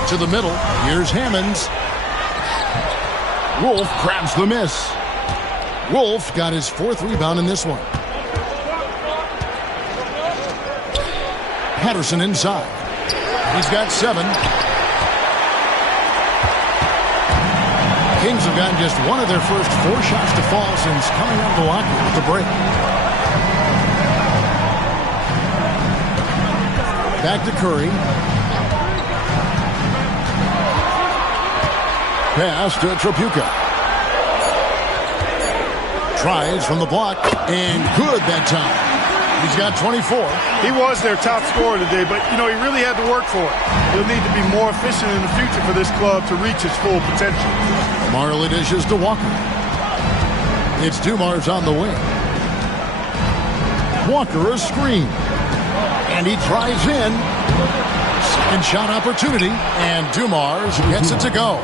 To the middle. Here's Hammonds. Wolf grabs the miss. Wolf got his 4th rebound in this one. Patterson inside. He's got 7. Kings have gotten just one of their first 4 shots to fall since coming out of the locker room at the break. Back to Curry. Pass to Tripucka. Tries from the block, and good that time. He's got 24. He was their top scorer today, but, you know, he really had to work for it. He'll need to be more efficient in the future for this club to reach its full potential. Marley dishes to Walker. It's Dumars on the wing. Walker a screen. And he drives in. Second shot opportunity. And Dumars gets it to go.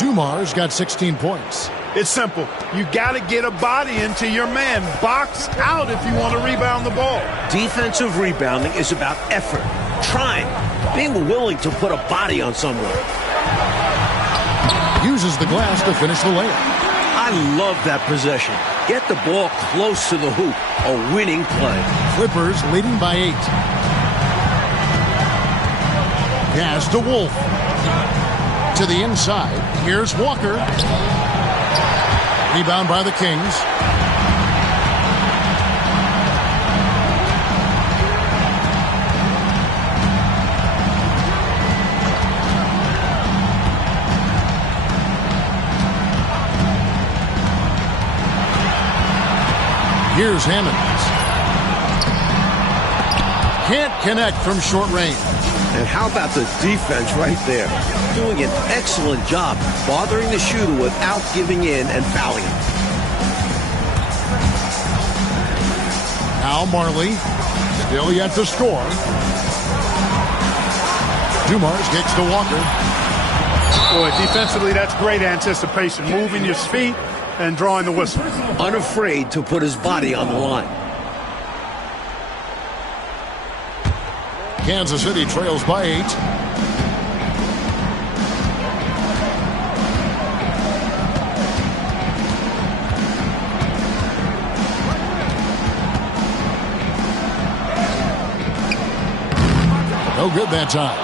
Dumars got 16 points. It's simple. You got to get a body into your man. Box out if you want to rebound the ball. Defensive rebounding is about effort, trying, being willing to put a body on someone. Uses the glass to finish the layup. I love that possession. Get the ball close to the hoop. A winning play. Clippers leading by 8. Pass to Wolf. To the inside. Here's Walker. Rebound by the Kings. Here's Hammonds. Can't connect from short range. And how about the defense right there? Doing an excellent job bothering the shooter without giving in and fouling him. Now Marley, still yet to score. Dumars kicks to Walker. Boy, defensively, that's great anticipation. Moving your feet and drawing the whistle. Unafraid to put his body on the line. Kansas City trails by 8. No good that time.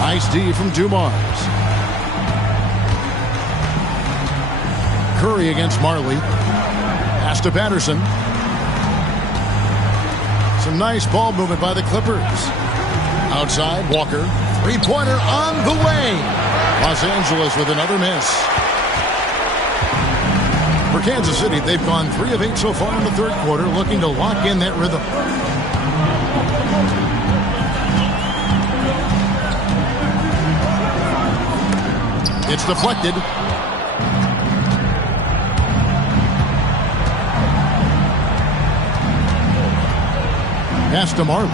Nice D from Dumars. Curry against Marley. Pass to Patterson. Some nice ball movement by the Clippers. Outside, Walker. Three-pointer on the way. Los Angeles with another miss. For Kansas City, they've gone 3 of 8 so far in the third quarter, looking to lock in that rhythm. It's deflected. Pass to Marley.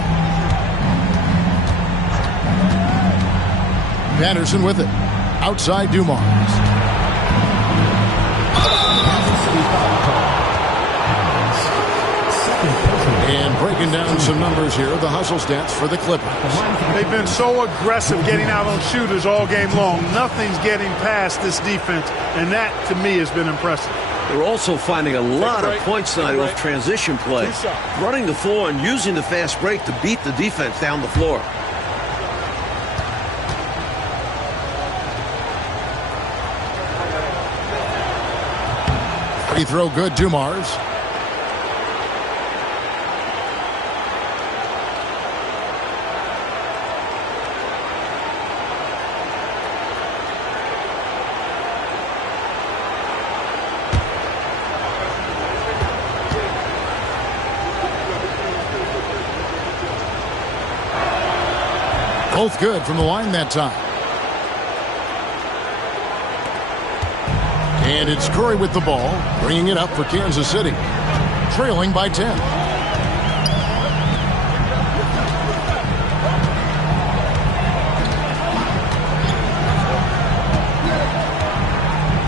Patterson with it. Outside Dumars. And breaking down some numbers here, the hustle stats for the Clippers. They've been so aggressive getting out on shooters all game long. Nothing's getting past this defense, and that, to me, has been impressive. They're also finding a lot of points tonight with transition play. Running the floor and using the fast break to beat the defense down the floor. Free throw good, Dumars. Both good from the line that time. And it's Curry with the ball, bringing it up for Kansas City, trailing by 10.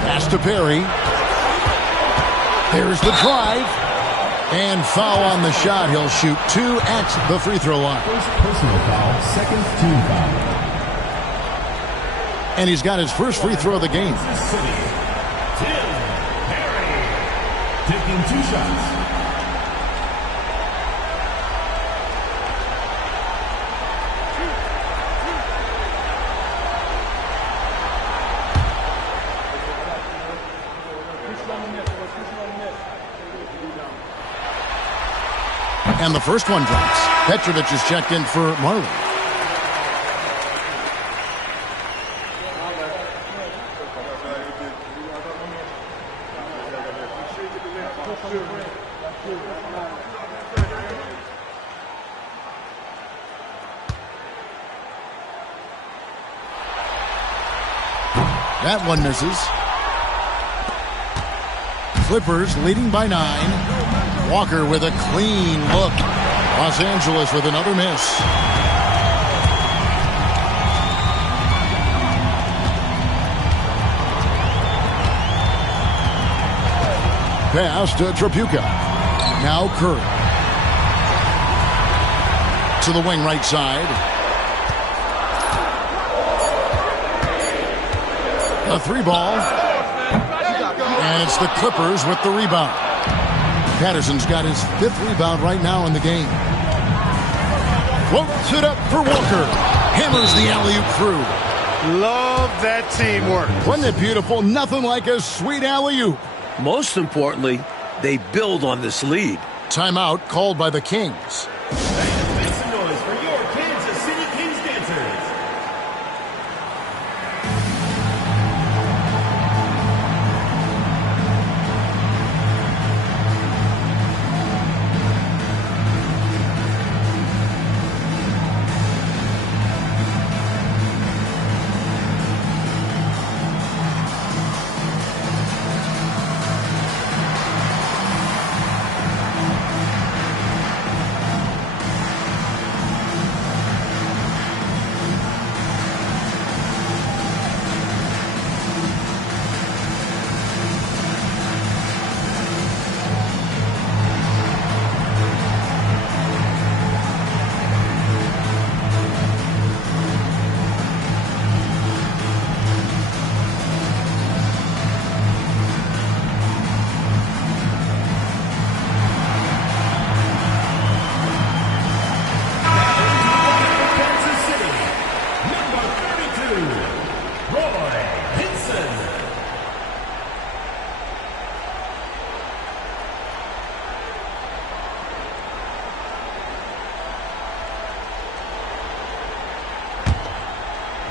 Pass to Perry. There's the drive. And foul on the shot. He'll shoot 2 at the free throw line. First personal foul, second team foul. And he's got his first free throw of the game. Kansas City, Tim Perry, taking 2 shots. And the first one drops. Petrovic is checked in for Marley. That one misses. Clippers leading by 9. Walker with a clean look. Los Angeles with another miss. Pass to Tripucka. Now Curry. To the wing right side. A 3-ball. And it's the Clippers with the rebound. Patterson's got his 5th rebound right now in the game. Floats it up for Walker. Hammers the alley-oop through. Love that teamwork. Wasn't it beautiful? Nothing like a sweet alley-oop. Most importantly, they build on this lead. Timeout called by the Kings. Make some noise for your Kansas City Kings dancers.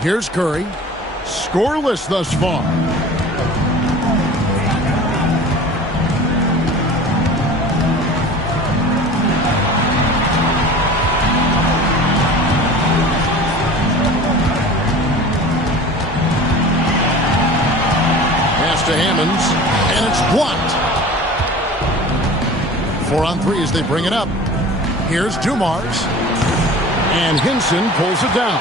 Here's Curry. Scoreless thus far. Pass to Hammonds, and it's blocked. 4 on 3 as they bring it up. Here's Dumars, and Hinson pulls it down.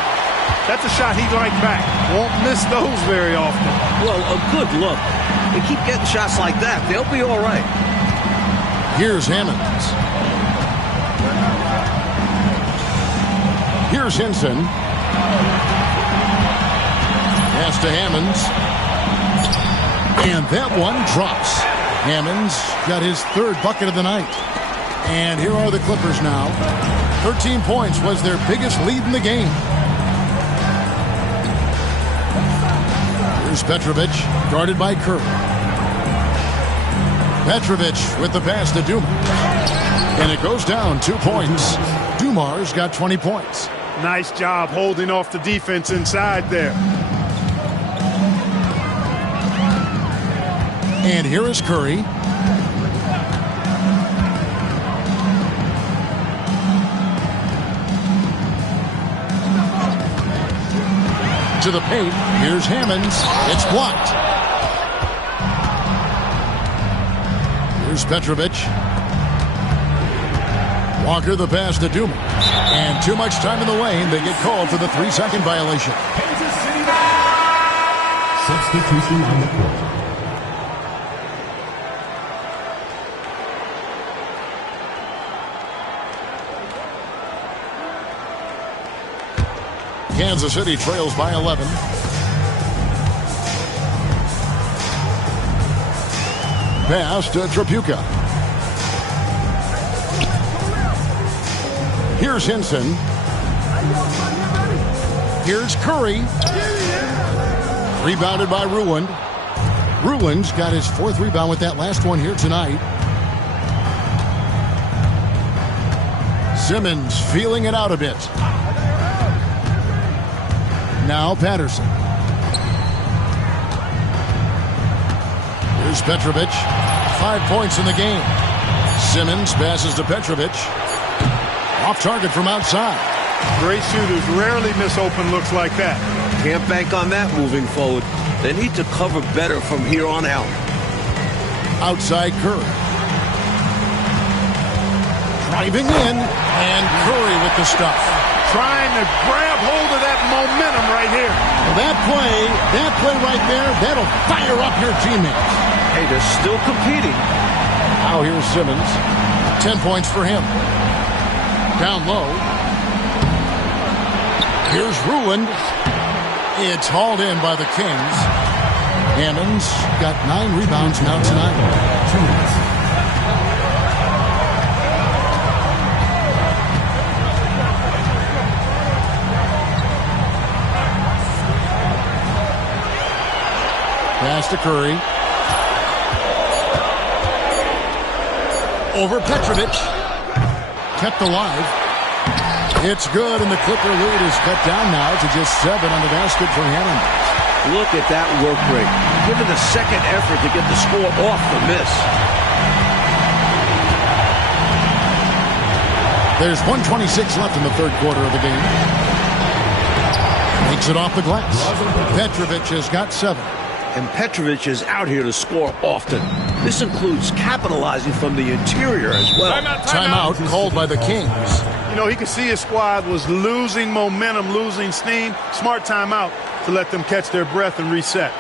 That's a shot he'd like back. Won't miss those very often. Well, a good look. They keep getting shots like that. They'll be all right. Here's Hammonds. Here's Hinson. Pass to Hammonds. And that one drops. Hammonds got his 3rd bucket of the night. And here are the Clippers now. 13 points was their biggest lead in the game. Here's Petrovic, guarded by Curry. Petrovic with the pass to Dumars. And it goes down 2 points. Dumars got 20 points. Nice job holding off the defense inside there. And here is Curry. To the paint. Here's Hammonds. It's blocked. Here's Petrovic. Walker the pass to Dumars. And too much time in the lane. They get called for the 3-second violation. Kansas City. Substitution on the court. Kansas City trails by 11. Pass to Tripucka. Here's Hinson. Here's Curry. Rebounded by Ruland. Ruland's got his 4th rebound with that last one here tonight. Simmons feeling it out a bit. Now Patterson. Here's Petrovic. 5 points in the game. Simmons passes to Petrovic. Off target from outside. Great shooters rarely miss open looks like that. Can't bank on that moving forward. They need to cover better from here on out. Outside Curry. Driving in, and Curry with the stuff. Trying to grab hold of that momentum right here. Well, that play right there, that'll fire up your teammates. Hey, they're still competing. Now here's Simmons. 10 points for him. Down low. Here's Ruland. It's hauled in by the Kings. Hammonds got 9 rebounds now tonight. Pass to Curry. Over Petrovic. Kept alive. It's good, and the Clipper lead is cut down now to just 7 on the basket from Hammonds. Look at that work rate. Given the second effort to get the score off the miss. There's 1:26 left in the 3rd quarter of the game. Makes it off the glass. Petrovic has got 7. And Petrovic is out here to score often. This includes capitalizing from the interior as well. Timeout called by the Kings. You know, he could see his squad was losing momentum, losing steam. Smart timeout to let them catch their breath and reset.